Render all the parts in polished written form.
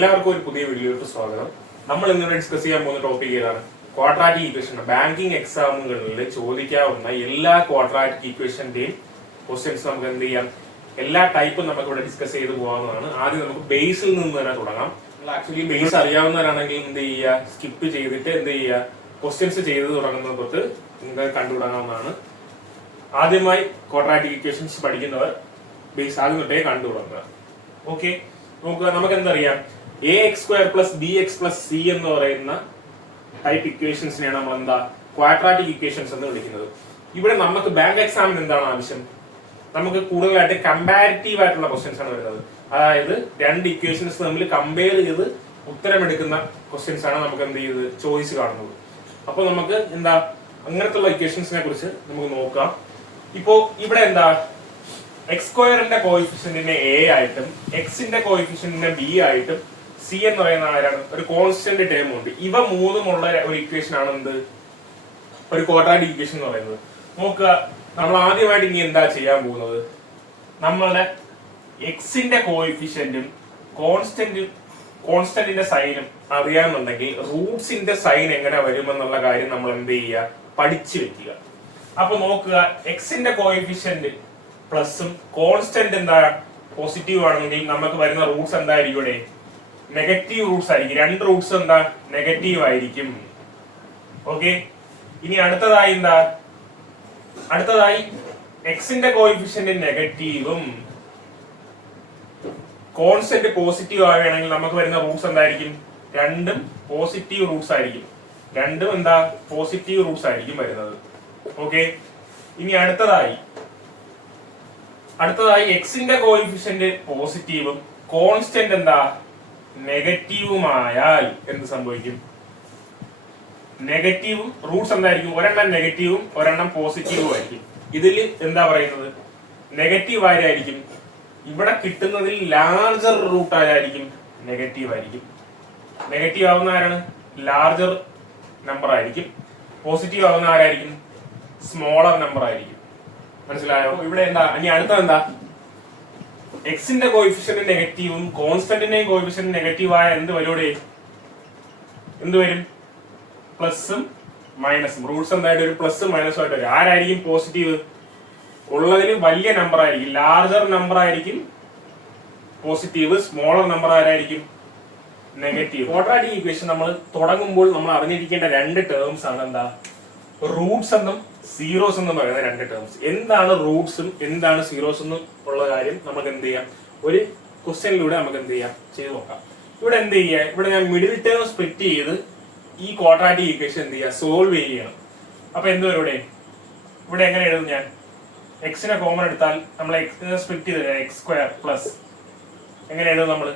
എല്ലാവർക്കും ഒരു പുതിയ വീഡിയോയിലേക്ക് സ്വാഗതം. നമ്മൾ ഇന്നിവിടെ ഡിസ്കസ് ചെയ്യാൻ പോകുന്ന ടോപ്പിക് ഏതാണ്? Quadratic equation. ബാങ്കിങ് എക്സാമുകളിൽ ചോദിക്കാവുന്ന എല്ലാ ക്വാഡ്രാറ്റിക് ഇക്വേഷന്റെയും ക്വസ്റ്റ്യൻസ് നമുക്ക് എന്ത് ചെയ്യാം, എല്ലാ ടൈപ്പും നമുക്ക് ഇവിടെ ഡിസ്കസ് ചെയ്ത് പോകാവുന്നതാണ്. ആദ്യം നമുക്ക് ബേസിൽ നിന്ന് തന്നെ തുടങ്ങാം. നമ്മൾ ആക്ച്വലി ബേസ് അറിയാവുന്നവരാണെങ്കിൽ എന്ത് ചെയ്യുക, സ്കിപ്പ് ചെയ്തിട്ട് എന്ത് ചെയ്യുക, ക്വസ്റ്റ്യൻസ് ചെയ്ത് തുടങ്ങുന്നത് തൊട്ട് നിങ്ങൾക്ക് കണ്ടു തുടങ്ങാവുന്നതാണ്. ആദ്യമായി ക്വാഡ്രാറ്റിക് ഇക്വേഷൻസ് പഠിക്കുന്നവർ ബേസ് ആദ്യം തൊട്ടേ കണ്ടു തുടങ്ങുക. ഓക്കെ, നോക്കുക. നമുക്ക് എന്തറിയാം, a x square plus b x plus c എന്ന് പറയുന്ന ടൈപ്പ് ഇക്വേഷൻസിനെയാണ് നമ്മൾ എന്താ ക്വാഡ്രാറ്റിക് ഇക്വേഷൻസ് എന്ന് വിളിക്കുന്നത്. ഇവിടെ നമുക്ക് ബാങ്ക് എക്സാമിന് എന്താണ് ആവശ്യം? നമുക്ക് കൂടുതലായിട്ട് കമ്പാരിറ്റീവ് ആയിട്ടുള്ള ക്വസ്റ്റ്യൻസ് ആണ് വരുന്നത്. അതായത് രണ്ട് ഇക്വേഷൻസ് തമ്മിൽ കമ്പയർ ചെയ്ത് ഉത്തരമെടുക്കുന്ന ക്വസ്റ്റ്യൻസ് ആണ് നമുക്ക് എന്ത് ചെയ്ത് ചോയ്സ് കാണുന്നത്. അപ്പൊ നമുക്ക് എന്താ അങ്ങനത്തുള്ള ഇക്വേഷൻസിനെ കുറിച്ച് നമുക്ക് നോക്കാം. ഇപ്പോ ഇവിടെ എന്താ, എക്സ് സ്ക്വയറിന്റെ കോഎഫിഷ്യന്റിനെ എ ആയിട്ടും എക്സിന്റെ കോഎഫിഷ്യന്റിനെ ബി ആയിട്ടും സി എന്ന് പറയുന്ന ആരാണ്, ഒരു കോൺസ്റ്റന്റ് ടേം ഉണ്ട്. ഇവ മൂന്നുമുള്ള ഒരു ഇക്വേഷൻ ആണ് എന്ത്, ഒരു ക്വാഡ്രാറ്റിക് ഇക്വേഷൻ എന്ന് പറയുന്നത്. നോക്കുക, നമ്മൾ ആദ്യമായിട്ട് ഇനി എന്താ ചെയ്യാൻ പോകുന്നത്, നമ്മളുടെ എക്സിന്റെ കോഎഫിഷ്യന്റും കോൺസ്റ്റന്റിന്റെ സൈനും അറിയാമെന്നുണ്ടെങ്കിൽ റൂട്ട്സിന്റെ സൈൻ എങ്ങനെ വരുമെന്നുള്ള കാര്യം നമ്മൾ എന്ത് ചെയ്യുക, പഠിച്ചു വെക്കുക. അപ്പൊ നോക്കുക, എക്സിന്റെ കോഎഫിഷ്യന്റ് പ്ലസും കോൺസ്റ്റന്റ് എന്താ പോസിറ്റീവ് ആണെങ്കിൽ നമുക്ക് വരുന്ന റൂട്ട്സ് എന്തായിരിക്കും, ഇവിടെ നെഗറ്റീവ് റൂട്ട്സ് ആയിരിക്കും. രണ്ട് റൂട്ട്സ് എന്താ നെഗറ്റീവ് ആയിരിക്കും. ഓക്കെ, ഇനി അടുത്തതായി എന്താ, അടുത്തതായി എക്സിന്റെ കോഎഫിഷ്യന്റ് നെഗറ്റീവും കോൺസ്റ്റന്റ് പോസിറ്റീവ് ആവുകയാണെങ്കിൽ നമുക്ക് വരുന്ന റൂട്ട്സ് എന്തായിരിക്കും, രണ്ടും പോസിറ്റീവ് റൂട്ട്സ് ആയിരിക്കും. രണ്ടും എന്താ പോസിറ്റീവ് റൂട്ട്സ് ആയിരിക്കും വരുന്നത്. ഓക്കെ, ഇനി അടുത്തതായി എക്സിന്റെ കോഎഫിഷ്യന്റ് പോസിറ്റീവും കോൺസ്റ്റന്റ് എന്താ നെഗറ്റീവുമായാൽ എന്ത് സംഭവിക്കും? നെഗറ്റീവും റൂട്ട്സ് എന്തായിരിക്കും, ഒരെണ്ണം നെഗറ്റീവും ഒരെണ്ണം പോസിറ്റീവും ആയിരിക്കും. ഇതിൽ എന്താ പറയുന്നത്, നെഗറ്റീവ് ആരായിരിക്കും, ഇവിടെ കിട്ടുന്നതിൽ ലാർജർ റൂട്ട് ആരായിരിക്കും, നെഗറ്റീവ് ആയിരിക്കും. നെഗറ്റീവ് ആവുന്ന ആരാണ്, ലാർജർ നമ്പർ ആയിരിക്കും. പോസിറ്റീവ് ആവുന്ന ആരായിരിക്കും, സ്മോളർ നമ്പർ ആയിരിക്കും. മനസ്സിലായോ? ഇവിടെ എന്താ, ഇനി അടുത്തത് എന്താ, എക്സിന്റെ കോഎഫിഷ്യന്റ് നെഗറ്റീവും കോൺസ്റ്റന്റിന്റെയും കോഎഫിഷ്യന്റ് നെഗറ്റീവ് ആയ എന്ത് വരും, എന്ത് വരും, പ്ലസും മൈനസും. റൂട്ട്സ് എന്തായിട്ട് ഒരു പ്ലസും മൈനസും ആയിട്ട് വരും. ആരായിരിക്കും പോസിറ്റീവ്? ഉള്ളതിൽ വലിയ നമ്പർ ആയിരിക്കും, ലാർജർ നമ്പർ ആയിരിക്കും പോസിറ്റീവ്. സ്മോളർ നമ്പർ ആരായിരിക്കും, നെഗറ്റീവ്. ക്വാഡ്രാറ്റിക് ഇക്വേഷൻ നമ്മൾ തുടങ്ങുമ്പോൾ നമ്മൾ അറിഞ്ഞിരിക്കേണ്ട രണ്ട് ടേംസ് ആണ് എന്താ, റൂട്ട്സ് എന്നും സീറോസ് എന്നും പറയുന്ന രണ്ട് ടേംസ്. എന്താണ് റൂട്ട്സും എന്താണ് സീറോസ് എന്നും ഉള്ള കാര്യം നമുക്ക് എന്ത് ചെയ്യാം, ഒരു ക്വസ്റ്റ്യനിലൂടെ നമുക്ക് എന്ത് ചെയ്യാം, ചെയ്ത് നോക്കാം. ഇവിടെ എന്ത് ചെയ്യുക, ഇവിടെ ഞാൻ മിഡിൽ ടേം സ്പ്ലിറ്റ് ചെയ്ത് ഈ ക്വാഡ്രാറ്റിക് ഇക്വേഷൻ എന്ത് ചെയ്യുക, സോൾവ് ചെയ്യണം. അപ്പൊ എന്ത് വരും, ഇവിടെ എങ്ങനെ എഴുതും ഞാൻ, എക്സിനെ കോമൺ എടുത്താൽ നമ്മൾ എക്സിനെ സ്പ്ലിറ്റ് ചെയ്ത് എക്സ് സ്ക്വയർ പ്ലസ് എങ്ങനെ എഴുതും, നമ്മൾ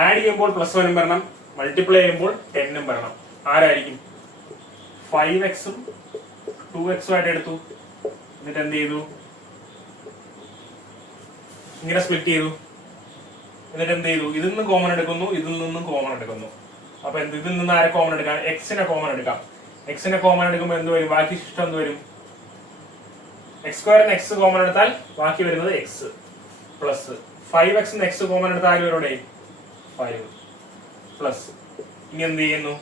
ആഡ് ചെയ്യുമ്പോൾ പ്ലസ് 1 വരണം, മൾട്ടിപ്ലൈ ചെയ്യുമ്പോൾ 10 വരണം. ആരായിരിക്കും, 5x ഉം 2x ആയിട്ട് എടുത്തു. എന്നിട്ട് എന്ത് ചെയ്തു, ഇങ്ങനെ സ്പ്ലിറ്റ് ചെയ്തു. എന്നിട്ട് എന്ത് ചെയ്തു, ഇതിൽ നിന്ന് കോമൺ എടുക്കുന്നു, ഇതിൽ നിന്നും കോമൺ എടുക്കുന്നു. അപ്പൊ എന്ത്, ഇതിൽ നിന്ന് ആരെ കോമൺ എടുക്കാം, എക്സിനെ കോമൺ എടുക്കാം. എക്സിനെ കോമൺ എടുക്കുമ്പോൾ എന്ത് വരും, ബാക്കി ശിഷ്ടം എന്ത് വരും, എക്സ് സ്ക്വയറിന് എക്സ് കോമൺ എടുത്താൽ ബാക്കി വരുന്നത് X plus 5x X common എടുത്താൽ ആര് വരും, 5 പ്ലസ്. ഇനി എന്ത് ചെയ്യുന്നു,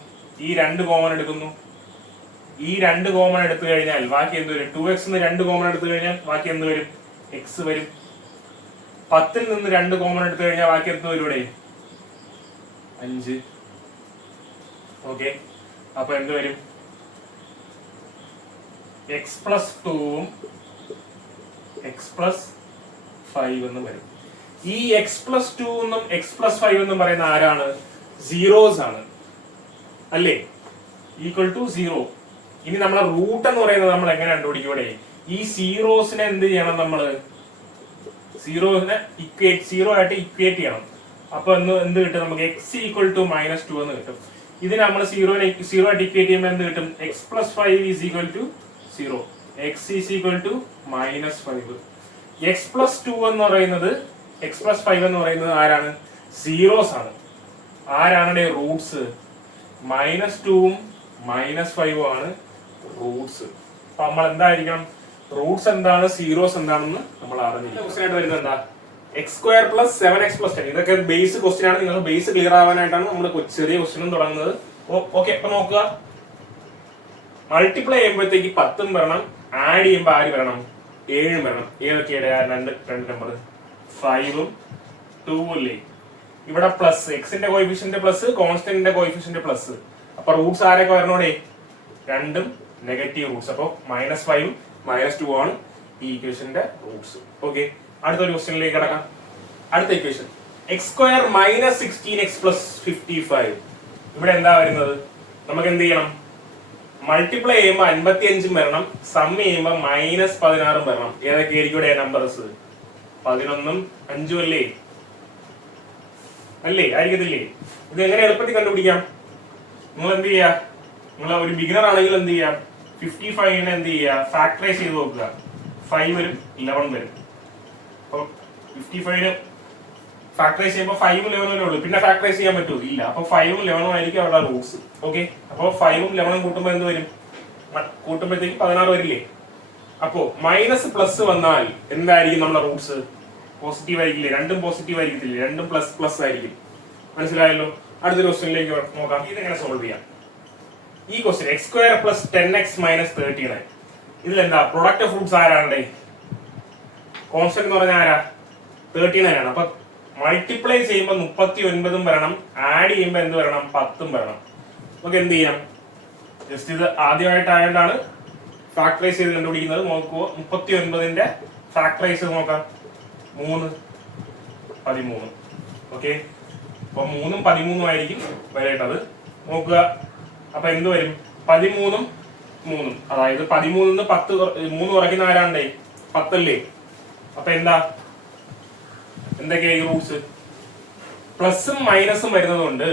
ഈ രണ്ട് കോമൺ എടുക്കുന്നു. ഈ രണ്ട് കോമൺ എടുത്തു കഴിഞ്ഞാൽ ബാക്കി എന്ത് വരും, 2x രണ്ട് കോമൺ എടുത്തു കഴിഞ്ഞാൽ ബാക്കി എന്ത് വരും, എക്സ് വരും. 10 നിന്ന് രണ്ട് കോമൺ എടുത്തു കഴിഞ്ഞാൽ ബാക്കി എന്ത് വരും, 5. ഓക്കെ, അപ്പൊ എന്ത് വരും, എക്സ് പ്ലസ് 2ഉം എക്സ് പ്ലസ് 5 എന്നും വരും. ഈ എക്സ് പ്ലസ് 2 എന്നും എക്സ് പ്ലസ് 5 എന്നും പറയുന്ന ആരാണ്, സീറോസ് ആണ് അല്ലേ, ഈക്വൽ ടു 0. ഇനി നമ്മളെ റൂട്ട് എന്ന് പറയുന്നത് നമ്മൾ എങ്ങനെ കണ്ടുപിടിക്കും, ഇവിടെ ഈ സീറോസിനെ എന്ത് ചെയ്യണം, നമ്മള് സീറോസിനെ സീറോ ആയിട്ട് ഇക്വേറ്റ് ചെയ്യണം. അപ്പൊ എന്ത് കിട്ടും നമുക്ക്, എക്സ് ഈക്വൽ ടു -2 എന്ന് കിട്ടും. ഇതിന് നമ്മൾ സീറോ ആയിട്ട് ഇക്വേറ്റ് ചെയ്യുമ്പോൾ എന്ത് കിട്ടും, x plus 5 is equal to 0, x is equal to -5. X plus 2 എന്ന് പറയുന്നത്, എക്സ് പ്ലസ് 5 എന്ന് പറയുന്നത് ആരാണ്, സീറോസ് ആണ്. ആരാണ് റൂട്ട്സ്, -2ഉം -5ഉം ആണ് റൂട്ട്സ്. അപ്പൊ നമ്മൾ എന്തായിരിക്കണം, റൂട്ട്സ് എന്താണ് സീറോസ് എന്താണെന്ന് നമ്മൾ അറിഞ്ഞിരിക്കും. ക്വസ്റ്റ്യൻ ആയിട്ട് വരുന്നത് എന്താ, എക്സ് സ്ക്വയർ പ്ലസ് 7x+10 ഇതൊക്കെ ബേസ് ക്വസ്റ്റ്യൻ ആണ്. നിങ്ങൾക്ക് ബേസ് ക്ലിയർ ആവാനായിട്ടാണ് നമ്മൾ ചെറിയ ക്വസ്റ്റ്യനും തുടങ്ങുന്നത്. ഓക്കെ, അപ്പൊ നോക്കുക, മൾട്ടിപ്ലൈ ചെയ്യുമ്പോഴത്തേക്ക് 10 വരണം, ആഡ് ചെയ്യുമ്പോൾ ആര് വരണം, 7 വരണം. ഏതൊക്കെയാണ് രണ്ട് നമ്പർ, 5ഉം 2ഉം അല്ലേ. ഇവിടെ പ്ലസ് എക്സിന്റെ കോയിഫിഷ്യന്റ് പ്ലസ് കോൺസ്റ്റന്റിന്റെ കോയിഫിഷ്യന്റ് പ്ലസ്. അപ്പൊ റൂട്ട്സ് ആരൊക്കെ വരണോടെ, രണ്ടും നെഗറ്റീവ് റൂട്ട്സ്. അപ്പൊ -5ഉം -2 ആണ് ഈ ഇക്വേഷന്റെ റൂട്ട്സ്. ഓക്കെ, അടുത്തൊരു ക്വസ്റ്റ്യനിലേക്ക് കിടക്കാം. അടുത്ത ഇക്വേഷൻ x² - 16x + 55. ഇവിടെ എന്താ വരുന്നത്, നമുക്ക് എന്ത് ചെയ്യണം, മൾട്ടിപ്ലൈ ചെയ്യുമ്പോൾ 55 വരണം, സം ചെയ്യുമ്പോൾ -16 വരണം. ഏതൊക്കെ ആയിരിക്കും ഇവിടെ നമ്പേഴ്സ്, 11ഉം 5ഉം അല്ലേ, അല്ലേ, ആയിരിക്കത്തില്ലേ? ഇത് എങ്ങനെ എളുപ്പത്തിൽ കണ്ടുപിടിക്കാം, നിങ്ങൾ എന്ത് ചെയ്യാ, നിങ്ങൾ ഒരു ബിഗിനർ ആണെങ്കിൽ എന്ത് ചെയ്യാം, 55നെ എന്ത് ചെയ്യുക, ഫാക്ടറൈസ് ചെയ്ത് നോക്കുക. 5 വരും, 11 വരും. അപ്പൊ 55ന് ഫാക്ടറൈസ് ചെയ്യുമ്പോൾ 5ഉം 11ഉം ഉള്ളൂ, പിന്നെ ഫാക്ടറൈസ് ചെയ്യാൻ പറ്റൂ, ഇല്ല. അപ്പൊ 5ഉം 11ഉം ആയിരിക്കും അവിടെ റൂട്ട്സ്. ഓക്കെ, അപ്പൊ 5ഉം 11ഉം കൂട്ടുമ്പോൾ എന്ത് വരും, കൂട്ടുമ്പോഴത്തേക്ക് 16 വരില്ലേ. അപ്പോ മൈനസ് പ്ലസ് വന്നാൽ എന്തായിരിക്കും നമ്മുടെ റൂട്ട്സ്, പോസിറ്റീവ് ആയിരിക്കില്ലേ, രണ്ടും പോസിറ്റീവ് ആയിരിക്കത്തില്ലേ, രണ്ടും പ്ലസ് ആയിരിക്കും. മനസ്സിലായല്ലോ. അടുത്തൊരു ക്വസ്റ്റ്യനിലേക്ക് നോക്കാം. ഇതെങ്ങനെ സോൾവ് ചെയ്യാം. ഈ ക്വസ്റ്റ്യൻ x² + 10x - 39. ഇതിലെന്താ പ്രൊഡക്റ്റ് ഓഫ് റൂട്ട്സ് ആരാണ്ടേ, കോൺസ്റ്റന്റ് എന്ന് പറഞ്ഞാൽ ആരാ, 39 ആണ്. അപ്പൊ മൾട്ടിപ്ലൈ ചെയ്യുമ്പോൾ 39ഉം വരണം, ആഡ് ചെയ്യുമ്പോൾ എന്ത് വരണം, 10ഉം വരണം. നമുക്ക് എന്ത് ചെയ്യാം, ജസ്റ്റ് ഇത് ആദ്യമായിട്ടായതുകൊണ്ടാണ് ഫാക്ടറൈസ് ചെയ്ത് കണ്ടുപിടിക്കുന്നത്. നോക്കുവോ, 39ന്റെ ഫാക്ടറൈസ് നോക്കാം, 3 13. ഓക്കെ, അപ്പൊ 3ഉം 13ഉം ആയിരിക്കും വരേണ്ടത്. നോക്കുക, അപ്പൊ എന്ത് വരും, 13ഉം 3ഉം, അതായത് 13ന്ന് 10 3 കുറയ്ക്കുന്ന ആരാണ്ടേ, 10 അല്ലേ. അപ്പൊ എന്തൊക്കെയായി റൂട്ട്സ്, പ്ലസും മൈനസും വരുന്നതുകൊണ്ട്,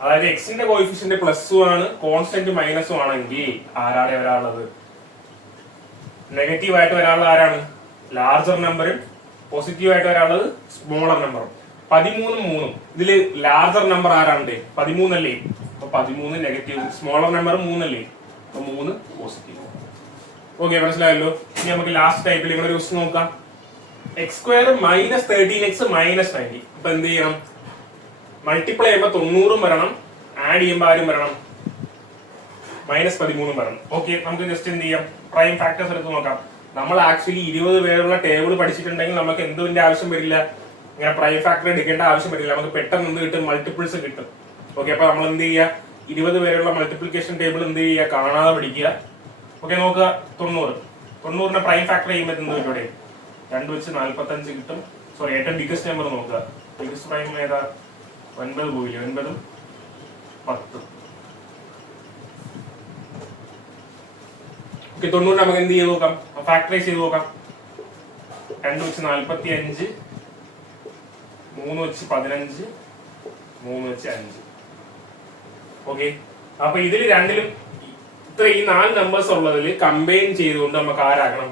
അതായത് എക്സിന്റെ കോയിഫിഷ്യന്റ് പ്ലസും ആണ്, കോൺസ്റ്റന്റ് മൈനസും ആണെങ്കിൽ ആരാടെ വരാനുള്ളത്, നെഗറ്റീവ് ആയിട്ട് വരാനുള്ളത് ആരാണ്, ലാർജർ നമ്പറും പോസിറ്റീവ് ആയിട്ട് വരാനുള്ളത് സ്മോളർ നമ്പറും. 13ഉം 3ഉം ഇതില് ലാർജർ നമ്പർ ആരാണ്ട്, 13 അല്ലേ. അപ്പൊ 13 നെഗറ്റീവ്, സ്മോളർ നമ്പർ 3 അല്ലേ, അപ്പൊ 3 പോസിറ്റീവ്. ഓക്കെ, മനസ്സിലായല്ലോ. ഇനി നമുക്ക് ലാസ്റ്റ് ടൈപ്പിൽ ഒരു ക്വസ്റ്റ്യൻ നോക്കാം. x² - 13x - 90. അപ്പൊ എന്ത് ചെയ്യണം, മൾട്ടിപ്ലൈ ചെയ്യുമ്പോൾ 90ഉം വരണം, ആഡ് ചെയ്യുമ്പോൾ ആരും വരണം, -13ഉം വരണം. ഓക്കെ, നമുക്ക് ജസ്റ്റ് എന്ത് ചെയ്യാം, പ്രൈം ഫാക്ടേഴ്സ് എടുത്ത് നോക്കാം. നമ്മൾ ആക്ച്വലി 20 പേരുള്ള ടേബിൾ പഠിച്ചിട്ടുണ്ടെങ്കിൽ നമുക്ക് എന്തിന്റെ ആവശ്യം വരില്ല, ഇങ്ങനെ പ്രൈം ഫാക്ടർ എടുക്കേണ്ട ആവശ്യം വരില്ല. നമുക്ക് പെട്ടെന്ന് എന്ത് കിട്ടും, മൾട്ടിപ്പിൾസ് കിട്ടും. ഓക്കെ, അപ്പൊ നമ്മൾ എന്ത് ചെയ്യുക, 20 പേരുള്ള മൾട്ടിപ്ലിക്കേഷൻ ടേബിൾ എന്ത് ചെയ്യുക, കാണാതെ പഠിക്കുക. ഓക്കെ, നോക്കുക, 90നെ പ്രൈം ഫാക്ടർ ചെയ്യുമ്പോൾ എന്ത് കിട്ടും, ഇവിടെ 2 വെച്ച് 45 കിട്ടും. സോറി, ഏറ്റവും ബിഗസ്റ്റ് നമ്പർ നോക്കുക, ബിഗസ്റ്റ് പ്രൈം ഏതാ, 9 പോയില്ലേ, 9ഉം 10. ഓക്കെ, 90 നമുക്ക് എന്ത് ചെയ്ത് നോക്കാം, ഫാക്ടറൈസ് ചെയ്ത് നോക്കാം. 2 വെച്ച് 45, 3 വെച്ച് 15, 3 വെച്ച് 5. ഓക്കെ, അപ്പൊ ഇതിൽ രണ്ടിലും ഈ 4 നമ്പേഴ്സ് ഉള്ളതിൽ കമ്പൈൻ ചെയ്തുകൊണ്ട് നമുക്ക് ആരാക്കണം,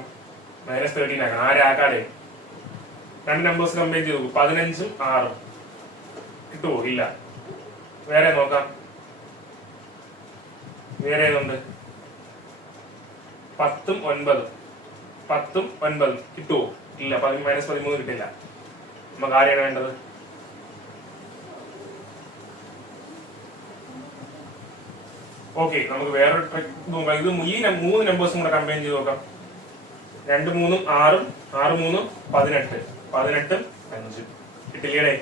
-13 ആക്കണം. ആരാക്കാടെ, 2 നമ്പേഴ്സ് കമ്പൈൻ ചെയ്ത് നോക്കും, 15ഉം 6ഉം കിട്ടുമോ, ഇല്ല. വേറെ നോക്കാം, വേറെ ഏതുണ്ട്, 10ഉം 9ഉം, 10ഉം 9ഉം കിട്ടുമോ, ഇല്ല. -13 കിട്ടില്ല. നമുക്ക് ആരെയാണ് വേണ്ടത്, ഓക്കെ, നമുക്ക് വേറൊരു ട്രിക്ക് നോക്കാം. ഇത് ഈ 3 നമ്പേഴ്സും കൂടെ കമ്പൈൻ ചെയ്ത് നോക്കാം. 2 3ഉം 6ഉം, 6 3ഉം 18, 18ഉം 5 കിട്ടില്ലേ.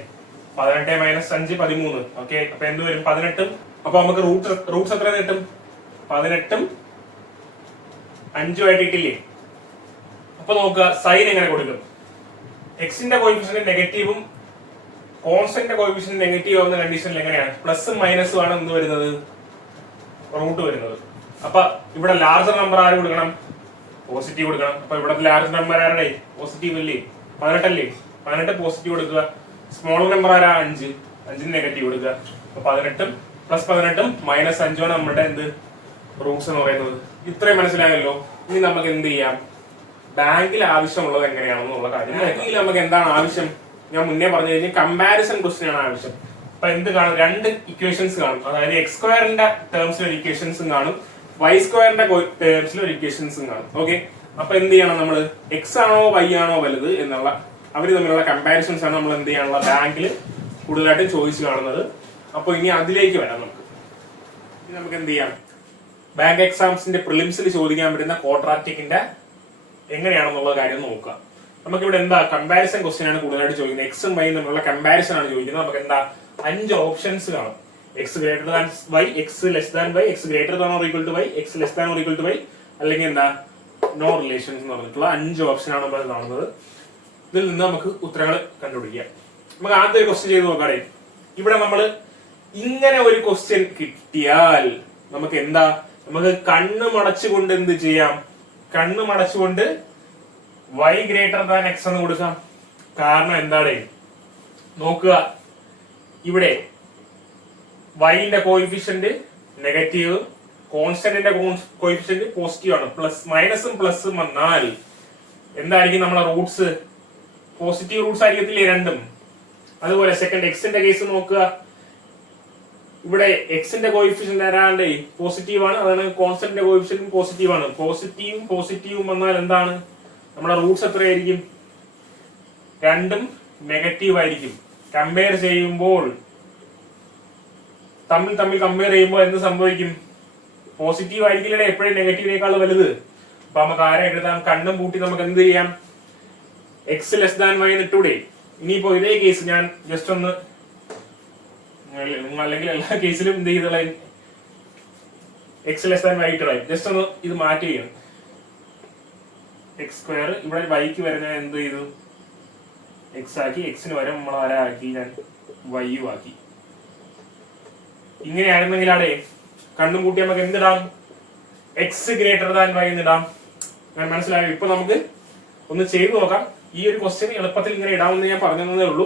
18 - 5 13. ഓക്കെ, അപ്പൊ എന്ത് വരും, 18ഉം. അപ്പൊ നമുക്ക് റൂട്ട്സ് എത്ര കിട്ടും, 18ഉം 5ഉം ആയിട്ട് കിട്ടില്ലേ. അപ്പൊ നോക്കുക, സൈൻ എങ്ങനെ കൊടുക്കും, എക്സിന്റെ കോയിഫിഷ്യന്റ് നെഗറ്റീവും കോൺസ്റ്റന്റ് കോയിഫിഷ്യന്റ് നെഗറ്റീവ് ആവുന്ന കണ്ടീഷനിൽ എങ്ങനെയാണ്, പ്ലസും മൈനസും ആണ് എന്ത് വരുന്നത്, റൂട്ട് വരുന്നത്. അപ്പൊ ഇവിടെ ലാർജർ നമ്പർ ആര് കൊടുക്കണം, പോസിറ്റീവ് കൊടുക്കണം. അപ്പൊ ഇവിടെ ലാർജർ നമ്പർ ആരുടെ, പോസിറ്റീവ് അല്ലേ, 18 അല്ലേ, 18 പോസിറ്റീവ് കൊടുക്കുക. സ്മോളർ നമ്പർ ആരാ, 5, 5ന് നെഗറ്റീവ് കൊടുക്കുക. അപ്പൊ 18ഉം +18ഉം -5ഉം ആണ് നമ്മുടെ എന്ത്, റൂട്ട്സ് എന്ന് പറയുന്നത്. ഇത്രയും മനസ്സിലായല്ലോ. ഇനി നമുക്ക് എന്ത് ചെയ്യാം, ബാങ്കിൽ ആവശ്യമുള്ളത് എങ്ങനെയാണെന്നുള്ള കാര്യം. ബാങ്കിൽ നമുക്ക് എന്താണ് ആവശ്യം, ഞാൻ മുന്നേ പറഞ്ഞു കഴിഞ്ഞാൽ കമ്പാരിസൺ ക്വസ്റ്റ്യൻ ആണ് ആവശ്യം. അപ്പൊ എന്ത് കാണും, 2 ഇക്വേഷൻസ് കാണും. അതായത് x² ടേംസിൽ ഒരു ഇക്വേഷൻസും കാണും, y² ടേംസിൽ ഒരു ഇക്വേഷൻസും കാണും. ഓക്കെ, അപ്പൊ എന്ത് ചെയ്യണം, നമ്മൾ x ആണോ y ആണോ വലുത് എന്നുള്ള അവർ തമ്മിലുള്ള കമ്പാരിസൺസ് ആണ് നമ്മൾ എന്ത് ചെയ്യാനുള്ള ബാങ്കിൽ കൂടുതലായിട്ടും ചോദിച്ചു കാണുന്നത്. അപ്പോൾ ഇനി അതിലേക്ക് വരാം. നമുക്ക് എന്ത് ചെയ്യാം, ബാങ്ക് എക്സാംസിന്റെ പ്രിലിംസിൽ ചോദിക്കാൻ പറ്റുന്ന ക്വാഡ്രാറ്റിക്കിന്റെ എങ്ങനെയാണെന്നുള്ള കാര്യം നോക്കുക. നമുക്കിവിടെ എന്താ കമ്പാരിസൺ ക്വസ്റ്റ്യൻ ആണ് കൂടുതലായിട്ട് ചോദിക്കുന്നത്. എക്സും വൈയും തമ്മിലുള്ള കമ്പാരിസൺ ആണ് ചോദിക്കുന്നത്. നമുക്ക് എന്താ 5 ഓപ്ഷൻസ് കാണും. X greater than y, x less than y, x greater than or equal to y, x less than or equal to y, അല്ലെങ്കിൽ എന്താ നോ റിലേഷൻസ് എന്ന് പറഞ്ഞിട്ടുള്ള 5 ഓപ്ഷൻ ആണ് നമ്മൾ കാണുന്നത്. ഇതിൽ നിന്ന് നമുക്ക് ഉത്തരങ്ങൾ കണ്ടുപിടിക്കാം. നമുക്ക് ആദ്യത്തെ ഒരു ക്വസ്റ്റ്യൻ ചെയ്ത് നോക്കാടേ. ഇവിടെ നമ്മൾ ഇങ്ങനെ ഒരു ക്വസ്റ്റ്യൻ കിട്ടിയാൽ നമുക്ക് എന്താ, നമുക്ക് കണ്ണ് മടച്ചുകൊണ്ട് എന്ത് ചെയ്യാം, കണ്ണ് മടച്ചുകൊണ്ട് y ഗ്രേറ്റർ ദാൻ എക്സ് എന്ന് കൊടുക്കാം. കാരണം എന്താണ്, നോക്കുക, ഇവിടെ വൈന്റെ കോയിഫിഷ്യന്റ് നെഗറ്റീവ്, കോൺസ്റ്റന്റിന്റെ കോയിഫിഷ്യന്റ് പോസിറ്റീവ് ആണ്. പ്ലസ് മൈനസും പ്ലസും വന്നാൽ എന്തായിരിക്കും നമ്മളെ റൂട്ട്സ്, പോസിറ്റീവ് റൂട്ട്സ് ആയിരിക്കത്തില്ലേ രണ്ടും. അതുപോലെ സെക്കൻഡ് എക്സിന്റെ കേസ് നോക്കുക, ഇവിടെ എക്സിന്റെ കോയിഫിഷ്യന്റ് ആരാണ്ട് പോസിറ്റീവ് ആണ്, അതാണ് കോൺസ്റ്റന്റിന്റെ കോയിഫിഷ്യന്റ് പോസിറ്റീവ് ആണ്. പോസിറ്റീവും പോസിറ്റീവും വന്നാൽ എന്താണ്, നമ്മുടെ റൂട്ട്സ് എത്രയായിരിക്കും, രണ്ടും നെഗറ്റീവ് ആയിരിക്കും. കമ്പയർ ചെയ്യുമ്പോൾ തമ്മിൽ കമ്പയർ ചെയ്യുമ്പോൾ എന്ത് സംഭവിക്കും, പോസിറ്റീവ് ആയിരിക്കില്ലേ എപ്പോഴും നെഗറ്റീവിനേക്കാൾ വലുത്. അപ്പൊ നമുക്ക് ആരെ എഴുതാം, കണ്ണും കൂട്ടി നമുക്ക് എന്ത് ചെയ്യാം, എക്സ് ലെസ് ദാൻ വൈ ഇട്ടൂടെ. ഇനിയിപ്പോ ഇതേ കേസ് ഞാൻ ജസ്റ്റ് ഒന്ന്, അല്ലെങ്കിൽ എല്ലാ കേസിലും എന്ത് ചെയ്തോളാം, എക്സ് ലെസ് ദാൻ വൈ ഇട്ടോളാം. ജസ്റ്റ് ഒന്ന് ഇത് മാറ്റി ചെയ്യണം. എക്സ് സ്ക്വയർ ഇവിടെ വൈക്ക് വരെ ഞാൻ എന്ത് ചെയ്തു, എക്സ് ആക്കി, എക്സിന് വരെ നമ്മൾ ആരാക്കി, ഞാൻ വൈയും ആക്കി. ഇങ്ങനെയായിരുന്നെങ്കിലാടെ കണ്ണും കൂട്ടി നമുക്ക് എന്തിടാം, എക്സ് ഗ്രേറ്റർ ദാൻ വൈ എന്നിടാം. ഞാൻ മനസ്സിലായോ? ഇപ്പൊ നമുക്ക് ഒന്ന് ചെയ്തു നോക്കാം. ഈ ഒരു ക്വസ്റ്റ്യൻ എളുപ്പത്തിൽ ഇങ്ങനെ ഇടാമെന്ന് ഞാൻ പറഞ്ഞതേ ഉള്ളൂ.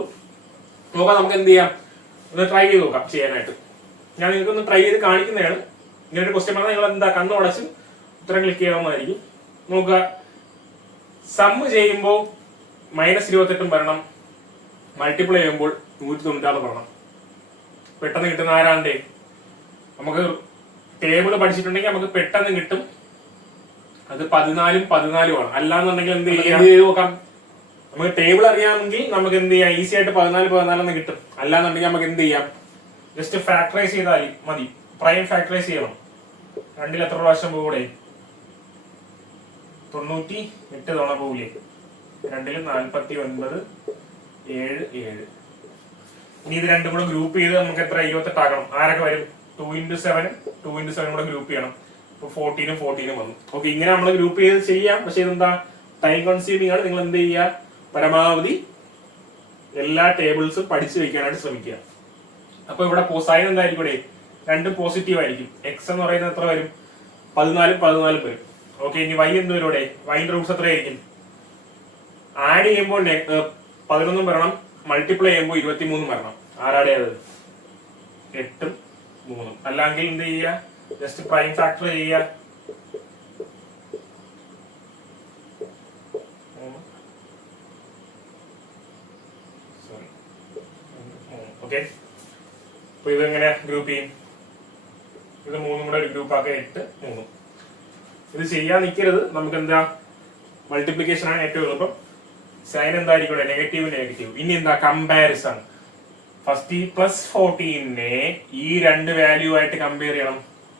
നോക്കാം, നമുക്ക് എന്ത് ചെയ്യാം, ഒന്ന് ട്രൈ ചെയ്ത് നോക്കാം ചെയ്യാനായിട്ട്. ഞാൻ നിങ്ങൾക്ക് ഒന്ന് ട്രൈ ചെയ്ത് കാണിക്കുന്നതാണ്. ഇങ്ങനെ ഒരു ക്വസ്റ്റ്യൻ പറഞ്ഞാൽ നിങ്ങൾ എന്താ കണ്ണു അടച്ച് ഉത്തരം ക്ലിക്ക് ചെയ്യാവുന്നതായിരിക്കും. നോക്കുക, സമ്മ് ചെയ്യുമ്പോൾ -28 വരണം, മൾട്ടിപ്ലൈ ചെയ്യുമ്പോൾ 196 വരണം. പെട്ടെന്ന് കിട്ടുന്ന ആരാണ്ടേ, നമുക്ക് ടേബിൾ പഠിച്ചിട്ടുണ്ടെങ്കിൽ നമുക്ക് പെട്ടെന്ന് കിട്ടും. അത് 14 14 ആണ്. അല്ലാന്നുണ്ടെങ്കിൽ എന്ത് ചെയ്ത് നോക്കാം, നമുക്ക് ടേബിൾ അറിയാമെങ്കിൽ നമുക്ക് എന്ത് ചെയ്യാം, ഈസി ആയിട്ട് 14 14 എന്ന് കിട്ടും. അല്ലാന്നുണ്ടെങ്കിൽ നമുക്ക് എന്ത് ചെയ്യാം, ജസ്റ്റ് ഫാക്ടറൈസ് ചെയ്താൽ മതി. പ്രൈം ഫാക്ടറൈസ് ചെയ്യണം. 2 എത്ര പ്രാവശ്യം പോകൂടെ, 98 തവണ പോകില്ലേ, 2 49 7 7. ഇനി ഇത് രണ്ടും കൂടെ ഗ്രൂപ്പ് ചെയ്ത് നമുക്ക് എത്ര 28 ആക്കണം. ആരൊക്കെ വരും, 2 into 7 2 into 7 കൂടെ ഗ്രൂപ്പ് ചെയ്യണം. ഇപ്പൊ 14 14 വന്നു. ഓക്കെ, ഇങ്ങനെ നമ്മൾ ഗ്രൂപ്പ് ചെയ്ത് ചെയ്യാം. പക്ഷെ ഇതെന്താ, ടൈം കൺസ്യൂമിംഗ് ആണ്. നിങ്ങൾ എന്ത് ചെയ്യുക, പരമാവധി എല്ലാ ടേബിൾസും പഠിച്ചു വെക്കാനായിട്ട് ശ്രമിക്കുക. അപ്പൊ ഇവിടെ സൈൻ എന്തായിരിക്കും, ഇവിടെ രണ്ടും പോസിറ്റീവ് ആയിരിക്കും. എക്സ് എന്ന് പറയുന്നത് എത്ര വരും, 14 14 വരും. ഓക്കെ, ഇനി വൈ എന്ത് വരും, ഇവിടെ വൈൻ്റെ റൂട്ട്സ് എത്രയായിരിക്കും, ആഡ് ചെയ്യുമ്പോൾ 11 വരണം, മൾട്ടിപ്ലൈ ചെയ്യുമ്പോൾ 23 വരണം. ആരാടെ അത്, 8 3. അല്ലെങ്കിൽ എന്ത് ചെയ്യുക, ജസ്റ്റ് പ്രൈം ഫാക്ടർ ചെയ്യുക. ഓക്കെ, അപ്പൊ ഇതെങ്ങനെ ഗ്രൂപ്പ് ചെയ്യും, ഇത് 3 കൂടെ ഒരു ഗ്രൂപ്പ് ആക്കുക, 8 3. ഇത് ചെയ്യാൻ നിൽക്കരുത്. നമുക്ക് എന്താ, മൾട്ടിപ്ലിക്കേഷൻ ആണ് ഏറ്റവും എളുപ്പം. സൈൻ എന്തായിരിക്കും, നെഗറ്റീവ് നെഗറ്റീവ്. ഇനി എന്താ, കമ്പാരിസൺ. ഫസ്റ്റ് ഈ +14നെ ഈ രണ്ട് വാല്യൂ ആയിട്ട് കമ്പയർ ചെയ്യണം.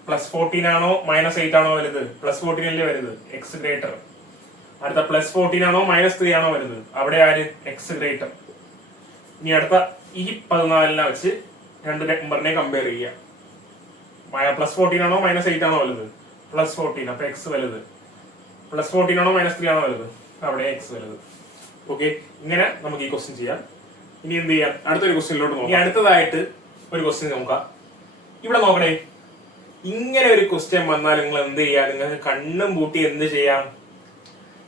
+14 ആണോ -8 ആണോ വലുത്, +14 അല്ലേ വലുത്, എക്സ് ഗ്രേറ്റർ. അടുത്ത +14 ആണോ -3 ആണോ വലുത്, അവിടെ ആര്, എക്സ് ഗ്രേറ്റർ. ഇനി അടുത്ത ഈ 14നെ വെച്ച് രണ്ട് നമ്പറിനെ കമ്പയർ ചെയ്യുക. +14 ആണോ -8 ആണോ വലുത്, +14, അപ്പൊ എക്സ് വലുത്. +14 ആണോ -3 ആണോ വലുത്, അവിടെ എക്സ് വലുത്. ഓക്കെ, ഇങ്ങനെ നമുക്ക് ഈ ക്വസ്റ്റ്യൻ ചെയ്യാം. ഇനി എന്ത് ചെയ്യാം, അടുത്തൊരു ക്വസ്റ്റ്യനിലോട്ട് നോക്കാം. ഇനി അടുത്തതായിട്ട് ഒരു ക്വസ്റ്റ്യൻ നോക്കാം. ഇവിടെ നോക്കണേ, ഇങ്ങനെ ഒരു ക്വസ്റ്റ്യൻ വന്നാൽ നിങ്ങൾ എന്ത് ചെയ്യാം, നിങ്ങൾക്ക് കണ്ണും പൂട്ടി എന്ത് ചെയ്യാം,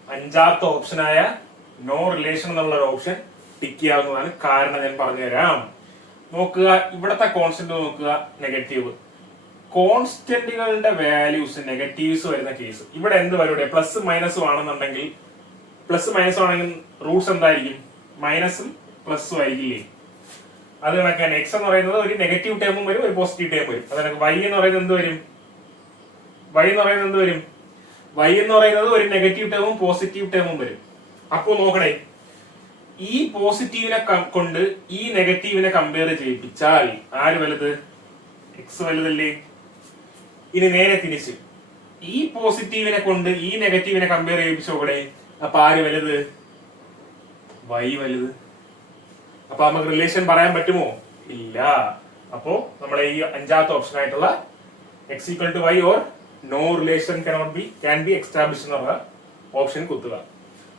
5ാമത്തെ ഓപ്ഷനായ നോ റിലേഷൻ എന്നുള്ള ഒരു ഓപ്ഷൻ ടിക്ക് ചെയ്യാവുന്നതാണ്. കാരണം ഞാൻ പറഞ്ഞുതരാം. നോക്കുക, ഇവിടത്തെ കോൺസ്റ്റന്റ് നോക്കുക, നെഗറ്റീവ്. കോൺസ്റ്റന്റുകളുടെ വാല്യൂസ് നെഗറ്റീവ്സ് വരുന്ന കേസ് ഇവിടെ എന്ത് വരും, പ്ലസ് മൈനസും ആണെന്നുണ്ടെങ്കിൽ, പ്ലസ് മൈനസും ആണെങ്കിൽ റൂട്ട്സ് എന്തായിരിക്കും, മൈനസും പ്ലസും ആയിരിക്കില്ലേ. അത് കണക്കാൻ എക്സ് എന്ന് പറയുന്നത് ഒരു നെഗറ്റീവ് ടേമും വരും, ഒരു പോസിറ്റീവ് ടേം വരും. അത് കണക്ക് വൈ എന്ന് പറയുന്നത് എന്ത് വരും, വൈ എന്ന് പറയുന്നത് ഒരു നെഗറ്റീവ് ടേമും പോസിറ്റീവ് ടേമും വരും. അപ്പോ നോക്കണേ, ഈ പോസിറ്റീവിനെ കൊണ്ട് ഈ നെഗറ്റീവിനെ കമ്പയർ ചെയ്യിപ്പിച്ചാൽ ആര് വലുത്? എക്സ് വലുതല്ലേ? ഇനി നേരെ തിരിച്ച് ഈ പോസിറ്റീവിനെ കൊണ്ട് ഈ നെഗറ്റീവിനെ കമ്പയർ ചെയ്യിപ്പിച്ചോടെ, അപ്പൊ ആര് വലുത്? വൈ വലുത്. അപ്പൊ നമുക്ക് റിലേഷൻ പറയാൻ പറ്റുമോ? ഇല്ല. അപ്പോ നമ്മളെ ഈ അഞ്ചാമത്തെ ഓപ്ഷൻ ആയിട്ടുള്ള x equal to y or no relation can be establish എന്നുള്ള ഓപ്ഷൻ കുത്തുക.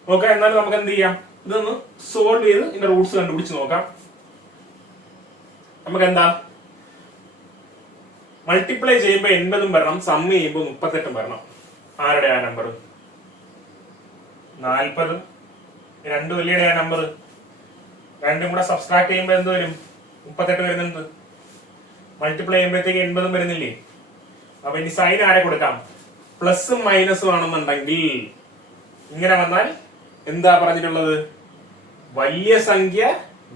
നോക്കാം. എന്നാലും നമുക്ക് എന്ത് ചെയ്യാം, ഇതൊന്ന് സോൾവ് ചെയ്ത് ഇതിന്റെ റൂട്ട്സ് കണ്ടുപിടിച്ച് നോക്കാം. നമുക്ക് എന്താ, മൾട്ടിപ്ലൈ ചെയ്യുമ്പോൾ 80 വരണം, സം ചെയ്യുമ്പോൾ 38 വരണം. ആരുടെ ആ നമ്പർ? 40. രണ്ടു വലിയുടെ ആ നമ്പർ. രണ്ടും കൂടെ സബ്സ്ട്രാക്ട് ചെയ്യുമ്പോൾ എന്ത് വരും? 38 വരുന്നുണ്ട്. മൾട്ടിപ്ലൈ ചെയ്യുമ്പോഴത്തേക്ക് 80 വരുന്നില്ലേ? അപ്പൊ ഇനി സൈൻ ആരെ കൊടുക്കാം? പ്ലസും മൈനസും ആണെന്നുണ്ടെങ്കിൽ ഇങ്ങനെ വന്നാൽ എന്താ പറഞ്ഞിട്ടുള്ളത്? വലിയ സംഖ്യ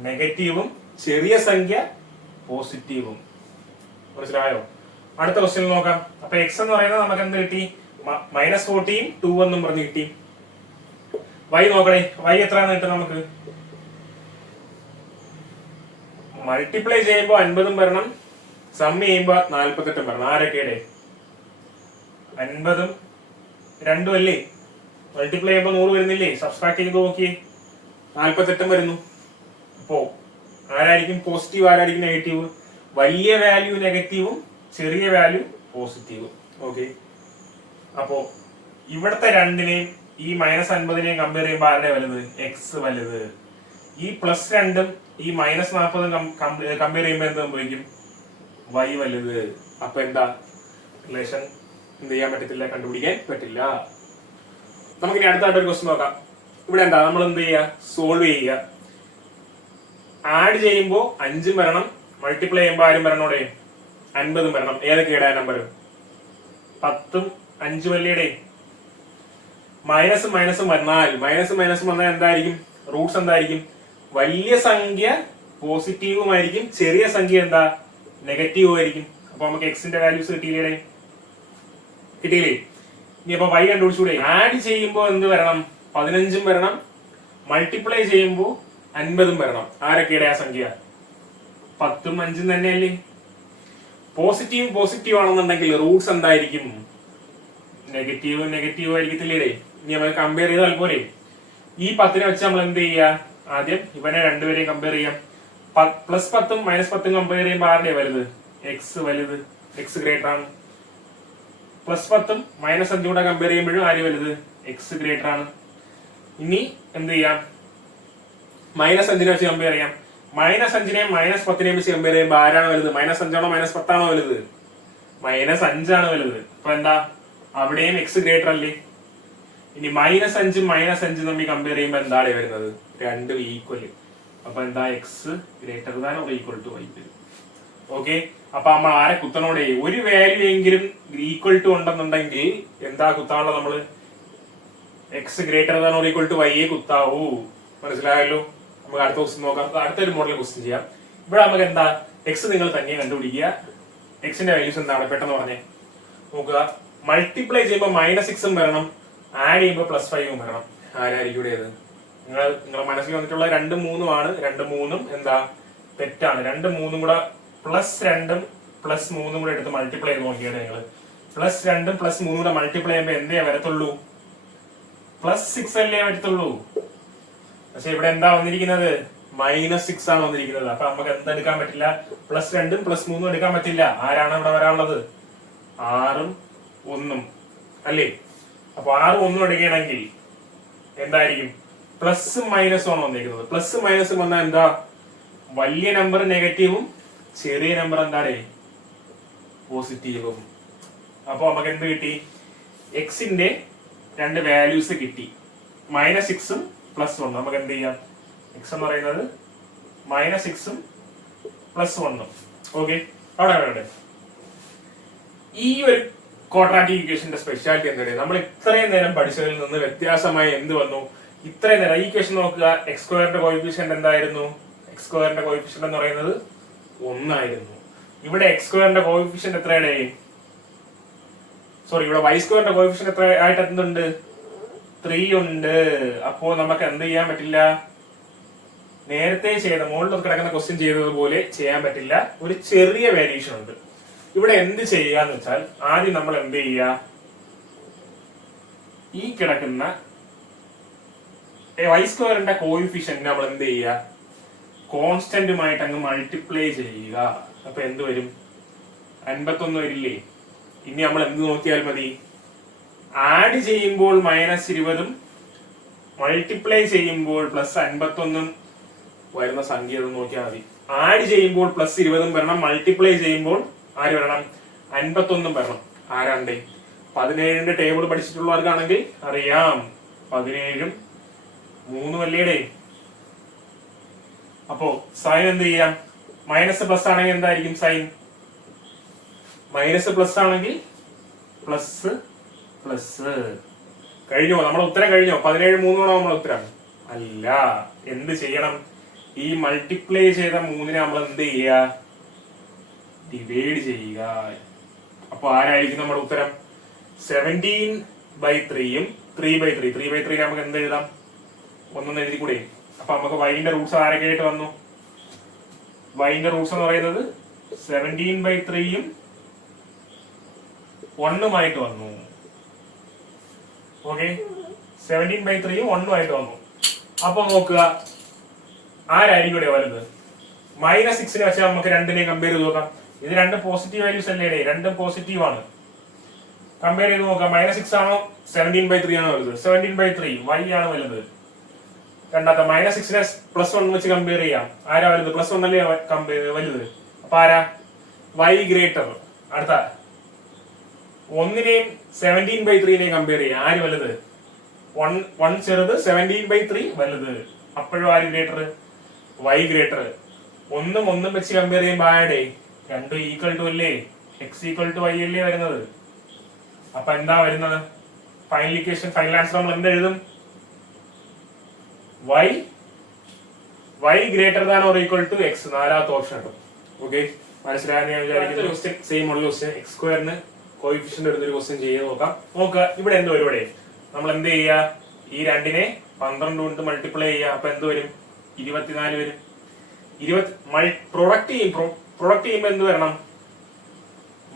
നെഗറ്റീവും ചെറിയ സംഖ്യ പോസിറ്റീവും. മനസ്സിലായോ? അടുത്ത ക്വസ്റ്റ്യൻ നോക്കാം. അപ്പൊ എക്സ് എന്ന് പറയുന്നത് നമുക്ക് എന്ത് കിട്ടി? -14 2 എന്നും പറഞ്ഞ് കിട്ടി. വൈ നോക്കണേ, വൈ എത്രയാന്ന് കിട്ടും നമുക്ക്? മൾട്ടിപ്ലൈ ചെയ്യുമ്പോ 50 വരണം, സം ചെയ്യുമ്പോ 48 വരണം. ആരൊക്കെയുടെ? 50 2 അല്ലേ? മൾട്ടിപ്ലൈ ചെയ്യുമ്പോ 100 വരുന്നില്ലേ? സബ്സ്ട്രാക്ട് ചെയ്ത് നോക്കിയേ, 48 വരുന്നു. അപ്പോ ആരായിരിക്കും പോസിറ്റീവ്, ആരായിരിക്കും നെഗറ്റീവ്? വലിയ വാല്യൂ നെഗറ്റീവും ചെറിയ വാല്യൂ പോസിറ്റീവും. ഓക്കെ. അപ്പോ ഇവിടുത്തെ രണ്ടിനെയും ഈ -50നെയും കമ്പയർ ചെയ്യുമ്പോൾ ആരുടെ വലുത്? എക്സ് വലുത്. ഈ +2ഉം ഈ -40 കമ്പയർ ചെയ്യുമ്പോൾ എന്ത് സംഭവിക്കും? വൈ വലുത്. അപ്പൊ എന്താ റിലേഷൻ എന്ത് ചെയ്യാൻ പറ്റത്തില്ല, കണ്ടുപിടിക്കാൻ പറ്റില്ല. നമുക്കിനി അടുത്തായിട്ട് ഒരു ക്വസ്റ്റ്യൻ നോക്കാം. ഇവിടെ എന്താ നമ്മൾ എന്ത് ചെയ്യുക? സോൾവ് ചെയ്യുക. ആഡ് ചെയ്യുമ്പോൾ 5 വരണം, മൾട്ടിപ്ലൈ ചെയ്യുമ്പോൾ ആരും വരണോടെ? 50 വരണം. ഏതൊക്കെയുടെ നമ്പർ? 10ഉം 5 വല്ലിയുടെ. മൈനസും വന്നാൽ എന്തായിരിക്കും? റൂട്ട്സ് എന്തായിരിക്കും? വലിയ സംഖ്യ പോസിറ്റീവുമായിരിക്കും, ചെറിയ സംഖ്യ എന്താ? നെഗറ്റീവ് ആയിരിക്കും. അപ്പൊ നമുക്ക് എക്സിന്റെ വാല്യൂസ് കിട്ടിയില്ലേ? ഇനി അപ്പൊ വൈ കണ്ടുപിടിച്ചൂടെ? ആഡ് ചെയ്യുമ്പോൾ എന്ത് വരണം? 15 വരണം, മൾട്ടിപ്ലൈ ചെയ്യുമ്പോൾ 50 വരണം. ആരൊക്കെയുടെ ആ സംഖ്യ? 10ഉം 5ഉം തന്നെയല്ലേ? പോസിറ്റീവ് ആണെന്നുണ്ടെങ്കിൽ റൂട്ട്സ് എന്തായിരിക്കും? നെഗറ്റീവ് ആയിരിക്കത്തില്ലേ? ഇനി നമ്മൾ കമ്പയർ ചെയ്താൽ പോലെ ഈ 10നെ വെച്ച് നമ്മൾ എന്ത് ചെയ്യുക? ആദ്യം ഇവനെ രണ്ടുപേരെയും കമ്പയർ ചെയ്യാം. +10ഉം -10ഉം കമ്പയർ ചെയ്യുമ്പോൾ ആരുടെ വലുത്? എക്സ് വലുത്. എക്സ് ഗ്രേറ്റർ ആണ്. +10ഉം -5ഉം കൂടെ കമ്പയർ ചെയ്യുമ്പോഴും ആര് വലുത്? എക്സ് ഗ്രേറ്റർ ആണ്. ഇനി എന്ത് ചെയ്യാം? -5നെ വെച്ച് കമ്പയർ ചെയ്യാം. -5നെയും -10നെയും വെച്ച് കമ്പയർ ചെയ്യുമ്പോൾ ആരാണ് വലുത്? -5ആണോ -10ആണോ വലുത്? -5 ആണ് വലുത്. അപ്പൊ എന്താ, അവിടെയും എക്സ് ഗ്രേറ്റർ അല്ലേ? ഇനി -5ഉം -5ഉം തമ്മിൽ കമ്പയർ ചെയ്യുമ്പോൾ എന്താണ് വരുന്നത്? രണ്ടും ഈക്വൽ. അപ്പൊ എന്താ, x greater than or equal to y വരും. ഓക്കെ. അപ്പൊ നമ്മൾ ആരെ കുത്തണോടെ? ഒരു വാല്യൂ എങ്കിലും ഈക്വൽ ടു ഉണ്ടെന്നുണ്ടെങ്കിൽ എന്താ കുത്താനുള്ള? നമ്മള് x greater than or equal to വൈയെ കുത്താവൂ. മനസ്സിലായല്ലോ? നമുക്ക് അടുത്ത ക്വസ്റ്റ്യൻ നോക്കാം. അടുത്തൊരു മോഡൽ ക്വസ്റ്റ്യൻ ചെയ്യാം. ഇവിടെ നമുക്ക് എന്താ, എക്സ് നിങ്ങൾ തന്നെ കണ്ടുപിടിക്കുക. എക്സിന്റെ വാല്യൂസ് എന്താണ്? പെട്ടെന്ന് പറഞ്ഞേ. നോക്കുക. മൾട്ടിപ്ലൈ ചെയ്യുമ്പോൾ -6ഉം വരണം, ആഡ് ചെയ്യുമ്പോൾ +5ഉം വരണം. ആരായിരിക്കും ഇവിടെ? നിങ്ങളെ മനസ്സിൽ വന്നിട്ടുള്ള 2ഉം 3ഉം ആണ്. 2ഉം 3ഉം എന്താ തെറ്റാണ്. 2ഉം 3ഉം കൂടെ +2ഉം +3ഉം കൂടെ എടുത്ത് മൾട്ടിപ്ലൈ ചെയ്ത് നോക്കിയാണ് നിങ്ങൾ. +2ഉം +3ഉം കൂടെ മൾട്ടിപ്ലൈ ചെയ്യുമ്പോൾ എന്തേ വരത്തുള്ളൂ? +6 അല്ലേ വരത്തുള്ളൂ. പക്ഷെ ഇവിടെ എന്താ വന്നിരിക്കുന്നത്? -6 ആണ് വന്നിരിക്കുന്നത്. അപ്പൊ നമുക്ക് എന്തെടുക്കാൻ പറ്റില്ല? +2ഉം +3ഉം എടുക്കാൻ പറ്റില്ല. ആരാണ് ഇവിടെ വരാനുള്ളത്? 6ഉം 1ഉം അല്ലേ? അപ്പൊ 6ഉം 1ഉം എടുക്കുകയാണെങ്കിൽ എന്തായിരിക്കും? പ്ലസും മൈനസും ആണ് വന്നിരിക്കുന്നത്. പ്ലസും മൈനസും വന്നാൽ എന്താ? വലിയ നമ്പർ നെഗറ്റീവും ചെറിയ നമ്പർ എന്താണ്? പോസിറ്റീവും. അപ്പൊ നമുക്ക് എന്ത് കിട്ടി? എക്സിന്റെ രണ്ട് വാല്യൂസ് കിട്ടി. -6ഉം +1. നമുക്ക് എന്ത് ചെയ്യാം? എക്സ് എന്ന് പറയുന്നത് -6ഉം +1ഉം. ഓക്കെ. അവിടെ ഈ ഒരു ക്വാഡ്രാറ്റിക് ഇക്വേഷന്റെ സ്പെഷ്യാലിറ്റി എന്താണ്? നമ്മൾ ഇത്രയും നേരം പഠിച്ചതിൽ നിന്ന് വ്യത്യാസമായി എന്ത് വന്നു? ഇത്രയും നേരം ഈ ഇക്വേഷൻ നോക്കുക. x² കോഎഫിഷ്യന്റ് എന്തായിരുന്നു? x² കോഎഫിഷ്യന്റ് എന്ന് പറയുന്നത് 1 ആയിരുന്നു. ഇവിടെ x² കോഎഫിഷ്യന്റ് എത്രയാണ്? സോറി, ഇവിടെ y² കോഎഫിഷ്യന്റ് എത്ര ആയിട്ട് എന്തുണ്ട്? 3 ഉണ്ട്. അപ്പോ നമുക്ക് എന്ത് ചെയ്യാൻ പറ്റില്ല? നേരത്തെ ചെയ്ത മുകളിൽ കിടക്കുന്ന ക്വസ്റ്റ്യൻ ചെയ്തതുപോലെ ചെയ്യാൻ പറ്റില്ല. ഒരു ചെറിയ വേരിയേഷൻ ഉണ്ട്. ഇവിടെ എന്ത് ചെയ്യുക എന്ന് വെച്ചാൽ ആദ്യം നമ്മൾ എന്ത് ചെയ്യുക, ഈ കിടക്കുന്ന വൈ സ്ക്വയറിന്റെ കോയിഫിഷ്യന്റ് നമ്മൾ എന്ത് ചെയ്യുക, കോൺസ്റ്റന്റുമായിട്ട് അങ്ങ് മൾട്ടിപ്ലൈ ചെയ്യുക. അപ്പൊ എന്ത് വരും, 51 വരില്ലേ. ഇനി നമ്മൾ എന്ത് നോക്കിയാൽ മതി, ആഡ് ചെയ്യുമ്പോൾ -20 മൾട്ടിപ്ലൈ ചെയ്യുമ്പോൾ +51 വരുന്ന സംഖ്യ നോക്കിയാൽ മതി. ആഡ് ചെയ്യുമ്പോൾ +20 വരണം, മൾട്ടിപ്ലൈ ചെയ്യുമ്പോൾ ആര് വരണം, 51 വരണം. ആരാണ്ടേ 17ന്റെ ടേബിൾ പഠിച്ചിട്ടുള്ളവർക്കാണെങ്കിൽ അറിയാം, 17ഉം 3 അല്ലേടേ. അപ്പോ സൈൻ എന്ത് ചെയ്യാം, മൈനസ് പ്ലസ് ആണെങ്കിൽ എന്തായിരിക്കും സൈൻ, മൈനസ് പ്ലസ് ആണെങ്കിൽ പ്ലസ് പ്ലസ്. കഴിഞ്ഞോ, നമ്മുടെ ഉത്തരം കഴിഞ്ഞോ? 17 3 ആണോ നമ്മളെ ഉത്തരം? അല്ല. എന്ത് ചെയ്യണം, ഈ മൾട്ടിപ്ലൈ ചെയ്ത 3നെ നമ്മൾ എന്ത് ചെയ്യുക, ഡിവൈഡ് ചെയ്യുക. അപ്പൊ ആരായിരിക്കും നമ്മുടെ ഉത്തരം, 17/3 3/3. 3/3 നമുക്ക് എന്ത് എഴുതാം, ഒന്നൊന്ന് എഴുതി കൂടെ. അപ്പൊ നമുക്ക് വൈന്റെ റൂട്ട്സ് ആരൊക്കെ ആയിട്ട് വന്നു, വൈന്റെ റൂട്ട്സ് എന്ന് പറയുന്നത് 17/3 1 വന്നു. ഓക്കെ, 17/3 1 വന്നു. അപ്പൊ നോക്കുക ആരായിരിക്കും ഇവിടെ വലുത്, -6നെ വെച്ചാൽ നമുക്ക് രണ്ടിനെ കമ്പയർ ചെയ്ത് നോക്കാം. ഇത് രണ്ടും പോസിറ്റീവ് വാല്യൂസ് അല്ലേ, രണ്ടും പോസിറ്റീവ് ആണ്. കമ്പയർ ചെയ്ത് നോക്കാം, -6 ആണോ 17/3 ആണോ വലുത്, 17/3 വൈ ആണ് വലുത്. രണ്ടാമത്തെ -6നെ +1 വെച്ച് കമ്പയർ ചെയ്യാം, ആരാ വലുത്, +1 അല്ലേ വലുത്. അപ്പൊ ആരാ, വൈ ഗ്രേറ്റർ. അടുത്ത 1നെയും 17/3നെയും കമ്പയർ ചെയ്യാം, ആര് വലുത്, 1 ചെറുത് 17/3 വലുത്. അപ്പോഴും ആര് ഗ്രേറ്റർ, വൈ ഗ്രേറ്റർ. 1ഉം 1ഉം വെച്ച് കമ്പയർ ചെയ്യുമ്പോ ആരുടെ, രണ്ടും ഈക്വൽ ടു അല്ലേ, x = y അല്ലേ വരുന്നത്. അപ്പൊ എന്താ വരുന്നത്, ഫൈനൽ ഇക്വേഷൻ, ഫൈനൽ ആൻസർ നമ്മൾ എന്ത് എഴുതും, y greater than or equal to x. നാലാമത്തെ ഓപ്ഷൻ ഇടും. ഓക്കെ, മനസ്സിലായെന്ന് ഞാൻ വിചാരിക്കുന്നു. ക്വസ്റ്റ്യൻ സെയിം ഉള്ള ക്വസ്റ്റ്യൻ, x² കോയിഫിഷ്യന്റ് എടുത്തൊരു ക്വസ്റ്റ്യൻ ചെയ്ത് നോക്കാം. നോക്കുക ഇവിടെ എന്ത് വരും, ഇവിടെ നമ്മൾ എന്ത് ചെയ്യുക, ഈ രണ്ടിനെ 12 കൊണ്ട് മൾട്ടിപ്ലൈ ചെയ്യുക. അപ്പൊ എന്ത് വരും, 24 വരും. പ്രൊഡക്റ്റ് ചെയ്യുമ്പോ എന്ത് വരണം,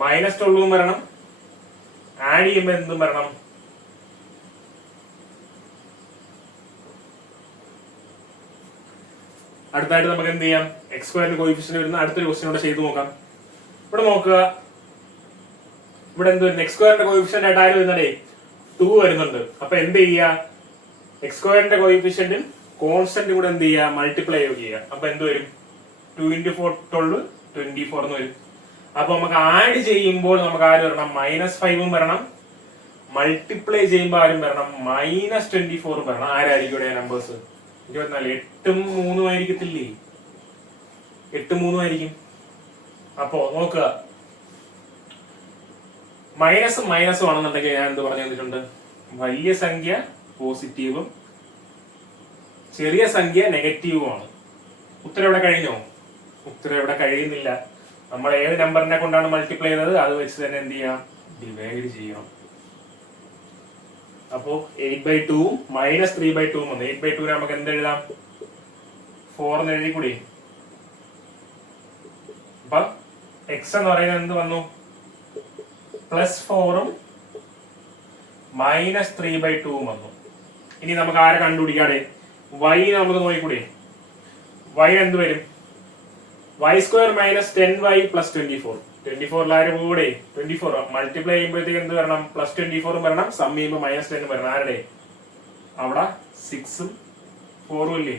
-12 വരണം. ആഡ് ചെയ്യുമ്പോ എന്തും വരണം, അടുത്തായിട്ട് നമുക്ക് എന്ത് ചെയ്യാം, x² കോയിഫിഷ്യന്റ് വരുന്ന അടുത്തൊരു ക്വസ്റ്റ്യൻ കൂടെ ചെയ്ത് നോക്കാം. ഇവിടെ നോക്കുക, ഇവിടെ എന്ത് വരുന്നത്, x² കോയിഫിഷ്യന്റ് ആയിട്ട് ആര് വരുന്നതേ, 2 വരുന്നുണ്ട്. അപ്പൊ എന്ത് ചെയ്യുക, x² കോയിഫിഷ്യന്റും കോൺസ്റ്റന്റും കൂടെ എന്ത് ചെയ്യുക, മൾട്ടിപ്ലൈ ചെയ്യുക. അപ്പൊ എന്ത് വരും, 2 × 4 12 24 എന്ന് വരും. അപ്പൊ നമുക്ക് ആഡ് ചെയ്യുമ്പോൾ നമുക്ക് ആര് വരണം, -5 വരണം. മൾട്ടിപ്ലൈ ചെയ്യുമ്പോൾ ആരും വരണം, -24 വരണം. ആരായിരിക്കും ഇവിടെ നമ്പേഴ്സ്, 24. 8ഉം 3ഉം ആയിരിക്കത്തില്ലേ, 8ഉം 3ഉം ആയിരിക്കും. അപ്പോ നോക്കുക, മൈനസും മൈനസും ആണെന്നുണ്ടെങ്കിൽ ഞാൻ എന്ത് പറഞ്ഞു തന്നിട്ടുണ്ട്, വലിയ സംഖ്യ പോസിറ്റീവും ചെറിയ സംഖ്യ നെഗറ്റീവുമാണ്. ഉത്തരം ഇവിടെ കഴിഞ്ഞോ, ഉത്തരം ഇവിടെ കഴിയുന്നില്ല. നമ്മൾ ഏത് നമ്പറിനെ കൊണ്ടാണ് മൾട്ടിപ്ലൈ ചെയ്തത് അത് വെച്ച് തന്നെ എന്ത് ചെയ്യാം, ഡിവൈഡ് ചെയ്യണം. അപ്പോ 8/2 -3/2 വന്നു. 8/2 നമുക്ക് എന്ത് എഴുതാം, 4 എന്ന് എഴുതി കൂടി. അപ്പൊ x എന്ന് പറയുന്നത് എന്ത് വന്നു, +4ഉം -3/2 വന്നു. ഇനി നമുക്ക് ആരെ കണ്ടുപിടിക്കാതെ, y നമുക്ക് നോക്കിക്കൂടെ. y എന്ത് വരും, y² - 10y + 24. 24 ആര് കൂടെ, 24 മൾട്ടിപ്ലൈ ചെയ്യുമ്പോഴത്തേക്ക് എന്ത് വരണം, +24 വരണം. സം ചെയ്യുമ്പോൾ -10 വരണം. ആരുടെ, അവിടെ 6ഉം 4ഉം ഇല്ലേ,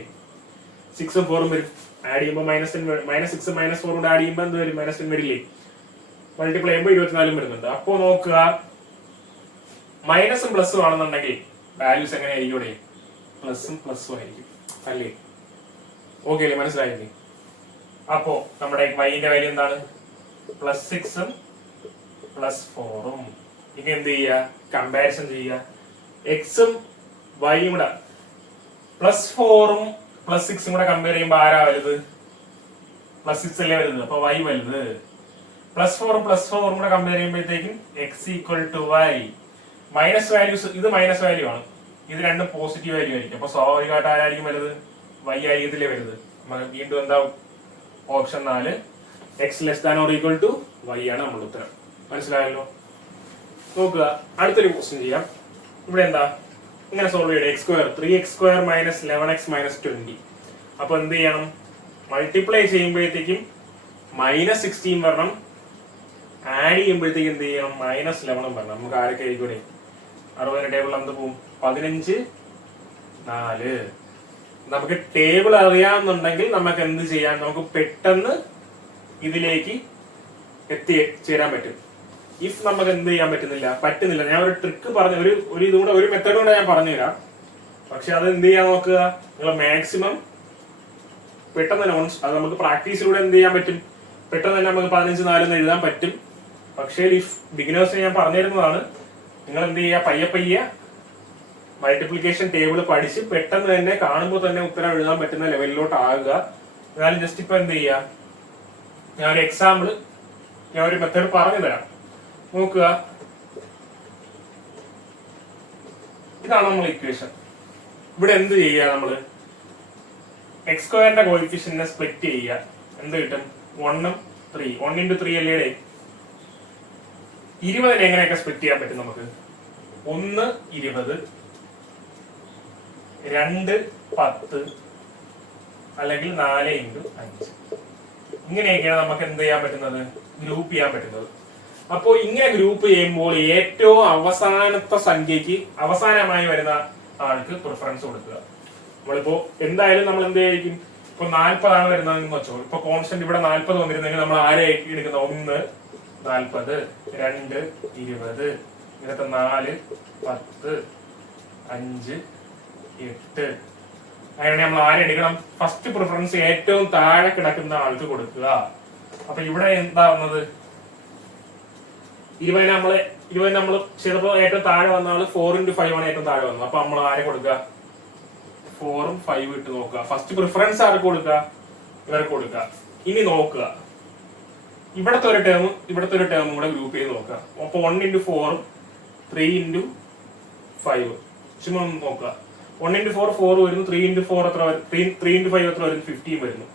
6ഉം 4ഉം വരും. ആഡ് ചെയ്യുമ്പോൾ -6 -4 കൊണ്ട് ആഡ് ചെയ്യുമ്പോൾ എന്ത് വരും, -10 വരില്ലേ. മൾട്ടിപ്ലൈ ചെയ്യുമ്പോൾ 24 വരുന്നുണ്ട്. അപ്പോ നോക്കുക, മൈനസും പ്ലസും ആണെന്നുണ്ടെങ്കിൽ വാല്യൂസ് എങ്ങനെയായിരിക്കും, ഇവിടെ പ്ലസും പ്ലസും ആയിരിക്കും അല്ലേ. ഓക്കെ അല്ലേ, മനസ്സിലായില്ലേ. അപ്പോ നമ്മുടെ വൈന്റെ വാല്യൂ എന്താണ്, +6ഉം +4ഉം. ഇനി എന്ത് ചെയ്യുക, കമ്പാരിസൺ ചെയ്യുക. എക്സും വൈയും കൂടെ +4ഉം +6ഉം കൂടെ കമ്പയർ ചെയ്യുമ്പോൾ ആരാ വലുത്, +6 അല്ലേ വലുത്. അപ്പൊ y വലുത്. +4ഉം +4ഉം കൂടെ കമ്പയർ ചെയ്യുമ്പോഴത്തേക്കും x = y. മൈനസ് വാല്യൂസ്, ഇത് മൈനസ് വാല്യൂ ആണ്, ഇത് രണ്ടും പോസിറ്റീവ് വാല്യൂ ആയിരിക്കും. അപ്പൊ സ്വാഭാവികമായിട്ട് ആരായിരിക്കും വലുത്, y ആയിരിക്കത്തില്ലേ വലുത്. വീണ്ടും എന്താ option 4 x less than or equal to y ആണ് നമ്മുടെ ഉത്തരം. മനസ്സിലായല്ലോ? നോക്കുക, അടുത്തൊരു ക്വസ്റ്റ്യൻ ചെയ്യാം. ഇവിടെ എന്താ ഇങ്ങനെ സോൾവ് ചെയ്യണം. X square 3x² minus 11x minus 20. അപ്പൊ എന്ത് ചെയ്യണം? മൾട്ടിപ്ലൈ ചെയ്യുമ്പോഴത്തേക്കും -16 വരണം, ആഡ് ചെയ്യുമ്പോഴത്തേക്ക് എന്ത് ചെയ്യണം? -11 വരണം. നമുക്ക് ആരൊക്കെ ആയിക്കൂടെ? 60 ടേബിൾ എന്ത് പോവും? 15 4. നമുക്ക് ടേബിൾ അറിയാമെന്നുണ്ടെങ്കിൽ നമുക്ക് എന്ത് ചെയ്യാം? നമുക്ക് പെട്ടെന്ന് ഇതിലേക്ക് എത്തിച്ചേരാൻ പറ്റും. ഇഫ് നമുക്ക് എന്ത് ചെയ്യാൻ പറ്റുന്നില്ല, ഞാൻ ഒരു ട്രിക്ക് പറഞ്ഞു, ഒരു ഇതും കൂടെ, ഒരു മെത്തേഡ് കൂടെ ഞാൻ പറഞ്ഞുതരാം. പക്ഷെ അത് എന്ത് ചെയ്യാൻ നോക്കുക, നിങ്ങൾ മാക്സിമം പെട്ടെന്ന് തന്നെ അത് നമുക്ക് പ്രാക്ടീസിലൂടെ എന്ത് ചെയ്യാൻ പറ്റും? പെട്ടെന്ന് തന്നെ നമുക്ക് 15 4 എന്ന് എഴുതാൻ പറ്റും. പക്ഷേ ഇഫ് ബിഗിനേഴ്സിന് ഞാൻ പറഞ്ഞു തരുന്നതാണ്, നിങ്ങൾ എന്ത് ചെയ്യുക, പയ്യെ മൾട്ടിപ്ലിക്കേഷൻ ടേബിൾ പഠിച്ച് പെട്ടെന്ന് തന്നെ കാണുമ്പോൾ തന്നെ ഉത്തരം എഴുതാൻ പറ്റുന്ന ലെവലിലോട്ട് ആകുക. എന്നാലും ജസ്റ്റ് ഇപ്പൊ എന്ത് ചെയ്യുക, ഞാൻ ഒരു എക്സാമ്പിൾ, ഞാൻ ഒരു മെത്തേഡ് പറഞ്ഞു തരാം. നോക്കുക, ഇതാണ് നമ്മൾ ഇക്വേഷൻ. ഇവിടെ എന്ത് ചെയ്യുക, നമ്മള് എക്സ് സ്ക്വയറിന്റെ കോഎഫിഷ്യന്റിനെ സ്പ്ലിറ്റ് ചെയ്യുക. എന്ത് കിട്ടും? 1 3. 1 into 3 അല്ലേ? 20 എങ്ങനെയൊക്കെ സ്പ്ലിറ്റ് ചെയ്യാൻ പറ്റും നമുക്ക്? 1 20, 2 10, അല്ലെങ്കിൽ 4 into 5. ഇങ്ങനെയൊക്കെയാണ് നമുക്ക് എന്ത് ചെയ്യാൻ പറ്റുന്നത്? ഗ്രൂപ്പ് ചെയ്യാൻ പറ്റുന്നത്. അപ്പോ ഇങ്ങനെ ഗ്രൂപ്പ് ചെയ്യുമ്പോൾ ഏറ്റവും അവസാനത്തെ സംഖ്യക്ക്, അവസാനമായി വരുന്ന ആൾക്ക് പ്രിഫറൻസ് കൊടുക്കുക. നമ്മളിപ്പോ എന്തായാലും നമ്മൾ എന്ത് ചെയ്യും? ഇപ്പൊ 40 ആണ് വരുന്നതെന്ന് വെച്ചോ. ഇപ്പൊ കോൺസ്റ്റന്റ് ഇവിടെ 40 വന്നിരുന്നെങ്കിൽ നമ്മൾ ആരെ എടുക്കുന്ന? 1 40, 2 20, ഇങ്ങനത്തെ 4 10, 5 8. അങ്ങനെ നമ്മൾ ആരെ എടുക്കണം? ഫസ്റ്റ് പ്രിഫറൻസ് ഏറ്റവും താഴെ കിടക്കുന്ന ആൾക്ക് കൊടുക്കുക. അപ്പൊ ഇവിടെ എന്താ വന്നത്? 20 നമ്മൾ ചെയ്തപ്പോ ഏറ്റവും താഴെ വന്ന ആള് 4 into 5 ആണ് ഏറ്റവും താഴെ വന്നത്. അപ്പൊ നമ്മൾ ആരെ കൊടുക്കുക? 4 ഉം 5 ഇട്ട് നോക്കുക. ഫസ്റ്റ് പ്രിഫറൻസ് ആർക്ക് കൊടുക്കുക? ഇവർക്ക് കൊടുക്കുക. ഇനി നോക്കുക, ഇവിടത്തെ ഒരു ടേമും കൂടെ ഗ്രൂപ്പ് ചെയ്ത് നോക്കുക. അപ്പൊ 1 into 4 ഉം 3 into 5. ചുമ്മാ നോക്കുക. 1 into 4 4 വരുന്നു, 3 into 4 എത്ര വരും? 3 into 5 എത്ര വരുന്നു? 15 വരുന്നു.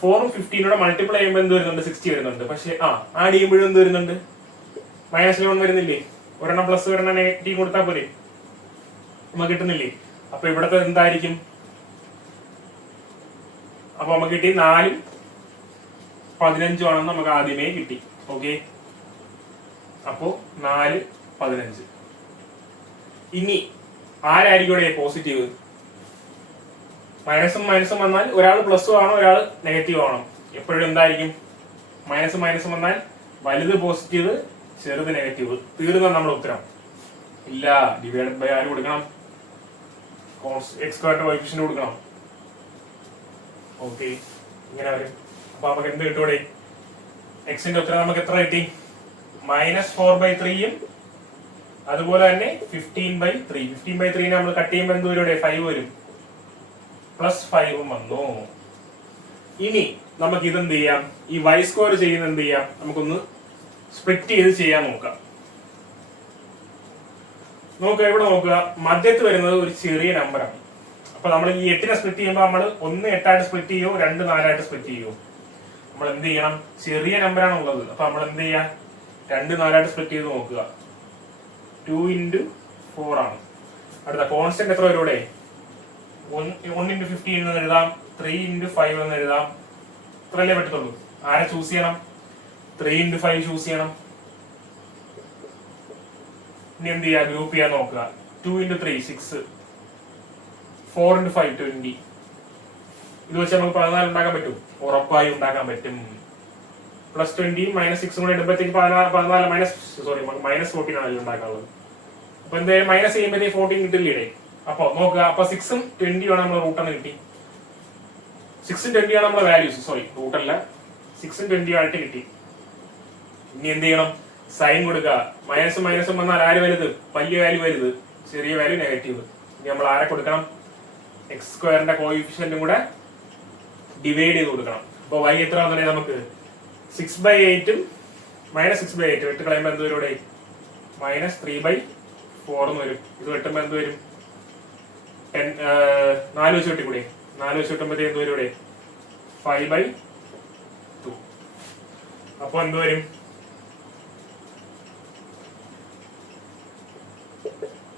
4 ഉം 15 മൾട്ടിപ്ലൈ ചെയ്യുമ്പോൾ എന്ത് വരുന്നുണ്ട്? 60 വരുന്നുണ്ട്. പക്ഷെ ആഡ് ചെയ്യുമ്പോഴും എന്ത് വരുന്നുണ്ട്? -11 വരുന്നില്ലേ? ഒരെണ്ണം പ്ലസ് ഒരെണ്ണം നെഗറ്റീവ് കൊടുത്താൽ പോരെ, നമുക്ക് കിട്ടുന്നില്ലേ? അപ്പൊ ഇവിടത്തെ എന്തായിരിക്കും? അപ്പൊ നമുക്ക് കിട്ടി 4 15 ആണെന്ന് നമുക്ക് ആദ്യമേ കിട്ടി. ഓക്കെ, അപ്പോ 4 15. ഇനി ആരായിരിക്കും പോസിറ്റീവ്? മൈനസും വന്നാൽ ഒരാൾ പ്ലസ് ആണോ, ഒരാൾ നെഗറ്റീവ് ആണോ? എപ്പോഴും എന്തായിരിക്കും? മൈനസും വന്നാൽ വലുത് പോസിറ്റീവ്, ചെറുത് നെഗറ്റീവ്. തീർന്ന നമ്മുടെ ഉത്തരം ഇല്ല. ഡിവൈഡ് ബൈ ആര് കൊടുക്കണം? എക്സ് സ്ക്വയറിന്റെ കോഎഫിഷ്യന്റ് കൊടുക്കണം. ഓക്കെ, ഇങ്ങനെ വരും. അപ്പൊ നമുക്ക് എന്ത് കിട്ടൂടെ? എക്സിന്റെ ഉത്തരം നമുക്ക് എത്ര കിട്ടി? -4/3 അതുപോലെ തന്നെ 15/3. 15/3 നമ്മൾ കട്ട് ചെയ്യുമ്പോൾ എന്ത് വരും? 5 വരും. +5 വന്നു. ഇനി നമുക്ക് ഇതെന്ത് ചെയ്യാം? ഈ y സ്ക്വയർ ചെയ്യുന്ന എന്ത് ചെയ്യാം? നമുക്കൊന്ന് സ്പ്ലിറ്റ് ചെയ്ത് ചെയ്യാൻ നോക്കാം. ഇവിടെ നോക്കുക, മധ്യത്ത് വരുന്നത് ഒരു ചെറിയ നമ്പറാണ്. അപ്പൊ നമ്മൾ ഈ 8നെ സ്പ്ലിറ്റ് ചെയ്യുമ്പോൾ നമ്മൾ 1 8 ആയിട്ട് സ്പ്ലിറ്റ് ചെയ്യോ, 2 4 ആയിട്ട് സ്പ്ലിറ്റ് ചെയ്യോ? നമ്മൾ എന്ത് ചെയ്യണം? ചെറിയ നമ്പറാണ് ഉള്ളത്. അപ്പൊ നമ്മൾ എന്ത് ചെയ്യാം? 2 4 ആയിട്ട് സ്പ്ലിറ്റ് ചെയ്ത് നോക്കുക. 2 into 4 ആണ്. അടുത്ത കോൺസ്റ്റന്റ് എത്ര വരും? 1 into 15 എന്ന് എഴുതാം, 3 into 5 എന്ന് എഴുതാം. ഇത്രയല്ലേ പറ്റത്തുള്ളൂ. ആരെ ചൂസ് ചെയ്യണം? 3 into 5 ചൂസ് ചെയ്യണം. ഇനി എന്ത് ചെയ്യാ? ഗ്രൂപ്പ് ചെയ്യാൻ നോക്കുക. 2 into 3 6, 4 into 5 20. ഇത് വെച്ച് നമുക്ക് 14 ഉണ്ടാക്കാൻ പറ്റും? ഉറപ്പായി ഉണ്ടാക്കാൻ പറ്റും. +20 -6 കൂടെ ഇടുമ്പോഴത്തേക്ക് -14 ആണല്ലോ ഉണ്ടാക്കാനുള്ളത്. അപ്പൊ എന്തായാലും മൈനസ് ചെയ്യുമ്പോഴത്തേക്ക് 14 കിട്ടില്ലേ? അപ്പൊ നോക്കുക, അപ്പൊ 6 ഉം 20 ആണ് നമ്മുടെ റൂട്ടെന്ന് കിട്ടി. 6 ഉം 20 ആണ് നമ്മുടെ വാല്യൂസ്, സോറി റൂട്ടല്ല, 6 ഉം 20 ആയിട്ട് കിട്ടി. ഇനി എന്ത് ചെയ്യണം? സൈൻ കൊടുക്കുക. മൈനസും വന്നാൽ ആര് വലുത്? വലിയ വാല്യൂ വലുത്, ചെറിയ വാല്യൂ നെഗറ്റീവ്. ഇനി നമ്മൾ ആരെ കൊടുക്കണം? എക്സ് സ്ക്വയറിന്റെ കോഎഫിഷ്യന്റും കൂടെ ഡിവൈഡ് ചെയ്ത് കൊടുക്കണം. അപ്പൊ y എത്ര വന്നേ നമുക്ക്? 6/8 ഉം -6/8 വെട്ട് കളയുമ്പോൾ എന്ത് വരും? -3/4 എന്ന് വരും. ഇത് വെട്ടുമ്പോ എന്ത് വരും? 4 വെച്ച് വെട്ടിക്കൂടെ? 4 വെച്ച് വെട്ടുമ്പോഴത്തേക്ക് എന്ത് വരും? 5/2. അപ്പൊ എന്ത് വരും?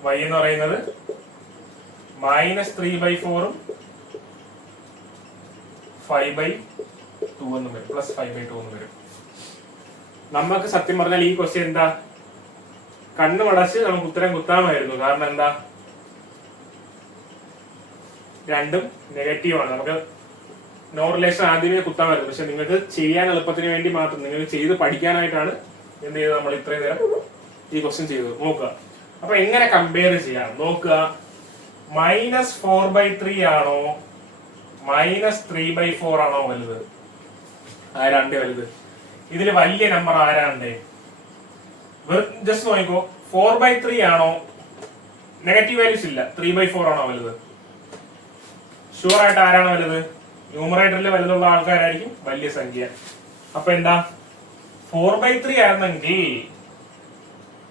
y എന്ന് പറയുന്നത് -3/4 5/2 എന്ന് വരും, +5/2 എന്ന് വരും. നമുക്ക് സത്യം പറഞ്ഞാൽ ഈ ക്വസ്റ്റ്യൻ എന്താ, കണ്ണു അടച്ച് നമുക്ക് ഉത്തരം കുത്താമായിരുന്നു. കാരണം എന്താ, രണ്ടും നെഗറ്റീവാണ്. നമുക്ക് നോ റിലേഷൻ ആദ്യമേ കുത്താമായിരുന്നു. പക്ഷെ നിങ്ങൾക്ക് ചെയ്യാൻ എളുപ്പത്തിന് വേണ്ടി മാത്രം, നിങ്ങൾക്ക് ചെയ്ത് പഠിക്കാനായിട്ടാണ് എന്ത് ചെയ്തത്, നമ്മൾ ഇത്രയും നേരം ഈ ക്വസ്റ്റ്യൻ ചെയ്തത്. നോക്കുക, അപ്പൊ എങ്ങനെ കമ്പയർ ചെയ്യാം നോക്കുക. -4/3 ആണോ -3/4 ആണോ വലുത്? ആരാണ്ടേ വലുത്? ഇതില് വലിയ നമ്പർ ആരാണ്ടേ? ജസ്റ്റ് നോക്കിക്കോ, 4/3 ആണോ? നെഗറ്റീവ് വാല്യൂസ് ഇല്ല. 3/4 ആണോ വലുത്? ഷുവർ ആയിട്ട് ആരാണ് വലുത്? ന്യൂമറേറ്ററിൽ വലുതുള്ള ആൾക്കാരായിരിക്കും വലിയ സംഖ്യ. അപ്പൊ എന്താ, 4/3 ആയിരുന്നെങ്കിൽ,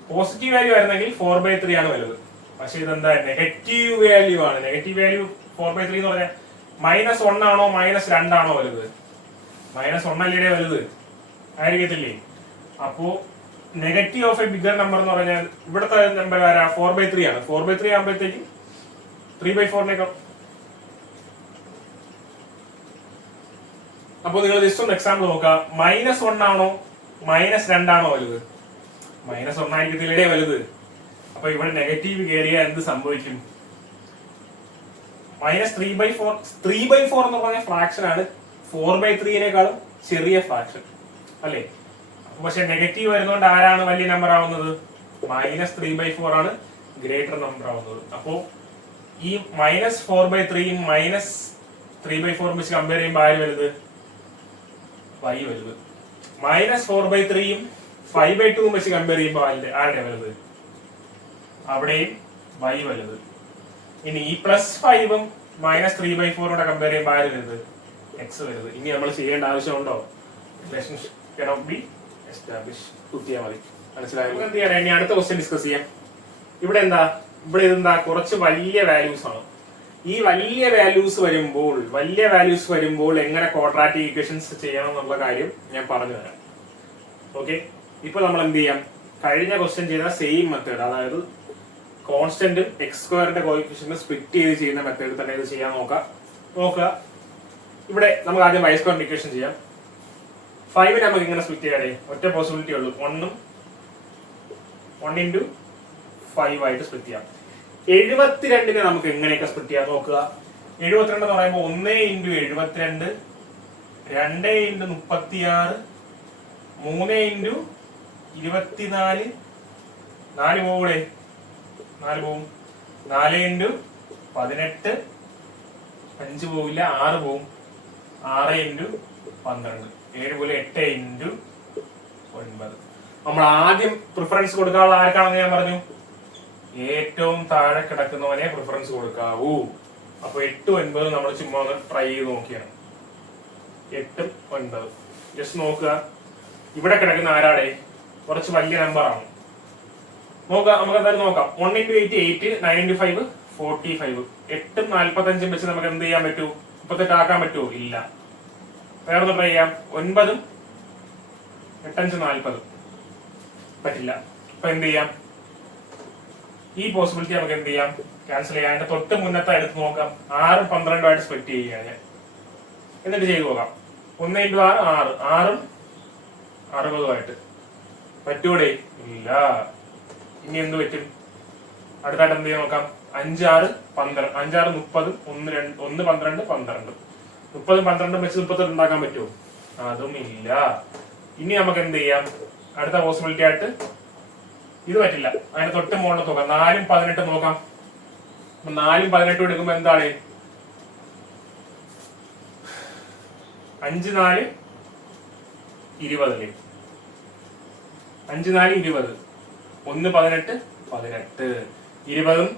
പോസിറ്റീവ് വാല്യൂ ആയിരുന്നെങ്കിൽ 4/3 ആണ് വലുത്. പക്ഷെ ഇതെന്താ, നെഗറ്റീവ് വാല്യൂ ആണ്. നെഗറ്റീവ് വാല്യൂ 4/3 എന്ന് പറഞ്ഞാൽ -1 ആണോ -2 ആണോ വലുത്? -1 അല്ലേ വലുത്? ആയിരിക്കത്തില്ലേ? അപ്പോ negative of A bigger number എന്ന് പറഞ്ഞാൽ ഇവിടുത്തെ നമ്പർ ആരാ? 4/3 ആണ്. 4/3 ആകുമ്പോഴത്തേക്കും 3/4 അപ്പൊ നിങ്ങൾ ജസ്റ്റ് ഒന്ന് എക്സാമ്പിൾ നോക്കാം. -1 ആണോ -2 ആണോ വലുത്? -1 ആയിരിക്കത്തില്ലേ വലുത്? അപ്പൊ ഇവിടെ നെഗറ്റീവ് കയറിയ എന്ത് സംഭവിക്കും? -3/4 എന്ന് പറഞ്ഞ ഫ്രാക്ഷൻ ആണ് 4/3-നേക്കാളും ചെറിയ ഫ്രാക്ഷൻ അല്ലേ? പക്ഷെ നെഗറ്റീവ് വരുന്നതുകൊണ്ട് ആരാണ് വലിയ നമ്പർ ആവുന്നത്? -3/4 ആണ് ഗ്രേറ്റർ നമ്പർ ആവുന്നത്. അപ്പോ ഈ -4/3 -3/4 വെച്ച് കമ്പയർ ചെയ്യുമ്പോൾ ആര് വലുത്? y വലുത്. -4/3 5/2 വെച്ച് കമ്പയർ ചെയ്യുമ്പോൾ ആരുടെ വലുത്? അവിടെയും y വലുത്. ഇനി ഈ +5 -3/4 കമ്പയർ ചെയ്യുമ്പോൾ ആര് വലുത്? x വലുത്. ഇനി നമ്മൾ ചെയ്യേണ്ട ആവശ്യമുണ്ടോ? Relationship cannot be established. കുത്തിയാൽ മതി. മനസ്സിലായോ? എന്ത് ചെയ്യാൻ? ഇനി അടുത്ത ക്വസ്റ്റ്യൻ ഡിസ്കസ് ചെയ്യാം. ഇവിടെ ഇതെന്താ, കുറച്ച് വലിയ വാല്യൂസ് ആണ്. ഈ വലിയ വാല്യൂസ് വരുമ്പോൾ എങ്ങനെ ക്വാഡ്രാറ്റിക് ഇക്വേഷൻസ് ചെയ്യണം എന്നുള്ള കാര്യം ഞാൻ പറഞ്ഞു തരാം. ഓക്കെ, ഇപ്പൊ നമ്മൾ എന്ത് ചെയ്യാം, കഴിഞ്ഞ ക്വസ്റ്റ്യൻ ചെയ്ത സെയിം മെത്തേഡ്, അതായത് കോൺസ്റ്റന്റും x² കോഎഫിഷ്യന്റ് സ്പ്ലിറ്റ് ചെയ്ത് ചെയ്യുന്ന മെത്തേഡ് തന്നെ ഇത് ചെയ്യാൻ നോക്കുക. ഇവിടെ നമുക്ക് ആദ്യം y² ഇക്വേഷൻ ചെയ്യാം. 5 നമുക്ക് ഇങ്ങനെ സ്പ്ലിറ്റ് ചെയ്യാതെ ഒറ്റ പോസിബിലിറ്റി ഉള്ളൂ, 1 × 5 ആയിട്ട് സ്പ്ലിറ്റ് ചെയ്യാം. 72 നമുക്ക് എങ്ങനെയൊക്കെ സ്പ്ലിറ്റ് ചെയ്യാൻ നോക്കുക. 72 എന്ന് പറയുമ്പോൾ 1 × 72, 2 × 36, 3 × 24, 4 പോകൂടെ? 4 പോവും. 4 × 18, 5 പോവില്ല, 6 പോവും. 6 × 12, 7 പോലെ 8 × 9. നമ്മൾ ആദ്യം പ്രിഫറൻസ് കൊടുക്കാനുള്ള ആർക്കാണെന്ന് ഞാൻ പറഞ്ഞു? ഏറ്റവും താഴെ കിടക്കുന്നവനെ പ്രിഫറൻസ് കൊടുക്കാവൂ. അപ്പൊ 8, 9 നമ്മൾ ചുമ്മാ ഒന്ന് ട്രൈ ചെയ്ത് നോക്കിയാണ്. 8, 9 ജസ്റ്റ് നോക്കുക. ഇവിടെ കിടക്കുന്ന ആരാടെ? കുറച്ച് വലിയ നമ്പർ ആണ്. നോക്കാം, നമുക്ക് എന്തായാലും നോക്കാം. 1 × 8 8, 9 × 5 45. 8 45 വെച്ച് നമുക്ക് എന്ത് ചെയ്യാൻ പറ്റൂ? 38 ആക്കാൻ പറ്റുമോ? ഇല്ല. വേറൊന്ന് ട്രൈ ചെയ്യാം. 9 8 5 40 പറ്റില്ല. അപ്പൊ എന്ത് ചെയ്യാം? ഈ പോസിബിലിറ്റി നമുക്ക് എന്ത് ചെയ്യാം? ക്യാൻസൽ ചെയ്യാം. അതിന്റെ തൊട്ട് മുന്നത്തെ എടുത്ത് നോക്കാം. 6 12 ആയിട്ട് സ്പ്ലിറ്റ് ചെയ്യുകയാണ്. എന്നിട്ട് ചെയ്ത് നോക്കാം. 1 × 6 6, 6 60 ആയിട്ട് പറ്റൂടെ? ഇല്ല. ഇനി എന്ത് പറ്റും? അടുത്തായിട്ട് എന്ത് ചെയ്യാൻ നോക്കാം. 5 6 12, 5 6 30, 1 12 12. 30 12 വെച്ച് 38 ഉണ്ടാക്കാൻ പറ്റുമോ? അതും ഇല്ല. ഇനി നമുക്ക് എന്ത് ചെയ്യാം? അടുത്ത പോസിബിലിറ്റി ആയിട്ട് ഇത് പറ്റില്ല. അതിന് തൊട്ട് മുകളിൽ നോക്കാം. 4 18 നോക്കാം. 4 18 എടുക്കുമ്പോ എന്താണ്? 5 4 20 അല്ലേ? 5 4 20, 1 18 18. 20ഉം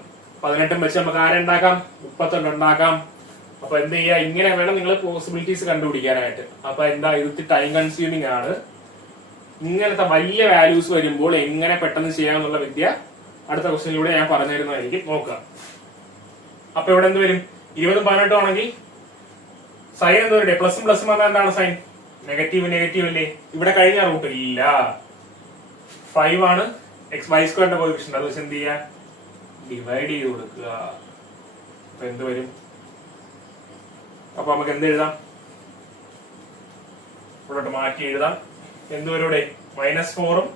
18ഉം വെച്ച് നമുക്ക് ആരെ ഉണ്ടാക്കാം? 32 ഉണ്ടാക്കാം. അപ്പൊ എന്ത് ചെയ്യാ? ഇങ്ങനെ വേണം നിങ്ങൾ പോസിബിലിറ്റീസ് കണ്ടുപിടിക്കാനായിട്ട്. അപ്പൊ എന്താ, ഇത് ടൈം കൺസ്യൂമിംഗ് ആണ്. ഇങ്ങനത്തെ വലിയ വാല്യൂസ് വരുമ്പോൾ എങ്ങനെ പെട്ടെന്ന് ചെയ്യാമെന്നുള്ള വിദ്യ അടുത്ത ക്വസ്റ്റ്യനിലൂടെ ഞാൻ പറഞ്ഞു തരുന്നതായിരിക്കും. നോക്കുക. അപ്പൊ ഇവിടെ എന്ത് വരും? 20 18 ആണെങ്കിൽ സൈൻ എന്താ പറയുക? പ്ലസും പ്ലസും വന്നാൽ എന്താണ് സൈൻ? നെഗറ്റീവ് നെഗറ്റീവ് അല്ലേ? ഇവിടെ കഴിഞ്ഞ റൂട്ട് ഇല്ല. 5 ആണ് y² കോഎഫിഷ്യന്റ്. അത് വെച്ച് എന്ത് ചെയ്യുക? ഡിവൈഡ് ചെയ്ത് കൊടുക്കുക. അപ്പൊ എന്ത് വരും? അപ്പൊ നമുക്ക് എന്ത് എഴുതാം? ഇവിടോട്ട് മാറ്റി എഴുതാം. എന്ത് വരും ഇവിടെ? -4ഉം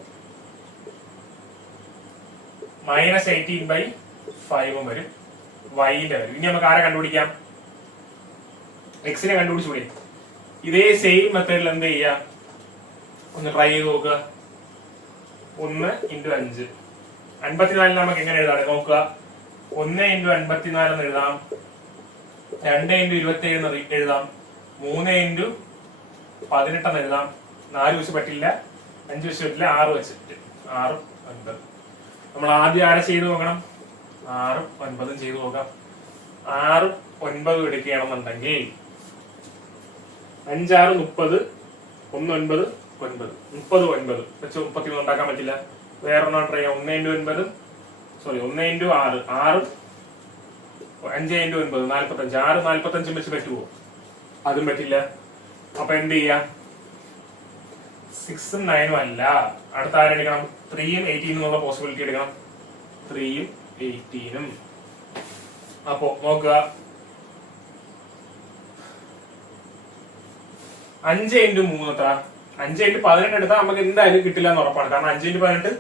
-18/5 വരും. വൈന്റെ വരും. ഇനി നമുക്ക് ആരെ കണ്ടുപിടിക്കാം? എക്സിനെ കണ്ടുപിടിച്ചൂടെ? ഇതേ സെയിം മെത്തേഡിൽ എന്ത് ചെയ്യാ? ഒന്ന് ട്രൈ ചെയ്ത് നോക്കുക. 1 × 5 54 നമുക്ക് എങ്ങനെ എഴുതാം നോക്കുക. 1 × 54 എന്ന് എഴുതാം. 2 × 27 എന്ന് എഴുതാം. 3 × 18 എന്ന് എഴുതാം. 4 വെച്ച് പറ്റില്ല, 5 വെച്ച് പറ്റില്ല, 6 വെച്ചിട്ട് 6 9. നമ്മൾ ആദ്യം ആരെ ചെയ്ത് നോക്കണം? 6 9 ചെയ്ത് നോക്കാം. 6 9 എടുക്കുകയാണെന്നുണ്ടെങ്കിൽ 5 6 30, 1 9 9, 30 9 വെച്ച് 31 ഉണ്ടാക്കാൻ പറ്റില്ല. വേറൊരെണ്ണം ട്രൈ ചെയ്യാം. 1 × 9 സോറി 1 × 6 6 5 × 9 45. 6 45 വെച്ച് പറ്റുമോ? അതും പറ്റില്ല. അപ്പൊ എന്ത് ചെയ്യാം? 6ഉം 9ഉം അല്ല. അടുത്ത ആരെടുക്കണം? 3ഉം 18 എന്നുള്ള പോസിബിലിറ്റി എടുക്കണം. 3ഉം 18ഉം. അപ്പോ നോക്കുക. 5 × 3 എത്ര? 5 × 18 എടുത്താൽ നമുക്ക് എന്തായാലും കിട്ടില്ല എന്ന് ഉറപ്പാണ്. കാരണം 5 × 18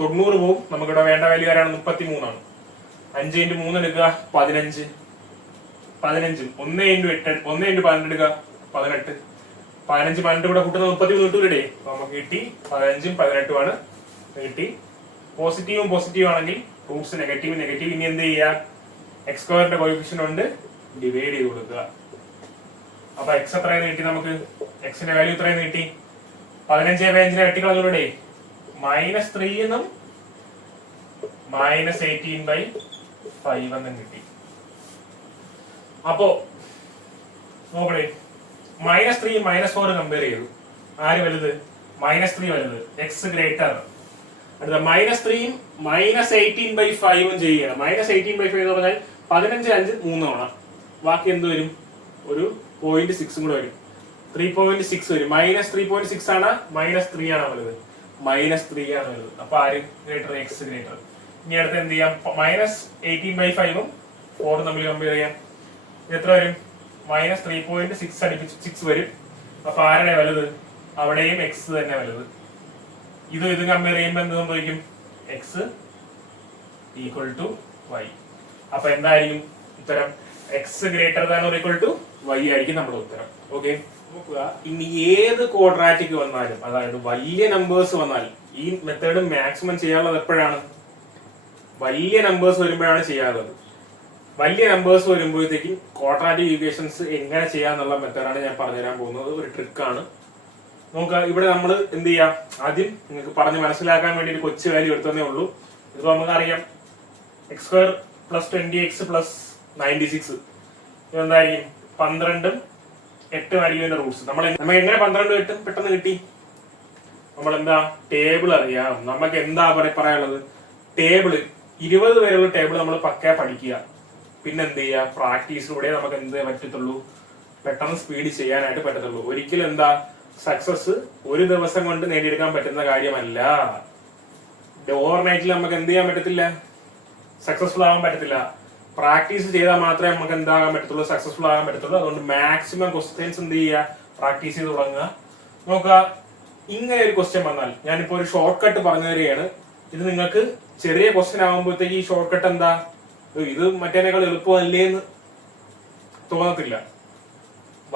90 പോകും. നമുക്കിവിടെ വേണ്ട വാല്യൂ ആരാണ്? 33 ആണ്. 5 × 3 എടുക്കുക 15. 15 1 × 8 1 × 12 എടുക്കുക 18. 15 12 കൂടെ കൂട്ടുന്ന 33 കിട്ടൂലേ? നമുക്ക് കിട്ടി. 15ഉം 18ഉം ആണ് കിട്ടി. പോസിറ്റീവും പോസിറ്റീവ് ആണെങ്കിൽ റൂട്ട്സ് നെഗറ്റീവ് നെഗറ്റീവ്. ഇനി എന്ത് ചെയ്യുക? x² കോഎഫിഷ്യന്റ് കൊണ്ട് ഡിവൈഡ് ചെയ്ത് കൊടുക്കുക. അപ്പൊ x എത്രയെന്ന് കിട്ടി നമുക്ക്? എക്സിന്റെ വാല്യൂ എത്രയെന്ന് കിട്ടി? 15/5 വെട്ടിക്കളഞ്ഞൂടെ? -3 എന്നും -18/5 എന്നും കിട്ടി. അപ്പോ നോക്കണേ, -3 -4 കമ്പയർ ചെയ്തു. ആര് വലുത്? -3 വലുത്. X greater. അടുത്ത -3ഉം -18/5 ചെയ്യുകയാണ്. -18/5 എന്ന് പറഞ്ഞാൽ 15 5 3 തവണ. ബാക്കി എന്ത് വരും? ഒരു 0.6 കൂടെ വരും. 3.6 വരും. -3.6 ആണ് -3 ആണ് വലുത്. -3 ആണ് വലുത്. അപ്പൊ ആര് ഗ്രേറ്റർ? X greater. ഇനി അടുത്ത് എന്ത് ചെയ്യാം? -18/5ഉം 4 തമ്മിൽ കമ്പയർ ചെയ്യാം. എത്ര വരും? -3.6 അടുപ്പിച്ച് 6 വരും. അപ്പൊ ആരുടെ വലുത്? അവിടെയും എക്സ് തന്നെ വലുത്. ഇതും കമ്പയർ ചെയ്യുമ്പോൾ എന്ത് സംഭവിക്കും? X equal to y. അപ്പൊ എന്തായിരിക്കും ഉത്തരം? X greater than or equal to y ആയിരിക്കും നമ്മുടെ ഉത്തരം. ഓക്കെ, നോക്കുക. ഇനി ഏത് ക്വാഡ്രാറ്റിക് വന്നാലും, അതായത് വലിയ നമ്പേഴ്സ് വന്നാൽ, ഈ മെത്തേഡ് മാക്സിമം ചെയ്യാനുള്ളത് എപ്പോഴാണ്? വലിയ നമ്പേഴ്സ് വരുമ്പോഴാണ് ചെയ്യാറുള്ളത്. വലിയ നമ്പേഴ്സ് വരുമ്പോഴത്തേക്കും ക്വാഡ്രാറ്റിക് ഇക്വേഷൻസ് എങ്ങനെ ചെയ്യാന്നുള്ള മെത്തേഡാണ് ഞാൻ പറഞ്ഞുതരാൻ പോകുന്നത്. ഒരു ട്രിക്കാണ്. നോക്കുക, ഇവിടെ നമ്മൾ എന്ത് ചെയ്യാം? ആദ്യം നിങ്ങൾക്ക് പറഞ്ഞ് മനസ്സിലാക്കാൻ വേണ്ടി ഒരു കൊച്ചു വാല്യൂ എടുത്തതേ ഉള്ളൂ. ഇതിപ്പോ നമുക്കറിയാം x² + 20x + 96 ഇതെന്തായിരിക്കും? 12ഉം 8ഉം ആയിരിക്കും റൂട്ട്സ്. നമ്മൾ എങ്ങനെ 12 8 പെട്ടെന്ന് കിട്ടി? നമ്മൾ എന്താ ടേബിൾ അറിയാം. നമുക്ക് എന്താ പറയാനുള്ളത്? ടേബിള് 20 വരെയുള്ള ടേബിൾ നമ്മൾ പക്ക പഠിക്കുക. പിന്നെ എന്ത് ചെയ്യുക? പ്രാക്ടീസിലൂടെ നമുക്ക് എന്ത് പറ്റത്തുള്ളൂ? പെട്ടെന്ന് സ്പീഡ് ചെയ്യാനായിട്ട് പറ്റത്തുള്ളൂ. ഒരിക്കലും എന്താ സക്സസ് ഒരു ദിവസം കൊണ്ട് നേടിയെടുക്കാൻ പറ്റുന്ന കാര്യമല്ല. ഓവർനൈറ്റിൽ നമുക്ക് എന്ത് ചെയ്യാൻ പറ്റത്തില്ല? സക്സസ്ഫുൾ ആവാൻ പറ്റത്തില്ല. പ്രാക്ടീസ് ചെയ്താൽ മാത്രമേ നമുക്ക് എന്താകാൻ പറ്റത്തുള്ളൂ? സക്സസ്ഫുൾ ആകാൻ പറ്റത്തുള്ളൂ. അതുകൊണ്ട് മാക്സിമം ക്വസ്റ്റ്യൻസ് എന്ത് ചെയ്യുക? പ്രാക്ടീസ് ചെയ്ത് തുടങ്ങുക. നോക്കുക, ഇങ്ങനെ ഒരു ക്വസ്റ്റ്യൻ വന്നാൽ, ഞാനിപ്പോ ഒരു ഷോർട്ട് കട്ട് പറഞ്ഞു തരികയാണ്. ഇത് നിങ്ങൾക്ക് ചെറിയ ക്വസ്റ്റ്യൻ ആകുമ്പോഴത്തേക്ക് ഈ ഷോർട്ട് കട്ട് എന്താ, ഇത് മറ്റേനേക്കാൾ എളുപ്പമല്ലേ എന്ന് തോന്നത്തില്ല.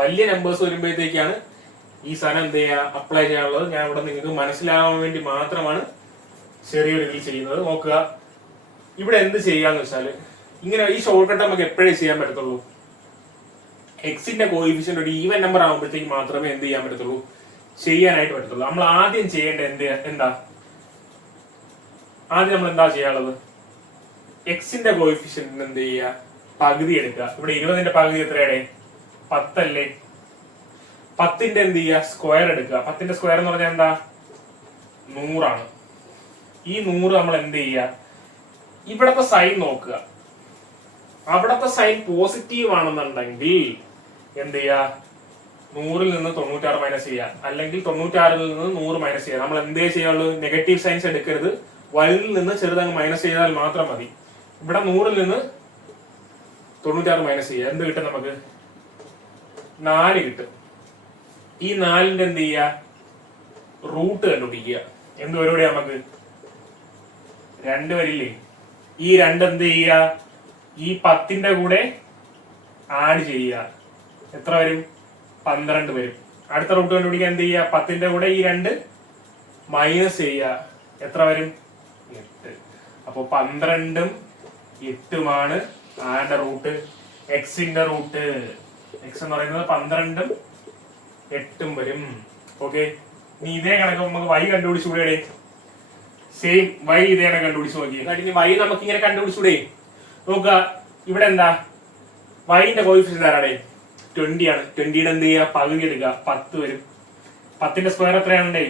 വലിയ നമ്പേഴ്സ് വരുമ്പോഴത്തേക്കാണ് ഈ സാധനം എന്ത് ചെയ്യുക? അപ്ലൈ ചെയ്യാനുള്ളത്. ഞാൻ ഇവിടെ നിങ്ങൾക്ക് മനസ്സിലാവാൻ വേണ്ടി മാത്രമാണ് ചെറിയൊരു ഇതിൽ ചെയ്യുന്നത്. നോക്കുക, ഇവിടെ എന്ത് ചെയ്യാന്ന് വെച്ചാല്, ഇങ്ങനെ ഈ ഷോർട്ട് കട്ട് നമുക്ക് എപ്പോഴേ ചെയ്യാൻ പറ്റത്തുള്ളൂ? എക്സിന്റെ കോഎഫിഷ്യന്റ് ഒരു ഈവൻ നമ്പർ ആകുമ്പോഴത്തേക്ക് മാത്രമേ എന്ത് ചെയ്യാൻ പറ്റത്തുള്ളൂ? ചെയ്യാനായിട്ട് പറ്റത്തുള്ളൂ. നമ്മൾ ആദ്യം ചെയ്യേണ്ടത് എന്താ? ആദ്യം നമ്മൾ എന്താ ചെയ്യാനുള്ളത്? എക്സിന്റെ കോഎഫിഷ്യന്റിന് എന്ത് ചെയ്യുക? പകുതി എടുക്കുക. ഇവിടെ 20ന്റെ പകുതി എത്രയുടെ? 10 അല്ലേ? 10ന്റെ എന്ത് ചെയ്യുക? സ്ക്വയർ എടുക്കുക. 10ന്റെ സ്ക്വയർ എന്ന് പറഞ്ഞാൽ എന്താ? 100 ആണ്. ഈ 100 നമ്മൾ എന്ത് ചെയ്യുക? ഇവിടത്തെ സൈൻ നോക്കുക. അവിടത്തെ സൈൻ പോസിറ്റീവ് ആണെന്നുണ്ടെങ്കിൽ എന്ത് ചെയ്യുക? 100-ൽ നിന്ന് 96 മൈനസ് ചെയ്യുക, അല്ലെങ്കിൽ 96-ൽ നിന്ന് 100 മൈനസ് ചെയ്യുക. നമ്മൾ എന്തേ ചെയ്യാനുള്ളൂ? നെഗറ്റീവ് സയൻസ് എടുക്കരുത്. വലുതിൽ നിന്ന് ചെറുതങ്ങ് മൈനസ് ചെയ്താൽ മാത്രം മതി. ഇവിടെ 100-ൽ നിന്ന് 96 മൈനസ് ചെയ്യുക. എന്ത് കിട്ടും? നമുക്ക് 4 കിട്ടും. ഈ 4-ന്റെ എന്ത് ചെയ്യുക? റൂട്ട് കണ്ടുപിടിക്കുക. എന്ത് പരിപാടിയാ? നമുക്ക് 2 വരില്ലേ? ഈ 2 എന്ത് ചെയ്യുക? ഈ 10-ന്റെ കൂടെ ആഡ് ചെയ്യുക. എത്ര വരും? 12 വരും. അടുത്ത റൂട്ട് കണ്ടുപിടിക്കാൻ എന്ത് ചെയ്യുക? 10-ന്റെ കൂടെ ഈ 2 മൈനസ് ചെയ്യുക. എത്ര വരും? 8. അപ്പൊ 12-ഉം 8-ഉമാണ് ആരുടെ റൂട്ട്? എക്സിന്റെ റൂട്ട്. എക്സ് എന്ന് പറയുന്നത് 12-ഉം 8-ഉം വരും. ഓക്കെ, ഇനി ഇതേ കണക്ക് നമുക്ക് y കണ്ടുപിടിച്ചുകൂടെ? സെയിം y ഇതേ കണക്ക് കണ്ടുപിടിച്ച് നോക്കി. ഇനി y നമുക്ക് ഇങ്ങനെ കണ്ടുപിടിച്ചൂടെ? നോക്കുക, ഇവിടെ എന്താ? y-ന്റെ കോയിഫിഷ്യന്റ് ആരാണ്? 20 ആണ്. 20-യുടെ എന്ത് ചെയ്യുക? പകുതി എടുക്കുക. 10 വരും. 10-ന്റെ സ്ക്വയർ എത്രയാണേ?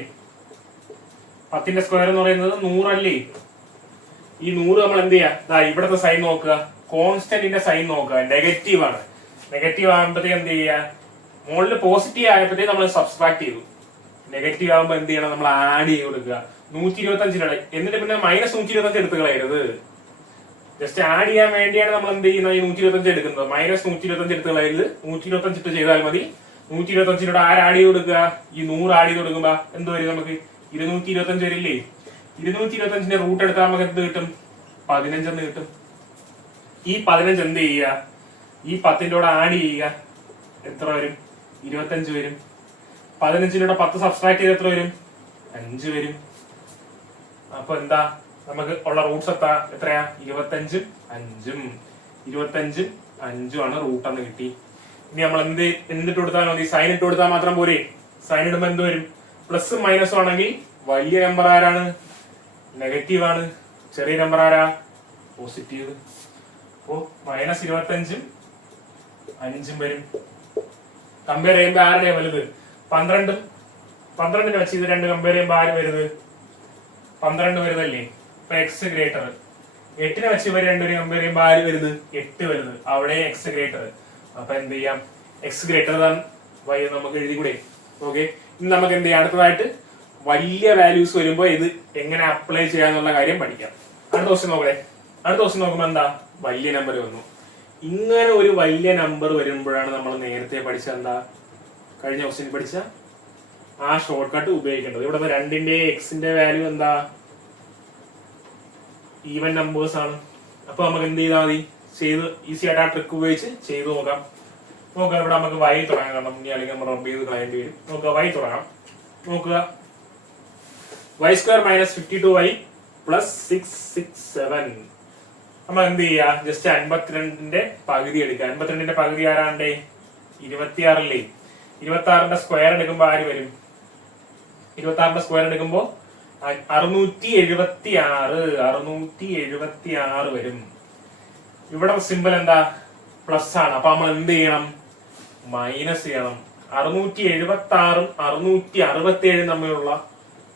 10-ന്റെ സ്ക്വയർ എന്ന് പറയുന്നത് 100 അല്ലേ? ഈ 100 നമ്മൾ എന്ത് ചെയ്യുക? ഇവിടത്തെ സൈൻ നോക്കുക, കോൺസ്റ്റന്റിന്റെ സൈൻ നോക്കുക. നെഗറ്റീവ് ആണ്. നെഗറ്റീവ് ആകുമ്പോഴത്തേക്ക് എന്ത് ചെയ്യുക? മുകളിൽ പോസിറ്റീവ് ആയപ്പോഴത്തേക്ക് നമ്മൾ സബ്സ്ട്രാക്ട് ചെയ്തു. നെഗറ്റീവ് ആകുമ്പോൾ എന്ത് ചെയ്യണം? നമ്മൾ ആഡ് ചെയ്ത് കൊടുക്കുക. 125 എന്നിട്ട് പിന്നെ -125 എടുത്ത് കളയരുത്. ജസ്റ്റ് ആഡ് ചെയ്യാൻ വേണ്ടിയാണ് നമ്മൾ എന്ത് ചെയ്യുന്നത്? ഈ 125 എടുക്കുന്നത്. -125 എടുത്ത് കളയരുത്. 125 ഇട്ട് ചെയ്താൽ മതി. 125-നോട് ആഡ് ചെയ്ത് കൊടുക്കുക? ഈ 100 ആഡ് ചെയ്ത് കൊടുക്കുമ്പോ എന്ത് വരും? നമുക്ക് 225 വരില്ലേ? 225-ന്റെ റൂട്ട് എടുത്താൽ നമുക്ക് എന്ത് കിട്ടും? 15 എന്ന് കിട്ടും. ഈ 15 എന്ത് ചെയ്യുക? ഈ 10-ന്റെ ആഡ് ചെയ്യുക. എത്ര വരും? 25 വരും. 15-ന്റെ 10 സബ്സ്ട്രാക്ട് ചെയ്ത് എത്ര വരും? 5 വരും. അപ്പൊ എന്താ നമുക്ക് ഉള്ള റൂട്ട്സ് എത്രയാ? 25-ഉം 5-ഉം. 25-ഉം 5-ഉം ആണ് റൂട്ട് എന്ന് കിട്ടി. ഇനി നമ്മൾ എന്തിട്ട് കൊടുത്താൽ മതി? സൈൻ ഇട്ട് കൊടുത്താൽ മാത്രം പോരെ? സൈൻ ഇടുമ്പോ എന്ത് വരും? പ്ലസും മൈനസും ആണെങ്കിൽ വലിയ നമ്പർ ആരാണ്? നെഗറ്റീവ് ആണ്. ചെറിയ നമ്പർ ആരാ? പോസിറ്റീവ്. അപ്പോ -25-ഉം 5-ഉം വരും. കമ്പയർ ചെയ്യുമ്പോ ആരുടെയാ വലുത്? 12-നെ വെച്ച് ഇത് 2 കമ്പയർ ചെയ്യുമ്പോ ആര് വരുന്നത്? 12 വരുന്നല്ലേ? ഇപ്പൊ എക്സ് ഗ്രേറ്റർ. 8-നെ വെച്ച് ഇവർ 2 കമ്പയർ ചെയ്യുമ്പോ ആര് വരുന്നത്? 8 വരുന്നത്. അവിടെ എക്സ് ഗ്രേറ്റർ. അപ്പൊ എന്ത് ചെയ്യാം? എക്സ് ഗ്രേറ്റർ ദാൻ വൈ നമുക്ക് എഴുതിക്കൂടെ? ഓക്കെ, ഇനി നമുക്ക് എന്ത് ചെയ്യാം? അടുത്തതായിട്ട് വലിയ വാല്യൂസ് വരുമ്പോ ഇത് എങ്ങനെ അപ്ലൈ ചെയ്യാന്നുള്ള കാര്യം പഠിക്കാം. അടുത്ത ദിവസം നോക്കണേ. അടുത്ത ദിവസം നോക്കുമ്പോ എന്താ? വലിയ നമ്പർ വന്നു. ഇങ്ങനെ ഒരു വലിയ നമ്പർ വരുമ്പോഴാണ് നമ്മൾ നേരത്തെ പഠിച്ച എന്താ? കഴിഞ്ഞ ക്വസ്റ്റ്യൻ പഠിച്ച ആ ഷോർട്ട് കട്ട് ഉപയോഗിക്കേണ്ടത്. ഇവിടെ 2-ന്റെ എക്സിന്റെ വാല്യൂ എന്താ? ഈവൻ നമ്പേഴ്സ് ആണ്. അപ്പൊ നമുക്ക് എന്ത് ചെയ്താൽ മതി? ചെയ്ത് ഈസി ആയിട്ട് ആ ട്രിക്ക് ഉപയോഗിച്ച് ചെയ്ത് നോക്കാം. നോക്കുക, ഇവിടെ നമുക്ക് y തുടങ്ങാം. കാരണം ഇനി അല്ലെങ്കിൽ നമ്മൾ റബ്ബ് ചെയ്ത് കളയേണ്ടി വരും. നോക്കുക, y തുടങ്ങാം. നോക്കുക, y² - 52y + 667. നമ്മൾ എന്ത് ചെയ്യുക? ജസ്റ്റ് 52-ന്റെ പകുതി എടുക്കുക. 52-ന്റെ പകുതി ആരാണ്ടേ? 26 അല്ലേ? 26-ന്റെ സ്ക്വയർ എടുക്കുമ്പോ ആര് വരും? 26-ന്റെ സ്ക്വയർ എടുക്കുമ്പോ 676 വരും. ഇവിടെ സിമ്പിൾ എന്താ? പ്ലസ് ആണ്. അപ്പൊ നമ്മൾ എന്ത് ചെയ്യണം? മൈനസ് ചെയ്യണം. 676-ഉം 667-ഉം തമ്മിലുള്ള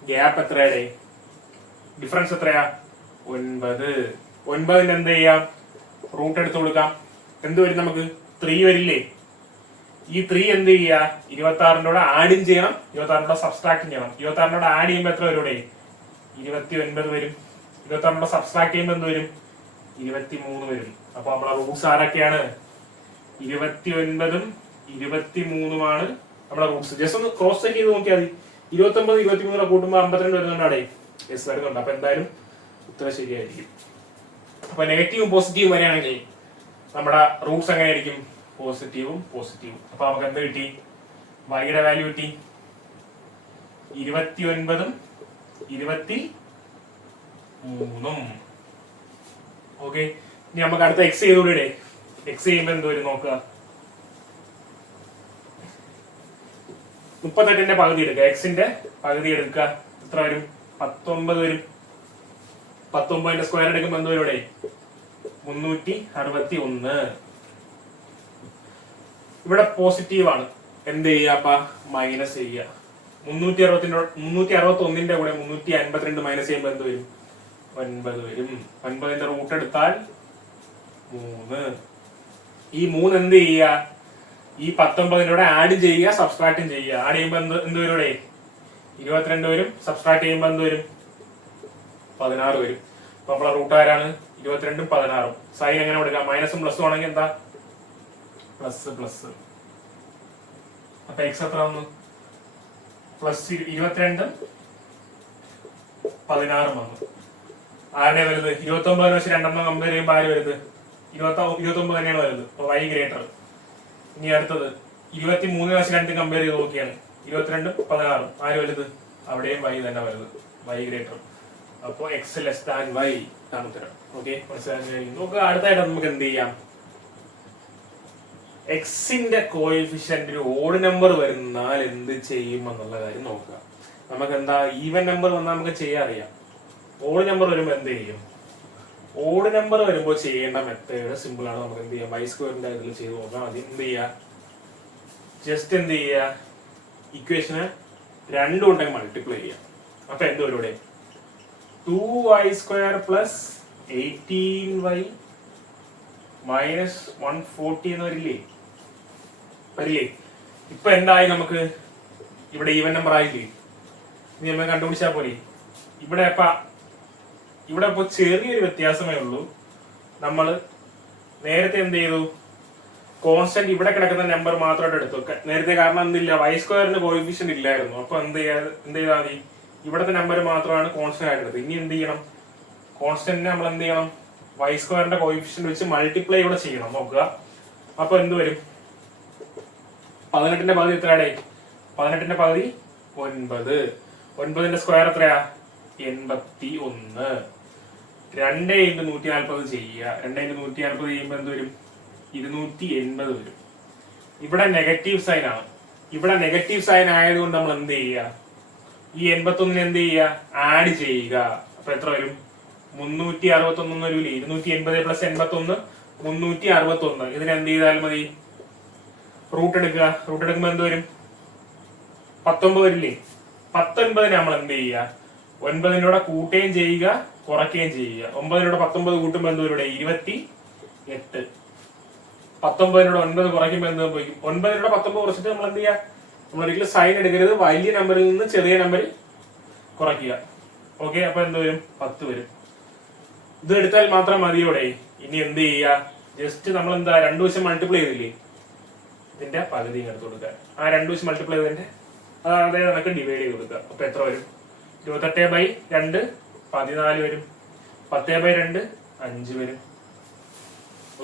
ഗ്യാപ്പ് എത്രയുടെ? ഡിഫറൻസ് എത്രയാ? 9. 9-ന് എന്ത് ചെയ്യാം? റൂട്ട് എടുത്ത് കൊടുക്കാം. എന്ത് വരും? നമുക്ക് 3 വരില്ലേ? ഈ 3 എന്ത് ചെയ്യുക? 26-നോട് ആഡും ചെയ്യണം, 26-നോട് സബ്സ്ട്രാക്ട് ചെയ്യണം. 26-നോട് ആഡ് ചെയ്യുമ്പോ എത്ര വരും? 29 വരും. 26-നോട് സബ്സ്ട്രാക്ട് ചെയ്യുമ്പോ എന്ത് വരും? 23 വരും. അപ്പൊ നമ്മളെ റൂട്ട്സ് ആരൊക്കെയാണ്? 29-ഉം 23-ഉമാണ് നമ്മളെ റൂട്ട്സ്. ജസ്റ്റ് ഒന്ന് ക്രോസ് ചെക്ക് ചെയ്ത് നോക്കിയാൽ മതി. 29 23 കൂട്ടുമ്പോ 52 വരുന്നുണ്ടാടേ. യെസ്, വരുന്നുണ്ട്. അപ്പൊ എന്തായാലും ഉത്തരം ശരിയായിരിക്കും. അപ്പൊ നെഗറ്റീവും പോസിറ്റീവും വരികയാണെങ്കിൽ നമ്മുടെ റൂട്ട്സ് എങ്ങനെയായിരിക്കും? പോസിറ്റീവും പോസിറ്റീവും. അപ്പൊ നമുക്ക് എന്ത് കിട്ടി? വൈയുടെ വാല്യൂ കിട്ടി 29-ഉം 23-ഉം. ഓക്കെ, ഇനി നമുക്ക് അടുത്ത എക്സ് ചെയ്തൂടെ? എക്സ് ചെയ്യുമ്പോ എന്ത് വരും നോക്കുക. 38-ന്റെ പകുതി എടുക്കുക. എക്സിന്റെ പകുതി എടുക്കുക. എത്ര വരും? 19 വരും. 19-ന്റെ സ്ക്വയർ എടുക്കുമ്പോ എന്ത് വരും? 361. ഇവിടെ പോസിറ്റീവ് ആണ്. എന്ത് ചെയ്യാപ്പ? മൈനസ് ചെയ്യുക. 361-ന്റെ കൂടെ 352 മൈനസ് ചെയ്യുമ്പോ എന്ത് വരും? 9 വരും. 9-ന്റെ റൂട്ട് എടുത്താൽ 3. ഈ 3 എന്ത് ചെയ്യുക? ഈ 19 ആഡ് ചെയ്യുക, സബ്സ്ട്രാക്റ്റും ചെയ്യുക. ആഡ് ചെയ്യുമ്പോൾ എന്ത് വരും ഇവിടെ? 22 വരും. സബ്സ്ട്രാക്ട് ചെയ്യുമ്പോൾ എന്ത് വരും? 16 വരും. അപ്പൊ നമ്മളെ റൂട്ട് ആരാണ്? 22ഉം 16ഉം. സൈൻ എങ്ങനെ കൊടുക്കാം? മൈനസും പ്ലസും ആണെങ്കിൽ എന്താ? Plus plus. അപ്പൊ എക്സ് എത്ര വന്നു? പ്ലസ് 22ഉം 16ഉം വന്നു. ആരുടെ വലുത്? 29 വെച്ച് രണ്ടെണ്ണം കമ്പയർ ചെയ്യുമ്പോൾ ആര് വലുത്? 29 തന്നെയാണ് വലുത്. അപ്പൊ വൈ ഗ്രേറ്റർ. ഇനി അടുത്തത് 23 വെച്ച് 2 കമ്പയർ ചെയ്ത് നോക്കിയാണ്. 22ഉം 16ഉം ആര് വലുത്? അവിടെയും വൈ തന്നെ വലുത്. Y greater. അപ്പോ എക്സ് ലെസ് ദാൻ വൈ ആണ് ഉത്തരം. ഓക്കെ, മനസ്സിലാക്കി. നമുക്ക് അടുത്തായിട്ട് നമുക്ക് എന്ത് ചെയ്യാം? എക്സിന്റെ കോഎഫിഷ്യന്റ് ഒരു ഓഡ് നമ്പർ വരുന്നാൽ എന്ത് ചെയ്യും എന്നുള്ള കാര്യം നോക്കുക. നമുക്ക് എന്താ ഈവൻ നമ്പർ വന്നാൽ നമുക്ക് ചെയ്യാൻ അറിയാം. ഓഡ് നമ്പർ വരുമ്പോ എന്ത് ചെയ്യും? ഓഡ് നമ്പർ വരുമ്പോൾ ചെയ്യേണ്ട മെത്തേഡ് സിമ്പിൾ ആണ്. നമുക്ക് എന്ത് ചെയ്യാം? വൈ സ്ക്വയറിന്റെ ഇതിൽ ചെയ്ത് നോക്കാം. ആദ്യം എന്ത് ചെയ്യാ? ജസ്റ്റ് എന്ത് ചെയ്യാ? ഇക്വേഷന് 2 ഉണ്ടെങ്കിൽ മൾട്ടിപ്ലൈ ചെയ്യാം. അപ്പൊ എന്ത് വരും ഇവിടെ? 2y² പ്ലസ് 18y മൈനസ് 140 എന്ന് വരില്ലേ? ഇപ്പൊ എന്തായി? നമുക്ക് ഇവിടെ ഈവൻ നമ്പർ ആയില്ലേ? ഇനി നമ്മൾ കണ്ടുപിടിച്ചാൽ പോലെ. ഇവിടെ ഇപ്പൊ ചെറിയൊരു വ്യത്യാസമേ ഉള്ളൂ. നമ്മൾ നേരത്തെ എന്ത് ചെയ്തു? കോൺസ്റ്റന്റ് ഇവിടെ കിടക്കുന്ന നമ്പർ മാത്രമായിട്ട് എടുത്തു നേരത്തെ. കാരണം എന്തില്ല? y² കോഎഫിഷ്യന്റ് ഇല്ലായിരുന്നു. അപ്പൊ എന്ത് ചെയ്താൽ മതി? ഇവിടുത്തെ നമ്പർ മാത്രമാണ് കോൺസ്റ്റന്റ് ആയിട്ട് എടുത്തത്. ഇനി എന്ത് ചെയ്യണം? കോൺസ്റ്റന്റിനെ നമ്മൾ എന്ത് ചെയ്യണം? y² കോഎഫിഷ്യന്റ് വെച്ച് മൾട്ടിപ്ലൈ ഇവിടെ ചെയ്യണം. നോക്കുക. അപ്പൊ എന്ത് വരും? 18ന്റെ പകുതി എത്രയാടേ? 18ന്റെ പകുതി 9. 9ന്റെ സ്ക്വയർ എത്രയാ? 81. 2 × 140 ചെയ്യുക. 2 × 140 ചെയ്യുമ്പോൾ എന്ത് വരും? 280 വരും. ഇവിടെ നെഗറ്റീവ് സൈൻ ആണ്. ഇവിടെ നെഗറ്റീവ് സൈൻ ആയതുകൊണ്ട് നമ്മൾ എന്ത് ചെയ്യുക? ഈ 81 എന്ത് ചെയ്യുക? ആഡ് ചെയ്യുക. അപ്പൊ എത്ര വരും? 361 വരൂലേ? 280 പ്ലസ് 81 361. ഇതിന് എന്ത് ചെയ്താൽ മതി? റൂട്ട് എടുക്കുക. റൂട്ട് എടുക്കുമ്പോൾ എന്ത് വരും? 19 വരില്ലേ? 19 നമ്മൾ എന്ത് ചെയ്യുക? 9 കൂട്ടുകയും ചെയ്യുക, കുറയ്ക്കുകയും ചെയ്യുക. 9 19 കൂട്ടുമ്പോൾ എന്ത് വരും? 28. 19 9 കുറയ്ക്കുമ്പോൾ എന്ത് സംഭവിക്കും? 9 19 കുറച്ചിട്ട് നമ്മൾ എന്ത് ചെയ്യുക? നമ്മൾ ഒരിക്കലും സൈൻ എടുക്കരുത്. വലിയ നമ്പറിൽ നിന്ന് ചെറിയ നമ്പറിൽ കുറയ്ക്കുക. ഓക്കെ, അപ്പൊ എന്ത് വരും? 10 വരും. ഇത് എടുത്താൽ മാത്രം മതിയോടെ. ഇനി എന്ത് ചെയ്യുക? ജസ്റ്റ് നമ്മൾ എന്താ 2 വശം മൾട്ടിപ്ലൈ ചെയ്തില്ലേ? ഇതിന്റെ പകുതി എടുത്ത് കൊടുക്കുക. ആ 2 വശം മൾട്ടിപ്ലൈ ചെയ്തതിന്റെ അതേ കണക്ക് ഡിവൈഡ് ചെയ്ത് കൊടുക്കുക. അപ്പൊ എത്ര വരും? 28/2 14 വരും. 10/2 5 വരും.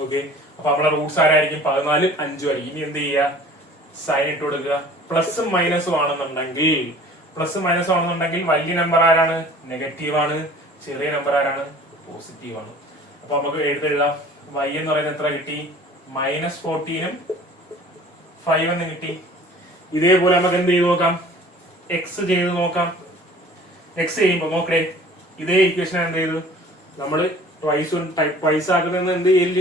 ഓക്കെ, അപ്പൊ നമ്മളെ റൂട്ട്സ് ആരായിരിക്കും? 14 5 ആയിരിക്കും. ഇനി എന്ത് ചെയ്യുക? സൈൻ ഇട്ട് കൊടുക്കുക. പ്ലസും മൈനസും ആണെന്നുണ്ടെങ്കിൽ വലിയ നമ്പർ ആരാണ്? നെഗറ്റീവ് ആണ്. ചെറിയ നമ്പർ ആരാണ്? പോസിറ്റീവ് ആണ്. അപ്പൊ നമുക്ക് എഴുതാം. y എന്ന് പറയുന്നത് എത്ര കിട്ടി? -14ഉം 5 എന്ന് കിട്ടി. ഇതേപോലെ നമുക്ക് എന്ത് ചെയ്ത് നോക്കാം? എക്സ് ചെയ്ത് നോക്കാം. എക്സ് ചെയ്യുമ്പോ നോക്കണേ, ഇതേ ഇക്വേഷൻ എന്ത് ചെയ്തു? നമ്മള് ട്വൈസ് ആക്കുന്നത് എന്ത് ചെയ്യില്ല?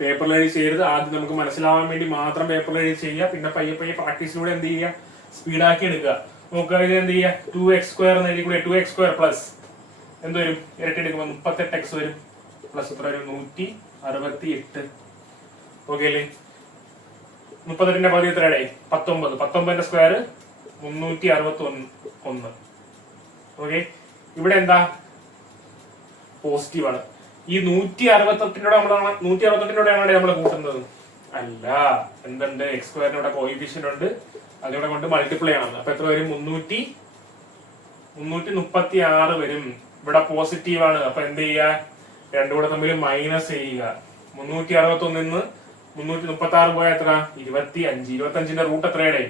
പേപ്പറിൽ എഴുതി ചെയ്യരുത്. ആദ്യം നമുക്ക് മനസ്സിലാവാൻ വേണ്ടി മാത്രം പേപ്പറിൽ എഴുതി ചെയ്യുക. പിന്നെ പയ്യെ പ്രാക്ടീസിലൂടെ എന്ത് ചെയ്യുക? സ്പീഡാക്കി എടുക്കുക. നോക്കുക. ഇത് എന്ത് ചെയ്യുക? 2x² എന്ന് എഴുതി കൂടെ. 2x² പ്ലസ് എന്ത് വരും? ഇരട്ടി എടുക്കുമ്പോൾ 38x വരും. പ്ലസ് എത്ര വരും? 168. ഓക്കെ അല്ലേ? 38ന്റെ പകുതി എത്രയുടെ? 19. 19ന്റെ സ്ക്വയർ 361. ഓക്കെ, ഇവിടെ എന്താ? പോസിറ്റീവ് ആണ്. ഈ 168 നമ്മൾ കൂട്ടുന്നത് അല്ല. എന്തുണ്ട്? x² കോഎഫിഷ്യന്റ് ഉണ്ട്. അതിവിടെ കൊണ്ട് മൾട്ടിപ്ലൈ ആണ്. അപ്പൊ എത്ര വരും? 336 വരും. ഇവിടെ പോസിറ്റീവ് ആണ്. അപ്പൊ എന്ത് ചെയ്യുക? രണ്ടും കൂടെ തമ്മിൽ മൈനസ് ചെയ്യുക. 361 336 പോയാൽ എത്ര? 25. 25ന്റെ റൂട്ട് എത്രയുടെ?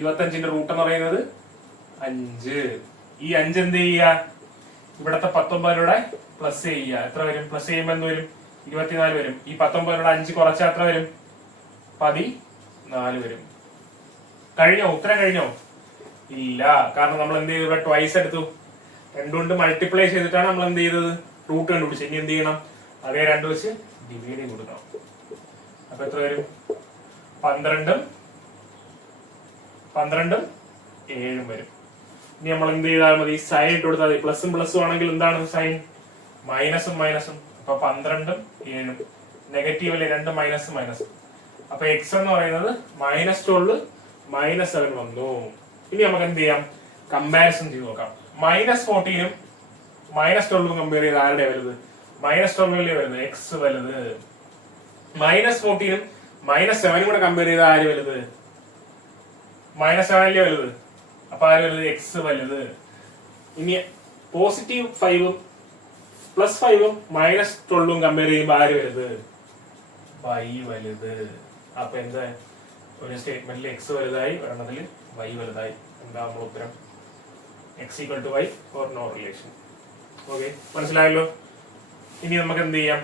25ന്റെ റൂട്ട് എന്ന് പറയുന്നത് 5. ഈ 5 എന്ത് ചെയ്യുക? ഇവിടത്തെ 19 പ്ലസ് ചെയ്യുക. എത്ര വരും? പ്ലസ് ചെയ്യുമ്പോൾ എന്ത് വരും? 24 വരും. ഈ 19 5 കുറച്ചാൽ എത്ര വരും? 14 വരും. കഴിഞ്ഞോ? ഉത്തരം കഴിഞ്ഞോ? ഇല്ല. കാരണം നമ്മൾ എന്ത് ചെയ്തു? ഇവിടെ ട്വൈസ് എടുത്തു. 2 കൊണ്ട് മൾട്ടിപ്ലൈ ചെയ്തിട്ടാണ് നമ്മൾ എന്ത് ചെയ്തത്? റൂട്ട് കണ്ടുപിടിച്ചത്. ഇനി എന്ത് ചെയ്യണം? അതേ 2 വെച്ച് ഡിവൈഡ് ചെയ്ത് കൊടുക്കണം. അപ്പൊ എത്ര വരും? 12ഉം 7ഉം വരും. ഇനി നമ്മൾ എന്ത് ചെയ്താൽ മതി? സൈൻ ഇട്ട് കൊടുത്താൽ മതി. പ്ലസും പ്ലസും ആണെങ്കിൽ എന്താണ് സൈൻ? മൈനസും മൈനസും. അപ്പൊ 12ഉം 7ഉം നെഗറ്റീവ് അല്ലേ? 2 മൈനസും മൈനസും. അപ്പൊ എക്സ് എന്ന് പറയുന്നത് -12 -7 വന്നു. ഇനി നമുക്ക് എന്ത് ചെയ്യാം, കമ്പാരിസൺ ചെയ്ത് നോക്കാം. -14 -12 കമ്പയർ ചെയ്ത് ആരുടെ വലുത്? -12 വരുന്നത് എക്സ് വലുത്. -14 -7 കൂടെ കമ്പയർ ചെയ്ത് ആര് വലുത്? -7 വലുത്. അപ്പൊ ആര് വലുത്? എക്സ് വലുത്. ഇനി +5 +5 -12 കമ്പയർ ചെയ്യുമ്പോൾ ആര് വലുത്? y വലുത്. അപ്പൊ എന്താ, ഒരു സ്റ്റേറ്റ്മെന്റിൽ എക്സ് വലുതായി, ഒരെണ്ണത്തിൽ y വലുതായി. എന്താ നമ്മൾ ഉത്തരം? x = y or no relation. Okay, മനസ്സിലായല്ലോ. ഇനി നമുക്ക് എന്ത് ചെയ്യാം,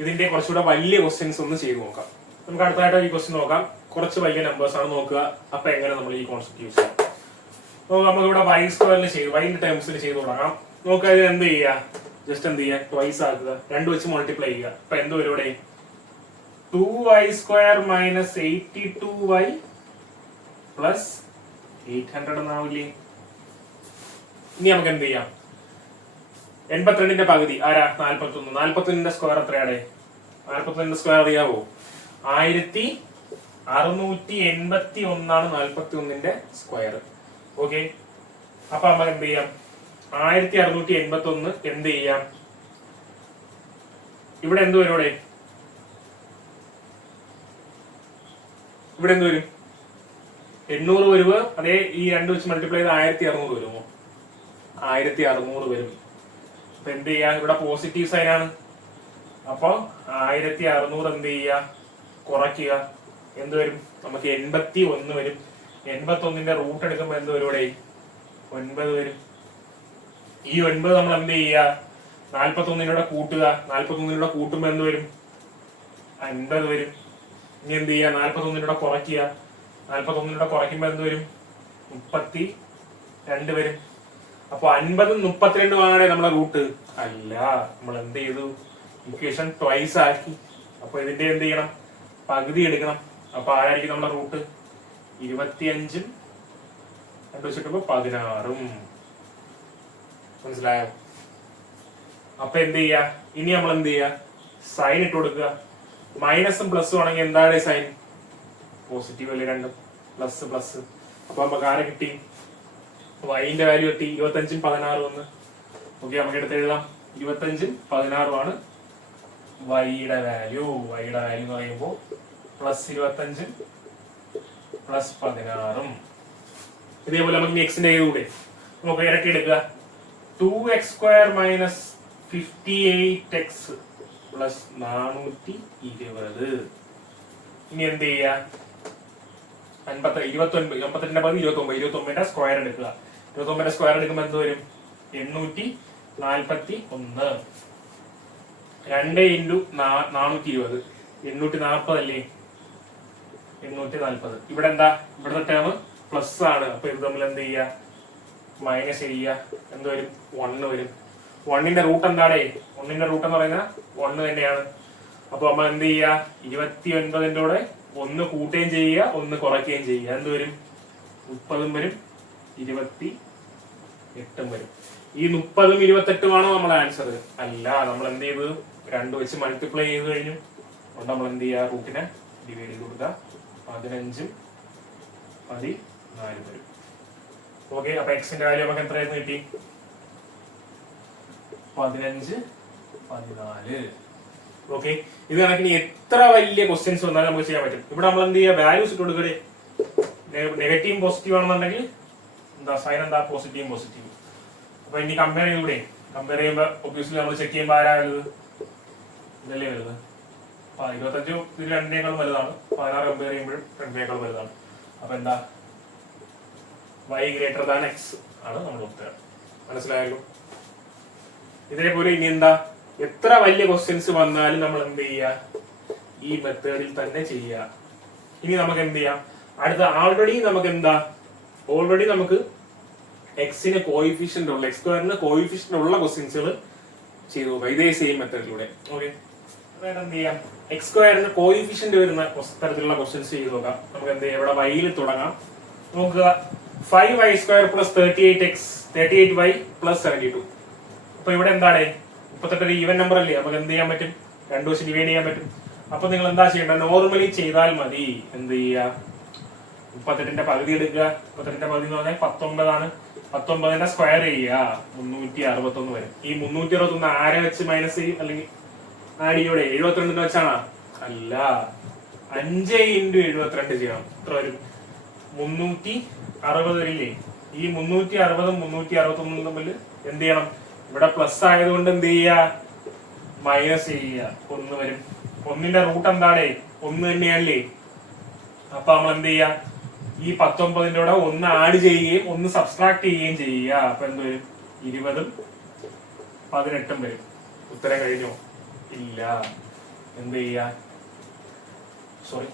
ഇതിന്റെ കുറച്ചുകൂടെ വലിയ ക്വസ്റ്റ്യൻസ് ഒന്ന് ചെയ്ത് നോക്കാം. നമുക്ക് അടുത്തായിട്ട് ഈ ക്വസ്റ്റ്യൻ നോക്കാം. കുറച്ച് വലിയ നമ്പേഴ്സ് ആണ് നോക്കുക. അപ്പൊ എങ്ങനെ നമ്മൾ ഈ കോൺസെപ്റ്റ് യൂസ് ചെയ്യാം? നമുക്ക് ഇവിടെ y² ചെയ്ത് y ടേംസിൽ ചെയ്ത് തുടങ്ങാം. നോക്കുക, ഇത് എന്ത് ചെയ്യുക, ജസ്റ്റ് എന്ത് ചെയ്യുക, ട്വൈസ് ആക്കുക, 2 വെച്ച് മൾട്ടിപ്ലൈ ചെയ്യുക. അപ്പൊ എന്ത് വരും ഇവിടെ? 2y² - 82y + 800 എന്നാവില്ലേ? ഇനി നമുക്ക് എന്ത് ചെയ്യാം, 82ന്റെ പകുതി ആരാ? 41. 41ന്റെ സ്ക്വയർ എത്രയാണ്? 41ന്റെ സ്ക്വയർ അറിയാവോ? 1681 41ന്റെ സ്ക്വയർ. ഓക്കെ, അപ്പൊ നമ്മൾ എന്ത് ചെയ്യാം, 1681 എന്ത് ചെയ്യാം, ഇവിടെ എന്ത് വരും? ഇവിടെ എന്ത് വരും? 800 വരുമോ? അതേ ഈ 2 വെച്ച് മൾട്ടിപ്ലൈ ചെയ്ത് 1600 വരുമോ? 1600 വരും. അപ്പൊ എന്ത് ചെയ്യാ, ഇവിടെ പോസിറ്റീവ് സൈൻ ആണ്. അപ്പൊ 1600 എന്ത് ചെയ്യുക, കുറയ്ക്കുക. എന്ത് വരും? നമുക്ക് 81 വരും. 81ന്റെ റൂട്ട് എടുക്കുമ്പോ എന്ത് വരും? ഇവിടെ 9 വരും. ഈ 9 നമ്മൾ എന്ത് ചെയ്യുക, 41 കൂട്ടുക. 41 കൂട്ടുമ്പോ എന്ത് വരും? 50 വരും. ഇനി എന്ത് ചെയ്യുക, 41 കുറയ്ക്കുക. 41 കുറയ്ക്കുമ്പോ എന്ത് വരും? 32 വരും. അപ്പൊ 50 32 ആണേ നമ്മളെ റൂട്ട് അല്ല. നമ്മൾ എന്ത് ചെയ്തു, ഇക്വേഷൻ ട്വൈസ് ആക്കി. അപ്പൊ ഇതിന്റെ എന്ത് ചെയ്യണം, പകുതി എടുക്കണം. അപ്പൊ ആരായിരിക്കും നമ്മളെ റൂട്ട്? 25 2 വെച്ചിട്ടുമ്പോ 16. മനസ്സിലായോ? അപ്പൊ എന്ത് ചെയ്യാ, ഇനി നമ്മൾ എന്ത് ചെയ്യാ, സൈൻ ഇട്ട് കൊടുക്കുക. മൈനസും പ്ലസും ആണെങ്കിൽ എന്താണ് സൈൻ? പോസിറ്റീവ് അല്ലേ രണ്ടും? Plus plus. അപ്പൊ നമുക്ക് ആരെ കിട്ടി? വൈന്റെ വാല്യൂ കിട്ടി. 25 16 വന്ന്. ഓക്കെ, നമുക്ക് എടുത്ത് എഴുതാം. 25 16 ആണ് വൈയുടെ വാല്യൂ. വൈയുടെ വാല്യൂ എന്ന് പറയുമ്പോൾ +25 +16. ഇതേപോലെ നമുക്ക് എക്സിന്റെ ചെയ്തുകൂടെ? നമുക്ക് ഇരട്ടി എടുക്കുക. 2x² - 58x + 420. ഇനി എന്ത് ചെയ്യാ, 28ന്റെ പകുതി 29. 29ന്റെ സ്ക്വയർ എടുക്കുക. 29ന്റെ സ്ക്വയർ എടുക്കുമ്പോ എന്ത് വരും? 841. 2 × 420 840 അല്ലേ? 840. ഇവിടെ എന്താ, ഇവിടുത്തെ ടേം പ്ലസ് ആണ്. അപ്പൊ ഇത് നമ്മൾ എന്ത് ചെയ്യുക, മൈനസ് ചെയ്യുക. എന്ത് വരും? 1 വരും. 1ന്റെ റൂട്ട് എന്താണ്? 1ന്റെ റൂട്ട് എന്ന് പറയുന്നത് 1 തന്നെയാണ്. അപ്പൊ നമ്മൾ എന്ത് ചെയ്യുക, 29ന്റെ കൂടെ 1 കൂട്ടുകയും ചെയ്യുക, 1 കുറയ്ക്കുകയും ചെയ്യുക. എന്ത് വരും? 30 വരും, 28 വരും. ഈ 30 28 ആണോ നമ്മളെ ആൻസർ? അല്ല. നമ്മൾ എന്ത് ചെയ്തു, 2 വെച്ച് മൾട്ടിപ്ലൈ ചെയ്ത് കഴിഞ്ഞു. അതുകൊണ്ട് നമ്മൾ എന്ത് ചെയ്യുക, റൂട്ടിനെ ഡിവൈഡ് ചെയ്ത് കൊടുക്കുക. 15 14 വരും. ഓക്കെ, അപ്പൊ എക്സിന്റെ വാല്യൂ നമുക്ക് എത്രയായിരുന്നു കിട്ടി? 15 14. ഓക്കെ, ഇത് കണക്കിന് എത്ര വലിയ ക്വസ്റ്റ്യൻസ് വന്നാലും നമുക്ക് ചെയ്യാൻ പറ്റും. ഇവിടെ നമ്മൾ എന്ത് ചെയ്യുക, വാല്യൂസ് ഇട്ട് കൊടുക്കണേ. നെഗറ്റീവ് പോസിറ്റീവ് ആണെന്നുണ്ടെങ്കിൽ എന്താ സൈൻ? എന്താ? Positive positive. അപ്പൊ ഇനി കമ്പയർ ചെയ്യൂടെ? കമ്പയർ ചെയ്യുമ്പോൾ ഒബ്വിയസ്ലി നമ്മൾ ചെക്ക് ചെയ്യുമ്പോൾ ആരാ വലുത്? ഇതല്ലേ വലുത്? 25 ഇത് 2നേക്കാളും വലുതാണ്. 16 കമ്പയർ ചെയ്യുമ്പോഴും 2നേക്കാളും വലുതാണ്. അപ്പൊ എന്താ, y > x ആണ് നമ്മുടെ ഉത്തരം. മനസ്സിലായല്ലോ? ഇതേപോലെ ഇനി എന്താ, എത്ര വലിയ ക്വസ്റ്റ്യൻസ് വന്നാലും നമ്മൾ എന്ത് ചെയ്യുക, ഈ മെത്തേഡിൽ തന്നെ ചെയ്യുക. ഇനി നമുക്ക് എന്ത് ചെയ്യാം, അടുത്ത ഓൾറെഡി നമുക്ക് എക്സിന് കോയിഫിഷ്യന്റ് ഉള്ള, x² കോയിഫിഷ്യന്റ് ഉള്ള ക്വസ്റ്റ്യൻസുകൾ ചെയ്തു നോക്കാം ഇതേ സെയിം മെത്തേഡിലൂടെ. ഓക്കെ, അതായത് എന്ത് ചെയ്യാം, x² കോയിഫിഷ്യന്റ് വരുന്ന തരത്തിലുള്ള ക്വസ്റ്റ്യൻസ് ചെയ്ത് നോക്കാം. നമുക്ക് എന്ത് ചെയ്യാം, ഇവിടെ വൈയിൽ തുടങ്ങാം. നോക്കുക, 5y² + 38y + 72. അപ്പൊ ഇവിടെ എന്താണ്, 38 ഒരു ഈവൻ നമ്പർ അല്ലേ? നമുക്ക് എന്ത് ചെയ്യാൻ പറ്റും? 2 വെച്ച് ഡിവൈഡ് ചെയ്യാൻ പറ്റും. അപ്പൊ നിങ്ങൾ എന്താ ചെയ്യേണ്ടത്? നോർമലി ചെയ്താൽ മതി. എന്ത് ചെയ്യുക? 38ന്റെ പകുതി എടുക്കുക. 38ന്റെ പകുതി എന്ന് പറഞ്ഞാൽ 19 19ന്റെ സ്ക്വയർ ചെയ്യുക, 361 വരും. ഈ 361 ആരെ വെച്ച് മൈനസ് ചെയ്യും? അല്ലെങ്കിൽ ആഡ് ചെയ്യൂടെ? 72 വെച്ചാണോ? അല്ല, 5 × 72 ചെയ്യണം. എത്ര വരും? 360 വരില്ലേ? ഈ 360 361 തമ്മിൽ എന്ത് ചെയ്യണം? ഇവിടെ പ്ലസ് ആയതുകൊണ്ട് എന്ത് ചെയ്യുക? മൈനസ് ചെയ്യുക. 1 വരും. 1ന്റെ റൂട്ട് എന്താടേ? 1 തന്നെയല്ലേ? അപ്പൊ നമ്മൾ എന്ത് ചെയ്യുക? ഈ 19ന്റെ കൂടെ 1 ആഡ് ചെയ്യുകയും 1 സബ്സ്ട്രാക്ട് ചെയ്യുകയും ചെയ്യുക. അപ്പൊ എന്ത് വരും? 20 18 വരും. ഉത്തരം കഴിഞ്ഞോ? ഇല്ല. എന്ത് ചെയ്യുക? സോറി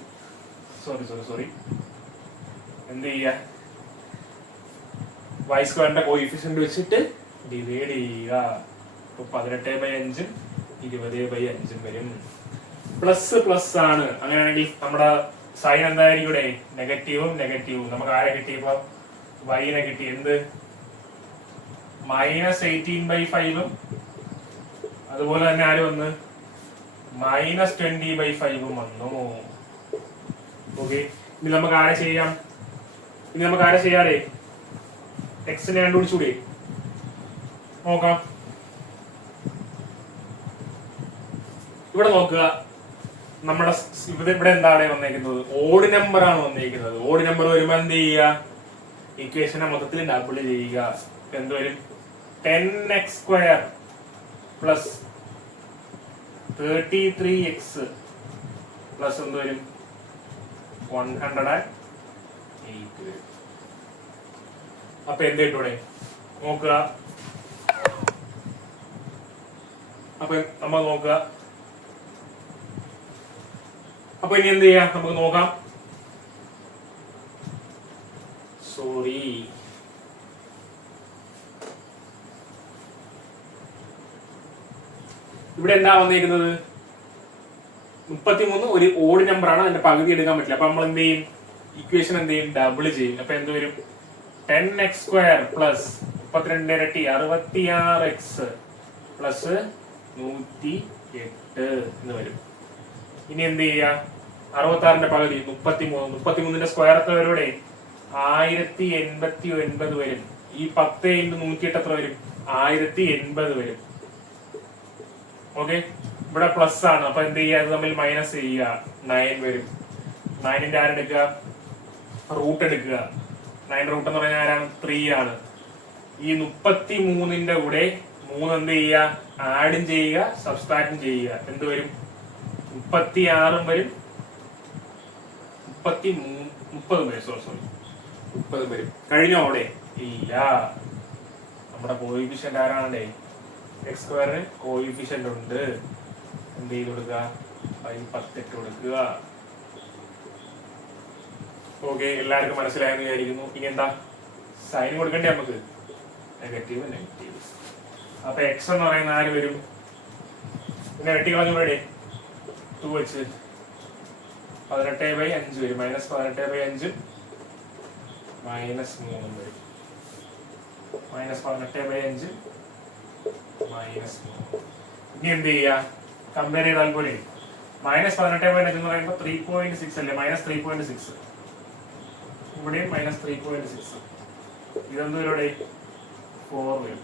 എന്ത് ചെയ്യുക? y സ്ക്വയറിന്റെ കോഎഫിഷ്യന്റ് വെച്ചിട്ട് ഡിവൈഡ് ചെയ്യുക. അപ്പൊ 18/5 20/5 വരും. പ്ലസ് പ്ലസ് ആണ്. അങ്ങനെയാണെങ്കിൽ നമ്മുടെ സൈൻ എന്തായിരിക്കും ഇവിടെ? നെഗറ്റീവും നെഗറ്റീവും. നമുക്ക് ആരെ കിട്ടിയപ്പോ? വൈനെ കിട്ടി. എന്ത്? -18/5 അതുപോലെ തന്നെ ആര് വന്ന്? -20/5 വന്നു. ഓക്കെ, ഇനി നമുക്ക് ആരെ ചെയ്യാം? ചെയ്യാറേ എക്സിനെ കണ്ടുപിടിച്ചൂടെ? നോക്കാം. ഇവിടെ നോക്കുക, നമ്മുടെ ഇവിടെ എന്താണ് വന്നേക്കുന്നത്? ഓഡ് നമ്പർ ആണ് വന്നേക്കുന്നത്. ഓഡ് നമ്പർ വരുമ്പോ എന്ത് ചെയ്യുക? ഇക്വേഷനെ മൊത്തത്തിൽ ഡബിൾ ചെയ്യുക. എന്ത് വരും? 10x² പ്ലസ് 33x പ്ലസ് എന്ത് വരും? 108 വരും. അപ്പൊ എന്ത് കിട്ടൂടെ? നോക്കുക. അപ്പൊ നമ്മൾ നോക്കുക. അപ്പൊ ഇനി എന്ത് ചെയ്യാം? നമുക്ക് നോക്കാം. സോറി, ഇവിടെ എന്താ വന്നിരിക്കുന്നത്? 33 ഒരു ഓഡ് നമ്പർ ആണ്, അതിന്റെ പകുതി എടുക്കാൻ പറ്റില്ല. അപ്പൊ നമ്മൾ എന്ത് ചെയ്യും? ഇക്വേഷൻ എന്ത് ചെയ്യും? ഡബിൾ ചെയ്യും. അപ്പൊ എന്ത് വരും? 10x² പ്ലസ് 32 ഇരട്ടി 66x പ്ലസ് 108 എന്ന് വരും. ഇനി എന്ത് ചെയ്യുക? 66ന്റെ പകുതി 33ന്റെ സ്ക്വയർ എത്ര വരും? 1089 വരും. ഈ 10 × 108 എത്ര വരും? 1080 വരും. ഓക്കെ, ഇവിടെ പ്ലസ് ആണ്. അപ്പൊ എന്ത് ചെയ്യുക? അത് തമ്മിൽ മൈനസ് ചെയ്യുക. 9 വരും. 9ന്റെ ആരെടുക്കുക? റൂട്ട് എടുക്കുക. 9 റൂട്ട് എന്ന് പറഞ്ഞാൽ ആരാണ്? 3 ആണ്. ഈ 33ന്റെ കൂടെ 3 എന്ത് ചെയ്യുക? ആഡും ചെയ്യുക, സബ്സ്ട്രാക്റ്റും ചെയ്യുക. എന്ത് വരും? 36 വരും. 30 വരും. സോറി 30 വരും. കഴിഞ്ഞോ അവിടെ? ഇല്ല. നമ്മുടെ കോഎഫിഷ്യന്റ് ആരാണേ? x² കോഎഫിഷ്യന്റ് ഉണ്ട്. എന്ത് ചെയ്ത് കൊടുക്കുക? 10 കൊടുക്കുക. ഓക്കെ, എല്ലാവർക്കും മനസ്സിലായെന്ന് വിചാരിക്കുന്നു. ഇനി എന്താ? സൈൻ കൊടുക്കണ്ടേ നമുക്ക്? Negative negative. അപ്പൊ x എന്ന് പറയുന്ന ആര് വരും? പിന്നെ വെട്ടി കളഞ്ഞൂടെ? 2 വെച്ച് 18/5 വരും. -18/5 -3 വരും. -18/5 -3. ഇനി എന്ത് ചെയ്യാ? കമ്പയർ ചെയ്താൽ പോലെ -18/5 എന്ന് പറയുമ്പോൾ 3.6 അല്ലേ? -3.6. ഇവിടെയും -3.6. ഇതെന്ത് വരും? 4 വരും.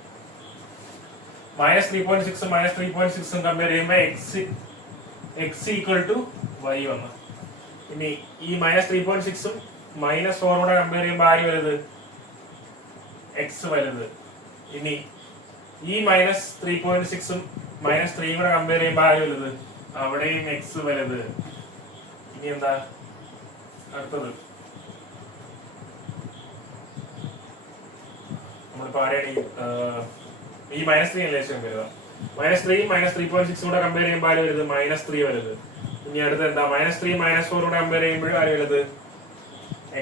-3.6 -3.6 കമ്പയർ ചെയ്യുമ്പോൾ x = y വന്നു. ഇനി ഈ -3.6 -4 കൂടെ കമ്പയർ ചെയ്യുമ്പോൾ ആര് വലുത്? x വലുത്. ഇനി ഈ -3.6 -3 കൂടെ കമ്പയർ ചെയ്യുമ്പോൾ ആര് വലുത്? അവിടെയും x വലുത്. ഇനി എന്താ അടുത്തത്? നമ്മളിപ്പോ ആരെയാണ് ഈ -3 അല്ലേ വരിക? -3 -3.6 കൂടെ കമ്പയർ ചെയ്യുമ്പോൾ ആര് വലുത്? -3 വലുത്. ഇനി അടുത്ത് എന്താ? -3 -4 കൂടെ കമ്പയർ ചെയ്യുമ്പോൾ ആര് വലുത്?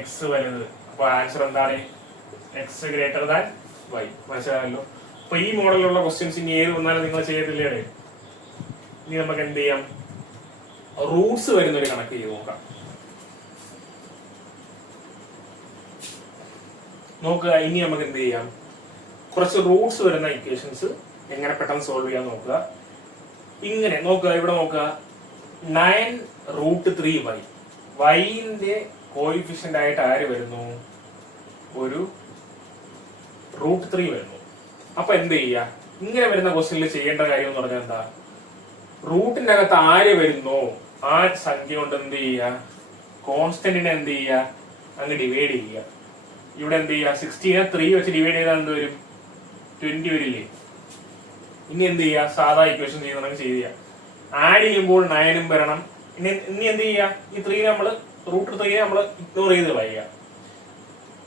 x വലുത്. അപ്പൊ ആൻസർ എന്താണ്? x > y. മനസ്സിലായല്ലോ? അപ്പൊ ഈ മോഡലിലുള്ള ക്വസ്റ്റ്യൻസ് ഇനി ഏത് വന്നാലും നിങ്ങൾ ചെയ്യത്തില്ലേ? ഇനി നമുക്ക് എന്ത് ചെയ്യാം? റൂട്ട്സ് വരുന്ന ഒരു കണക്ക് ചെയ്ത് നോക്കുക. ഇനി നമുക്ക് എന്ത് ചെയ്യാം? കുറച്ച് റൂട്ട്സ് വരുന്ന ഇക്വേഷൻസ് എങ്ങനെ പെട്ടെന്ന് സോൾവ് ചെയ്യാൻ നോക്കുക. ഇങ്ങനെ നോക്കുക. ഇവിടെ നോക്കുക. 9√3y. വൈന്റെ കോയിഫിഷ്യന്റ് ആയിട്ട് ആര് വരുന്നു? ഒരു √3 വരുന്നു. അപ്പൊ എന്ത് ചെയ്യുക? ഇങ്ങനെ വരുന്ന ക്വസ്റ്റ്യനിൽ ചെയ്യേണ്ട കാര്യം എന്ന് പറഞ്ഞാൽ എന്താ? റൂട്ടിന്റെ അകത്ത് ആര് വരുന്നോ ആ സംഖ്യ കൊണ്ട് എന്ത് ചെയ്യുക? കോൺസ്റ്റന്റിനെ എന്ത് ചെയ്യുക? അങ്ങ് ഡിവൈഡ് ചെയ്യുക. ഇവിടെ എന്ത് ചെയ്യുക? 16 3 വെച്ച് ഡിവൈഡ് ചെയ്താൽ എന്ത് വരും? 20 വരില്ലേ? ഇനി എന്ത് ചെയ്യുക? സാധാ ഇക്വേഷൻ ചെയ്യുന്നുണ്ടെങ്കിൽ ചെയ്യുക. ആഡ് ചെയ്യുമ്പോൾ 9 വരണം. ഇനി എന്ത് ചെയ്യുക? ഈ 3 നമ്മൾ √3 നമ്മൾ ഇഗ്നോർ ചെയ്ത് കളയുക.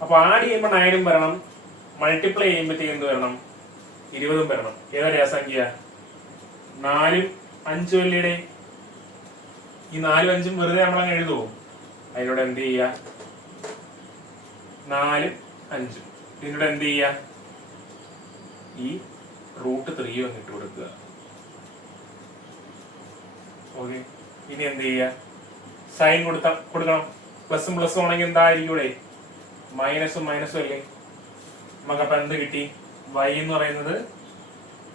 അപ്പൊ ആഡ് ചെയ്യുമ്പോൾ 9 വരണം. മൾട്ടിപ്ലൈ ചെയ്യുമ്പോഴത്തേക്ക് എന്ത് വരണം? 20 വരണം. ഏതാ സംഖ്യ? 4 5 അല്ലേ? ഈ 4 5 വെറുതെ നമ്മളങ്ങ് എഴുതുമോ? അതിലൂടെ എന്ത് ചെയ്യുക? 4 5 ഇതിലൂടെ എന്ത് ചെയ്യുക? ഈ √3 ഒന്ന് ഇട്ട് കൊടുക്കുക. ഓക്കെ. ഇനി എന്ത് ചെയ്യുക? സൈൻ കൊടുക്കണം. പ്ലസും പ്ലസും ആണെങ്കിൽ എന്തായിരിക്കും ഇവിടെ? മൈനസും മൈനസും അല്ലേ? നമുക്കപ്പൊ എന്ത് കിട്ടി? y എന്ന് പറയുന്നത്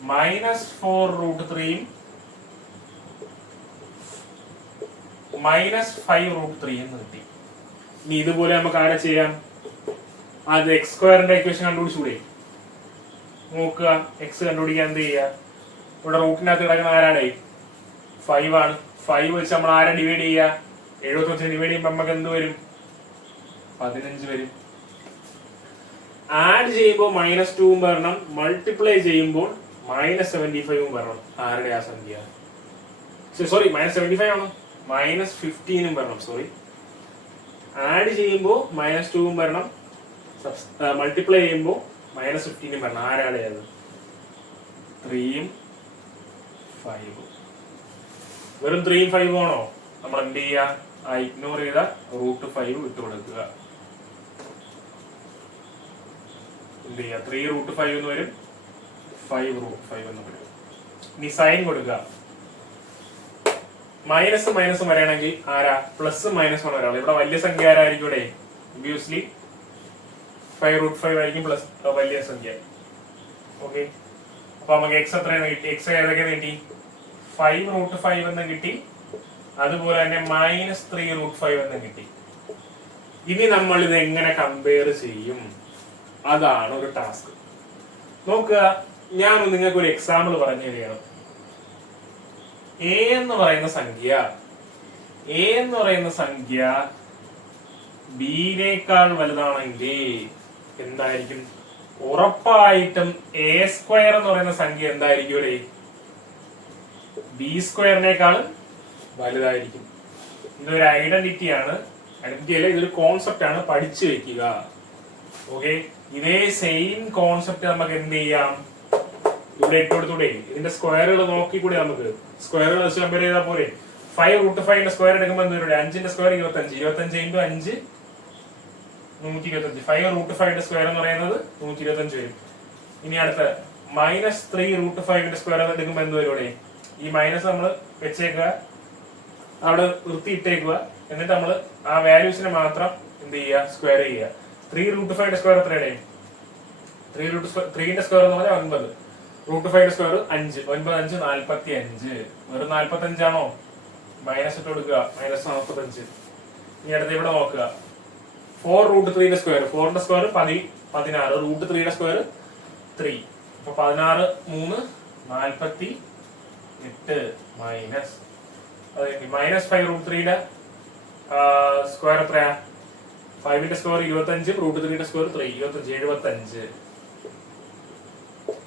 -4√3 -5√3 എന്ന് കിട്ടി. ഇനി ഇതുപോലെ നമുക്ക് ആരെ ചെയ്യാം? അത് x² ഇക്വേഷൻ കണ്ടുപിടിച്ചൂടെ? നോക്കുക. എക്സ് കണ്ടുപിടിക്കാൻ എന്ത് ചെയ്യുക? ഇവിടെ റൂട്ടിനകത്ത് കിടക്കുന്ന ആരാണ്? 5 ആണ്. 5 വെച്ച് നമ്മൾ ആരെ ഡിവൈഡ് ചെയ്യുക? 75 ഡിവൈഡ് ചെയ്യുമ്പോൾ നമുക്ക് എന്ത് വരും? 15 വരും. ആഡ് ചെയ്യുമ്പോൾ -2 വരണം. മൾട്ടിപ്ലൈ ചെയ്യുമ്പോൾ -75 വരണം. ആരുടെ ആ സംഖ്യ? സോറി, -75 ആണോ? -15 വരണം. സോറി, ആഡ് ചെയ്യുമ്പോൾ -2 വരണം. മൾട്ടിപ്ലൈ ചെയ്യുമ്പോൾ -15 വരണം. ആരാടെ അത്? 3ഉം 5ഉം. വെറും 3ഉം 5ഉം ആണോ? നമ്മൾ എന്ത് ചെയ്യുക? ആ ഇഗ്നോർ ചെയ്ത √5 ഇട്ട് കൊടുക്കുക. എന്ത് ചെയ്യുക? 3√5 എന്ന് വരും. 5√5 എന്ന് വരും. ഇനി സൈൻ കൊടുക്കുക. മൈനസും മൈനസും വരണമെങ്കിൽ ആരാ? പ്ലസും മൈനസും ആണ് ഒരാൾ. ഇവിടെ വലിയ സംഖ്യ ആരായിരിക്കും? ഇവിടെ ഒബ്വിയസ്ലി 5√5 ആയിരിക്കും പ്ലസ് വലിയ സംഖ്യ. ഓക്കെ. അപ്പൊ നമുക്ക് എക്സ് എത്രയാണ് കിട്ടി? എക്സ് ഏതൊക്കെയാണ് കിട്ടി? 5√5 എന്ന് കിട്ടി. അതുപോലെ തന്നെ -3√5 എന്ന് കിട്ടി. ഇനി നമ്മൾ ഇത് എങ്ങനെ കമ്പയർ ചെയ്യും? അതാണ് ഒരു ടാസ്ക്. നോക്കുക, ഞാൻ നിങ്ങൾക്ക് ഒരു എക്സാമ്പിൾ പറഞ്ഞു തരികയാണ്. എ എന്ന് പറയുന്ന സംഖ്യ ബിനേക്കാൾ വലുതാണെങ്കിൽ എന്തായിരിക്കും? ഉറപ്പായിട്ടും a² എന്ന് പറയുന്ന സംഖ്യ എന്തായിരിക്കും? ഇവിടെ b²നേക്കാളും വലുതായിരിക്കും. ഇതൊരു ഐഡന്റിറ്റി ആണ്. ഐഡന്റിറ്റി അല്ല, ഇതൊരു കോൺസെപ്റ്റ് ആണ്. പഠിച്ചു വെക്കുക. ഓക്കെ. ഇതേ സെയിം കോൺസെപ്റ്റ് നമുക്ക് എന്ത് ചെയ്യാം? ഇവിടെ ഇട്ട് കൊടുത്തൂടെ? ഇതിന്റെ സ്ക്വയറുകൾ നോക്കിക്കൂടെ? നമുക്ക് സ്ക്വയറുകൾ വെച്ച് കമ്പയർ ചെയ്താൽ പോലെ. 5√5 സ്ക്വയർ എടുക്കുമ്പോൾ എന്ത് വരും? 5ന്റെ സ്ക്വയർ 25. 25 × 5 125. 5√5 സ്ക്വയർ എന്ന് പറയുന്നത് 125 വരും. ഇനി അടുത്ത -3√5 സ്ക്വയർ എടുക്കുമ്പോൾ എന്ത് വരും? ഇവിടെ ഈ മൈനസ് നമ്മൾ വെച്ചേക്കുക, അവിടെ നിർത്തിയിട്ടേക്കുക. എന്നിട്ട് നമ്മൾ ആ വാല്യൂസിനെ മാത്രം എന്ത് ചെയ്യുക? സ്ക്വയർ ചെയ്യുക. 3√5 സ്ക്വയർ എത്രയുടെ? 3ന്റെ സ്ക്വയർ എന്ന് പറഞ്ഞാൽ 9. √5 സ്ക്വയർ 5. 9 5 45. വെറും 45 ആണോ? മൈനസ് ഇട്ട് കൊടുക്കുക. -45. ഇനി അടുത്ത് ഇവിടെ നോക്കുക. 4√3 സ്ക്വയർ. 4ന്റെ സ്ക്വയർ 16. √3 സ്ക്വയർ 3. അപ്പൊ 16 3 48 മൈനസ് -5√3 സ്ക്വയർ എത്രയാ? 5ന്റെ സ്ക്വയർ 25. √3 സ്ക്വയർ 3 25 75.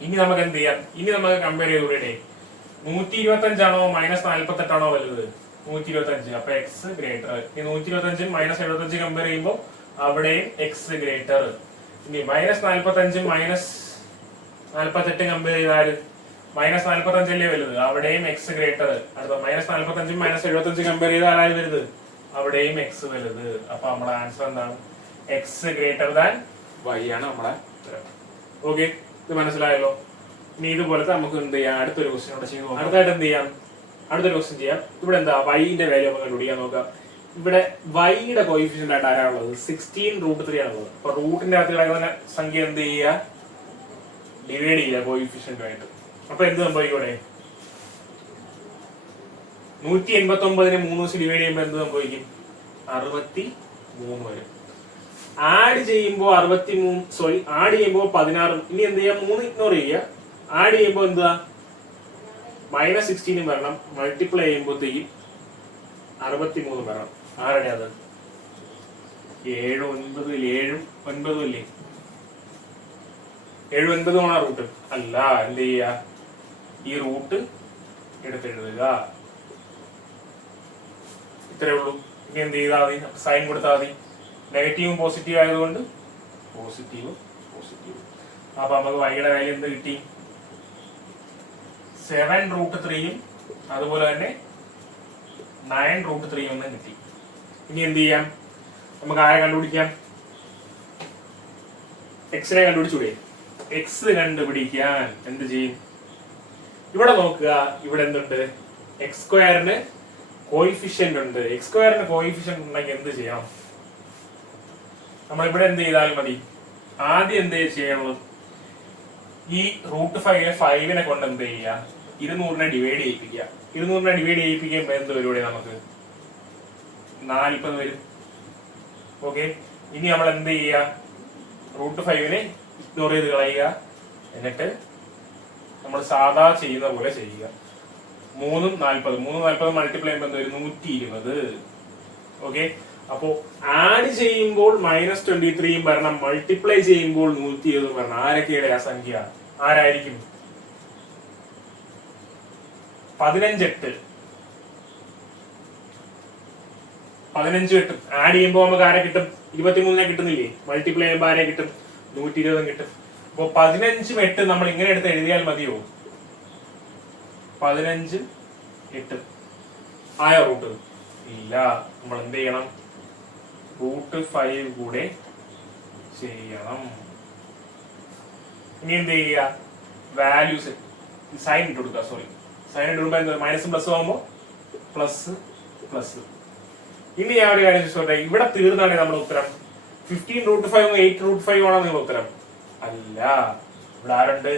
ഇനി നമുക്ക് എന്ത് ചെയ്യാം? ഇനി നമുക്ക് കമ്പയർ ചെയ്തൂടെ? 125 ആണോ -48 ആണോ വലുത്? 125. അപ്പൊ എക്സ് ഗ്രേറ്റർ. ഈ 125 -75 കമ്പയർ ചെയ്യുമ്പോൾ അവിടെയും എക്സ് ഗ്രേറ്റർ. ഇനി -45 -48 കമ്പയർ ചെയ്താൽ -45 അല്ലേ വലുത്? അവിടെയും എക്സ് ഗ്രേറ്റർ. അടുത്ത -45 -75 കമ്പയർ ചെയ്താൽ ആര് വലുത്? അവിടെയും എക്സ് വലുത്. അപ്പൊ നമ്മുടെ ആൻസർ എന്താണ്? എക്സ് ഗ്രേറ്റർ ദാൻ വൈ ആണ് നമ്മുടെ ഉത്തരം. ഓക്കെ, ഇത് മനസ്സിലായല്ലോ. ഇനി ഇതുപോലത്തെ നമുക്ക് എന്ത് ചെയ്യാം? അടുത്തൊരു ക്വസ്റ്റ്യൻ ഇവിടെ ചെയ്ത് നോക്കാം. അടുത്തായിട്ട് എന്ത് ചെയ്യാം? അടുത്തൊരു ക്വസ്റ്റ്യൻ ചെയ്യാം. ഇവിടെ എന്താ? വൈന്റെ വാല്യൂ നമുക്ക് കണ്ടുപിടിക്കാൻ നോക്കാം. ഇവിടെ വൈയുടെ കോയിഫിഷ്യന്റ് ആയിട്ട് ആരാണുള്ളത്? 16√3 ആണുള്ളത്. അപ്പൊ റൂട്ടിന്റെ അകത്ത് കിടക്കുന്ന സംഖ്യ എന്ത് ചെയ്യുക? ഡിവൈഡ് ചെയ്യുക കോയിഫിഷ്യന്റുമായിട്ട്. അപ്പൊ എന്ത് സംഭവിക്കൂടെ? 189 3 വെച്ച് ഡിവൈഡ് ചെയ്യുമ്പോൾ എന്ത് സംഭവിക്കും? 63 വരും. ആഡ് ചെയ്യുമ്പോൾ 16. ഇനി എന്ത് ചെയ്യാം? 3 ഇഗ്നോർ ചെയ്യുക. ആഡ് ചെയ്യുമ്പോൾ എന്താ? -16 വരണം. മൾട്ടിപ്ലൈ ചെയ്യുമ്പോഴത്തേക്കും 63 വരണം. ആരുടെ അത്? 7 9 7 9 അല്ലേ? 7 9 ആണോ റൂട്ട്? അല്ല. എന്ത് ചെയ്യുക? ഈ റൂട്ട് എടുത്തെഴുതുക. ഇത്രേ ഉള്ളൂ. ഇനി എന്ത് ചെയ്താൽ മതി? സൈൻ കൊടുത്താൽ മതി. നെഗറ്റീവും പോസിറ്റീവ് ആയതുകൊണ്ട് പോസിറ്റീവ്. അപ്പൊ നമുക്ക് വൈയുടെ വാല്യൂ എന്ത് കിട്ടി? 7√3 അതുപോലെ തന്നെ 9√3 ഒന്നും കിട്ടി. ഇനി എന്ത് ചെയ്യാം? നമുക്ക് ആരെ കണ്ടുപിടിക്കാം? എക്സിനെ കണ്ടുപിടിച്ചൂടെ? എക്സ് കണ്ടുപിടിക്കാൻ എന്ത് ചെയ്യും? ഇവിടെ നോക്കുക. ഇവിടെ എന്തുണ്ട്? എക്സ് സ്ക്വയറിന് കോയിഫിഷ്യന്റ് ഉണ്ട്. എക്സ് സ്ക്വയറിന് കോയിഫിഷ്യന്റ് ഉണ്ടെങ്കിൽ എന്ത് ചെയ്യണം? നമ്മൾ ഇവിടെ എന്ത് ചെയ്താലും മതി. ആദ്യം എന്ത് ചെയ്യണം? ഈ √5 കൊണ്ട് എന്ത് ചെയ്യുക? 200 ഡിവൈഡ് ചെയ്യിപ്പിക്കുക. 200 ഡിവൈഡ് ചെയ്യിപ്പിക്കുമ്പോൾ എന്ത് വരും? നമുക്ക് 40 വരും. ഓക്കെ. ഇനി നമ്മൾ എന്ത് ചെയ്യുക? √5 ഇഗ്നോർ ചെയ്ത് കളയുക. എന്നിട്ട് നമ്മൾ സാധാ ചെയ്യുന്ന പോലെ ചെയ്യുക. 3 40 മൾട്ടിപ്ലൈ ചെയ്യുമ്പോൾ എന്ത് വരും? 120. ഓക്കെ. അപ്പോ ആഡ് ചെയ്യുമ്പോൾ -23 വരണം. മൾട്ടിപ്ലൈ ചെയ്യുമ്പോൾ 120 വരണം. ആരൊക്കെയുടെ ആ സംഖ്യ? ആരായിരിക്കും? 15 കിട്ടും. ആഡ് ചെയ്യുമ്പോൾ നമുക്ക് ആരെ കിട്ടും? 23 കിട്ടുന്നില്ലേ? മൾട്ടിപ്ലൈ ചെയ്യുമ്പോൾ ആരെ കിട്ടും? 120 കിട്ടും. അപ്പൊ 15 8 നമ്മൾ ഇങ്ങനെ എടുത്ത് എഴുതിയാൽ മതിയോ? 15 8 ആയ റൂട്ട് ഇല്ല. നമ്മൾ എന്ത് ചെയ്യണം? √5 കൂടെ ചെയ്യണം. ഇനി എന്ത് ചെയ്യുക? വാല്യൂസ് സൈൻ ഇട്ട് കൊടുക്കുക. സൈൻ ഇട്ട് കൊടുക്കുമ്പോൾ എന്താ? മൈനസും പ്ലസും ആകുമ്പോൾ പ്ലസ്. ഇനി ഞാൻ ഒരു കാര്യം ചോദിച്ചോട്ടെ. ഇവിടെ തീർന്നാണ് നമ്മുടെ ഉത്തരം 15√5 8√5 ആണോ നിങ്ങളുടെ ഉത്തരം? അല്ല. ഇവിടെ ആരുണ്ട്?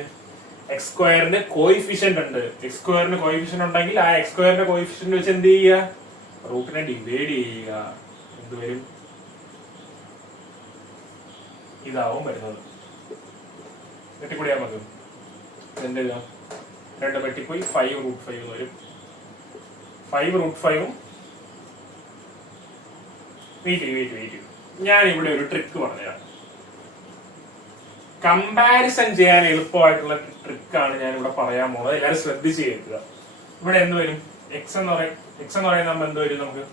എക്സ് സ്ക്വയറിന് കോയിഫിഷ്യന്റ് ഉണ്ട്. എക്സ് സ്ക്വയറിന് കോയിഫിഷ്യന്റ് ഉണ്ടെങ്കിൽ ആ എക്സ് സ്ക്വയറിന്റെ കോയിഫിഷ്യന്റ് വെച്ച് എന്ത് ചെയ്യുക? റൂട്ടിനെ ഡിവൈഡ് ചെയ്യുക. എന്ത് വരും? ഇതാവും വരുന്നത്. വെട്ടിക്കൂടിയാ മതി. എന്ത് എഴുതാം? 2 വെട്ടിപ്പോയി 5√5 വരും. 5√5 വെയിറ്റ്. ഞാൻ ഇവിടെ ഒരു ട്രിക്ക് പറഞ്ഞുതരാം. കമ്പാരിസൺ ചെയ്യാൻ എളുപ്പമായിട്ടുള്ള ട്രിക്കാണ് ഞാൻ ഇവിടെ പറയാൻ പോകുന്നത്. എല്ലാവരും ശ്രദ്ധിച്ച് കേൾക്കുക. ഇവിടെ എന്ത് വരും? എക്സ് എന്ന് പറയുന്ന നമ്മൾ എന്ത് വരും? നമുക്ക്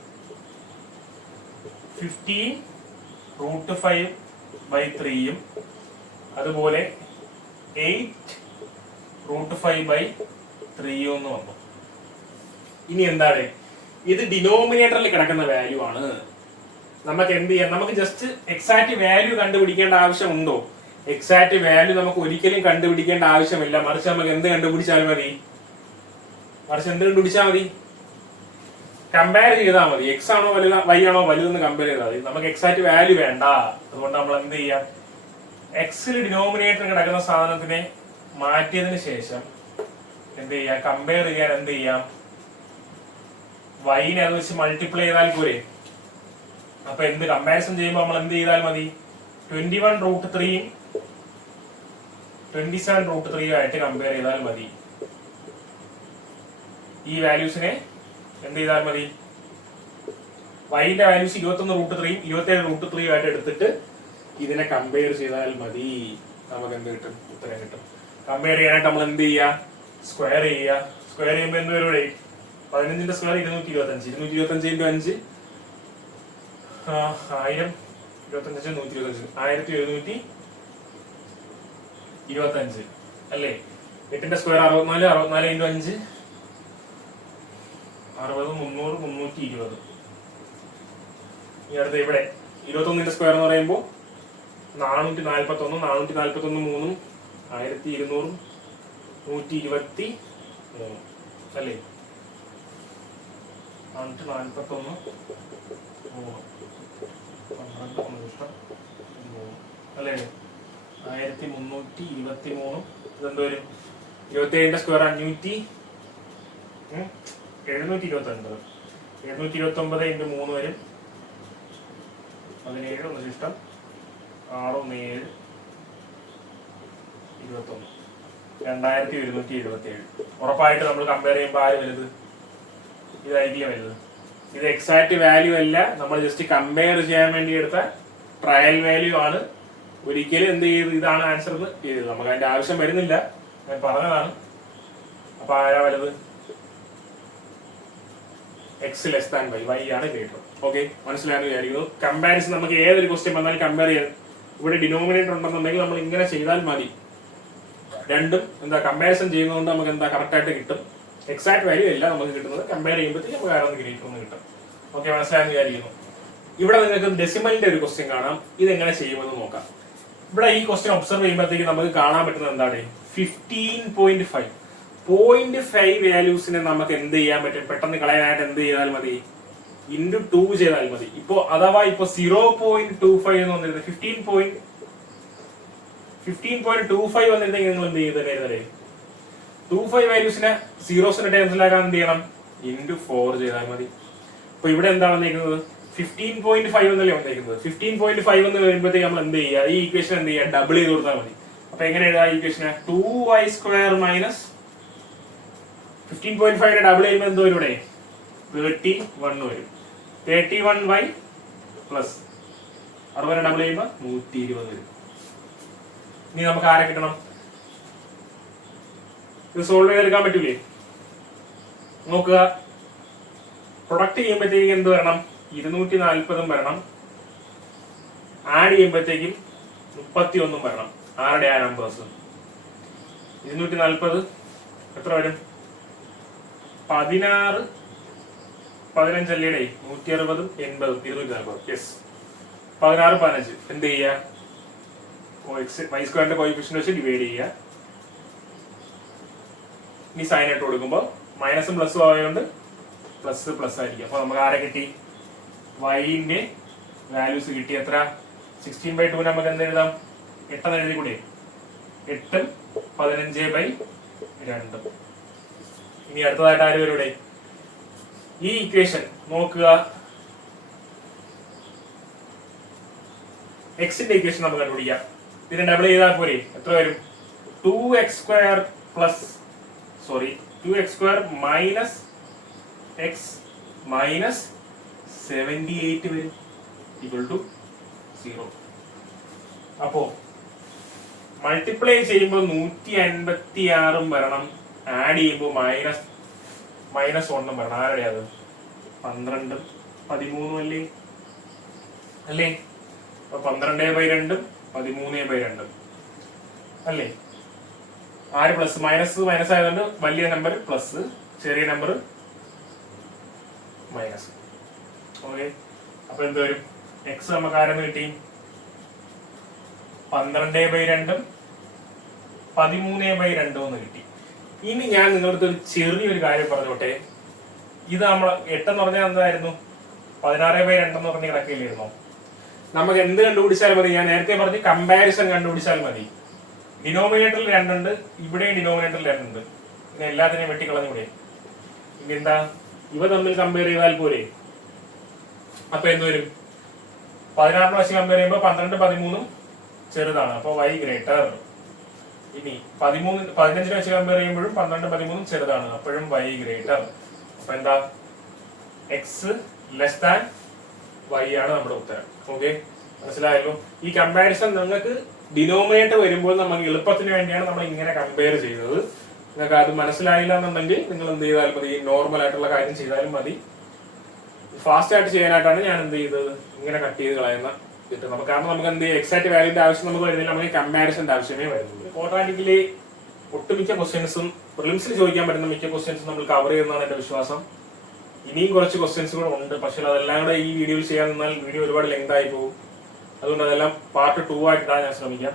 15√5/3 അതുപോലെ 8√5/3 എന്ന് വന്നു. ഇനി എന്താണ്? ഇത് ഡിനോമിനേറ്ററിൽ കിടക്കുന്ന വാല്യൂ ആണ്. നമുക്ക് എന്ത് ചെയ്യാം? നമുക്ക് ജസ്റ്റ് എക്സാക്ട് വാല്യൂ കണ്ടുപിടിക്കേണ്ട ആവശ്യമുണ്ടോ? എക്സാക്ട് വാല്യൂ നമുക്ക് ഒരിക്കലും കണ്ടുപിടിക്കേണ്ട ആവശ്യമില്ല. മറിച്ച് നമുക്ക് എന്ത് കണ്ടുപിടിച്ചാൽ മതി? കമ്പയർ ചെയ്താൽ മതി. എക്സ് ആണോ വലുത് വൈ ആണോ വലുതെന്ന് കമ്പയർ ചെയ്താൽ മതി. നമുക്ക് എക്സാക്ട് വാല്യൂ വേണ്ട. അതുകൊണ്ട് നമ്മൾ എന്ത് ചെയ്യാം? എക്സിൽ ഡിനോമിനേറ്റർ കിടക്കുന്ന സാധനത്തിനെ മാറ്റിയതിന് ശേഷം എന്ത് ചെയ്യാം? കമ്പയർ ചെയ്യാൻ എന്ത് ചെയ്യാം? വൈനെ അത് വെച്ച് മൾട്ടിപ്ലൈ ചെയ്താൽ പോരെ. അപ്പൊ എന്ത് കമ്പാരിസൺ ചെയ്യുമ്പോൾ നമ്മൾ എന്ത് ചെയ്താൽ മതി? 21√3 27√3 ആയിട്ട് കമ്പയർ ചെയ്താൽ മതി. ഈ വാല്യൂസിനെ എന്ത് ചെയ്താൽ മതി? വൈന്റെ വാല്യൂസ് 21√3 27√3 ആയിട്ട് എടുത്തിട്ട് ഇതിനെ കമ്പയർ ചെയ്താൽ മതി. നമുക്ക് എന്ത് കിട്ടും? ഉത്തരം കിട്ടും. കമ്പയർ ചെയ്യാനായിട്ട് നമ്മൾ എന്ത് ചെയ്യുക? സ്ക്വയർ ചെയ്യുക. സ്ക്വയർ ചെയ്യുമ്പോൾ എന്ത് വരും? 15ന്റെ സ്ക്വയർ 225. 225 × 5 1000 25 125 1725 അല്ലേ? 8ന്റെ സ്ക്വയർ 64 64 × 5 60 300 320. ഈ അടുത്ത് ഇവിടെ 21ന്റെ സ്ക്വയർ എന്ന് പറയുമ്പോൾ 441 441 3 1200 123 അല്ലേ? 441 അല്ലേ? 1323. ഇതെന്ത് വരും? 27ന്റെ സ്ക്വയർ 500 729. 729 × 3 വരും 17 1 ശിഷ്ടം 6 1 7 21 2177. ഉറപ്പായിട്ട് നമ്മൾ കമ്പയർ ചെയ്യുമ്പോൾ ആര് വലുത്? ഇതായിരിക്കും വലുത്. ഇത് എക്സാക്ട് വാല്യൂ അല്ല, നമ്മൾ ജസ്റ്റ് കമ്പയർ ചെയ്യാൻ വേണ്ടി എടുത്ത ട്രയൽ വാല്യൂ ആണ്. ഒരിക്കലും എന്ത് ചെയ്ത് ഇതാണ് ആൻസർ എന്ന് ചെയ്തത്, നമുക്ക് അതിന്റെ ആവശ്യം വരുന്നില്ല, ഞാൻ പറഞ്ഞതാണ്. അപ്പൊ ആരാ വലുത്? X less than y, y ആണ് ഗ്രേറ്റർ. ഓക്കെ, മനസ്സിലായെന്ന് വിചാരിക്കുന്നു. കമ്പാരിസൺ നമുക്ക് ഏതൊരു ക്വസ്റ്റ്യൻ വന്നാലും കമ്പയർ ചെയ്യാൻ ഇവിടെ ഡിനോമിനേറ്റർ ഉണ്ടെന്നുണ്ടെങ്കിൽ നമ്മൾ ഇങ്ങനെ ചെയ്താൽ മതി. രണ്ടും എന്താ കമ്പാരിസൺ ചെയ്യുന്നതുകൊണ്ട് നമുക്ക് എന്താ കറക്റ്റ് ആയിട്ട് കിട്ടും. എക്സാക്ട് വാല്യൂ അല്ല നമുക്ക് കിട്ടുന്നത്, കമ്പയർ ചെയ്യുമ്പോഴത്തേക്ക് നമുക്ക് ആരൊന്ന് ഗ്രേറ്റർ ഒന്ന് കിട്ടും. ഓക്കെ, മനസ്സിലായെന്ന് വിചാരിക്കുന്നു. ഇവിടെ നിങ്ങൾക്ക് ഡെസിമലിന്റെ ഒരു ക്വസ്റ്റ്യൻ കാണാം, ഇതെങ്ങനെ ചെയ്യുമെന്ന് നോക്കാം. ഇവിടെ ഈ ക്വസ്റ്റ്യൻ ഒബ്സർവ് ചെയ്യുമ്പോഴത്തേക്ക് നമുക്ക് കാണാൻ പറ്റുന്നത് എന്താണ്? 15.5. 0.5 വാല്യൂസിനെ നമുക്ക് എന്ത് ചെയ്യാൻ പറ്റും? പെട്ടെന്ന് കളയാനായിട്ട് എന്ത് ചെയ്താൽ മതി? × 2 ചെയ്താൽ മതി. ഇപ്പൊ അഥവാ ഇപ്പൊ 0.25 എന്ന് വന്നിരുന്നത് 15.25 വന്നിരുന്നെങ്കിൽ നിങ്ങൾ എന്ത് ചെയ്തേ? 25 വാല്യൂസിനെ സീറോസിന്റെ ടേംസിലാക്കാൻ എന്ത് ചെയ്യണം? × 4 ചെയ്താൽ മതി. അപ്പൊ ഇവിടെ എന്താ വന്നിരിക്കുന്നത്? 15.5 എന്നല്ലേ വന്നിരിക്കുന്നത്. 15.5 എന്ന് വരുമ്പോഴത്തേക്ക് നമ്മൾ എന്ത് ചെയ്യുക? ഈ ഇക്വേഷൻ എന്ത് ചെയ്യുക? ഡബിൾ ചെയ്ത് കൊടുത്താൽ മതി. അപ്പൊ എങ്ങനെ എഴുതാം ഈ ഇക്വേഷനെ? 2y² മൈനസ് 15.5 ഡബിൾ ചെയ്യുമ്പോൾ എന്തോ വരും? ഇവിടെ 31 വരും. 31y പ്ലസ് 60 ഡബിൾ ചെയ്യുമ്പോൾ 120 വരും. ഇനി നമുക്ക് ആരെ കിട്ടണം? ഇത് സോൾവ് ചെയ്തെടുക്കാൻ പറ്റൂലേ? നോക്കുക, പ്രൊഡക്റ്റ് ചെയ്യുമ്പോഴത്തേക്ക് എന്ത് വരണം? 240 വരണം. ആഡ് ചെയ്യുമ്പോഴത്തേക്കും 31 വരണം. ആരുടെ ആ നമ്പേഴ്സ്? 240 എത്ര വരും? 16 15 അല്ലേ? 160 80 240. യെസ്, 16 15 എന്ത് ചെയ്യുക? y² കോയിഫിഷ്യന്റ് വെച്ച് ഡിവൈഡ് ചെയ്യുക. ഇനി സൈൻ ഇട്ട് കൊടുക്കുമ്പോൾ മൈനസും പ്ലസും ആയതുകൊണ്ട് പ്ലസ് പ്ലസ് ആയിരിക്കും. അപ്പൊ നമുക്ക് ആരെ കിട്ടി? വൈന്റെ വാല്യൂസ് കിട്ടി. എത്ര? 16/2 നമുക്ക് എന്ത് എഴുതാം? 8 എന്ന് എഴുതി കൂടെ? 8 15/2. ഇനി അടുത്തതായിട്ട് ആര് വരും? ഇവിടെ ഈ ഇക്വേഷൻ നോക്കുക. എക്സിന്റെ ഇക്വേഷൻ നമുക്ക് കണ്ടുപിടിക്കാം. ഇതിനെ ഡബിൾ ചെയ്താൽ പോരെ? എത്ര വരും? 2x² മൈനസ് എക്സ് മൈനസ് 78 വരും ഈക്വൽ ടു 0. അപ്പോ മൾട്ടിപ്ലൈ ചെയ്യുമ്പോൾ 156 വരണം. ആഡ് ചെയ്യുമ്പോൾ -1 വരണം. ആരുടെ അത്? 12 13 അല്ലേ? അപ്പൊ 12/2 13/2 അല്ലേ? ആര് പ്ലസ്? മൈനസ് ആയതുകൊണ്ട് വലിയ നമ്പർ പ്ലസ്, ചെറിയ നമ്പർ മൈനസ്. ഓക്കെ, അപ്പൊ എന്ത് വരും? എക്സ് നമുക്ക് ആരെന്ന് കിട്ടി? 12/2 13/2 എന്ന് കിട്ടി. ഇനി ഞാൻ നിങ്ങളുടെ ഒരു ചെറിയൊരു കാര്യം പറഞ്ഞോട്ടെ. ഇത് നമ്മൾ 8 എന്ന് പറഞ്ഞാൽ എന്തായിരുന്നു? 16/2 എന്ന് പറഞ്ഞ കണക്കില്ലായിരുന്നോ? നമുക്ക് എന്ത് കണ്ടുപിടിച്ചാൽ മതി? ഞാൻ നേരത്തെ പറഞ്ഞ് കമ്പാരിസൺ കണ്ടുപിടിച്ചാൽ മതി. ഡിനോമിനേറ്ററിൽ 2 ഉണ്ട്, ഇവിടെ ഡിനോമിനേറ്ററിൽ 2 ഉണ്ട്. പിന്നെ എല്ലാത്തിനെയും വെട്ടിക്കളഞ്ഞൂടെ? ഇനി എന്താ? ഇവ തമ്മിൽ കമ്പയർ ചെയ്താൽ പോരെ? അപ്പൊ എന്ത് വരും? 16 വെച്ച് കമ്പയർ ചെയ്യുമ്പോൾ 12 13 ചെറുതാണ്, അപ്പൊ y ഗ്രേറ്റർ. ഇനി 15 വെച്ച് കമ്പയർ ചെയ്യുമ്പോഴും 12 13 ചെറുതാണ്, അപ്പോഴും y ഗ്രേറ്റർ. അപ്പൊ എന്താ? എക്സ് ലെസ് ദാൻ y ആണ് നമ്മുടെ ഉത്തരം. ഓക്കെ, മനസ്സിലായല്ലോ? ഈ കമ്പാരിസൺ നിങ്ങൾക്ക് ഡിനോമിനേറ്റർ വരുമ്പോൾ നമുക്ക് എളുപ്പത്തിന് വേണ്ടിയാണ് നമ്മൾ ഇങ്ങനെ കമ്പയർ ചെയ്തത്. നിങ്ങൾക്ക് അത് മനസ്സിലായില്ല എന്നുണ്ടെങ്കിൽ നിങ്ങൾ എന്ത് ചെയ്താലും മതി, നോർമൽ ആയിട്ടുള്ള കാര്യം ചെയ്താലും മതി. ഫാസ്റ്റ് ആയിട്ട് ചെയ്യാനായിട്ടാണ് ഞാൻ എന്ത് ചെയ്തത്, ഇങ്ങനെ കട്ട് ചെയ്ത് കളയുന്ന കിട്ടുന്നത്. കാരണം നമുക്ക് എന്ത് എക്സാക്ട് വാല്യൂന്റെ ആവശ്യം നമുക്ക് വരുന്നില്ല, നമുക്ക് കമ്പാരിസന്റെ ആവശ്യമേ വരുന്നുള്ളൂ. ഓട്ടോമാറ്റിക്കലി ഒട്ടുമിക്ക ക്വസ്റ്റ്യൻസും പ്രിലിംസിൽ ചോദിക്കാൻ പറ്റുന്ന മിക്ക ക്വസ്റ്റ്യൻസും നമ്മൾ കവർ ചെയ്യുന്നതാണ് എന്റെ വിശ്വാസം. ഇനിയും കുറച്ച് ക്വസ്റ്റ്യൻസ് കൂടെ ഉണ്ട്, പക്ഷെ അതെല്ലാം കൂടെ ഈ വീഡിയോയിൽ ചെയ്യാൻ നിന്നാൽ വീഡിയോ ഒരുപാട് ലെങ്ത് ആയി പോകും. അതുകൊണ്ട് അതെല്ലാം പാർട്ട് 2 ആയിട്ടാണ് ഞാൻ ശ്രമിക്കാം.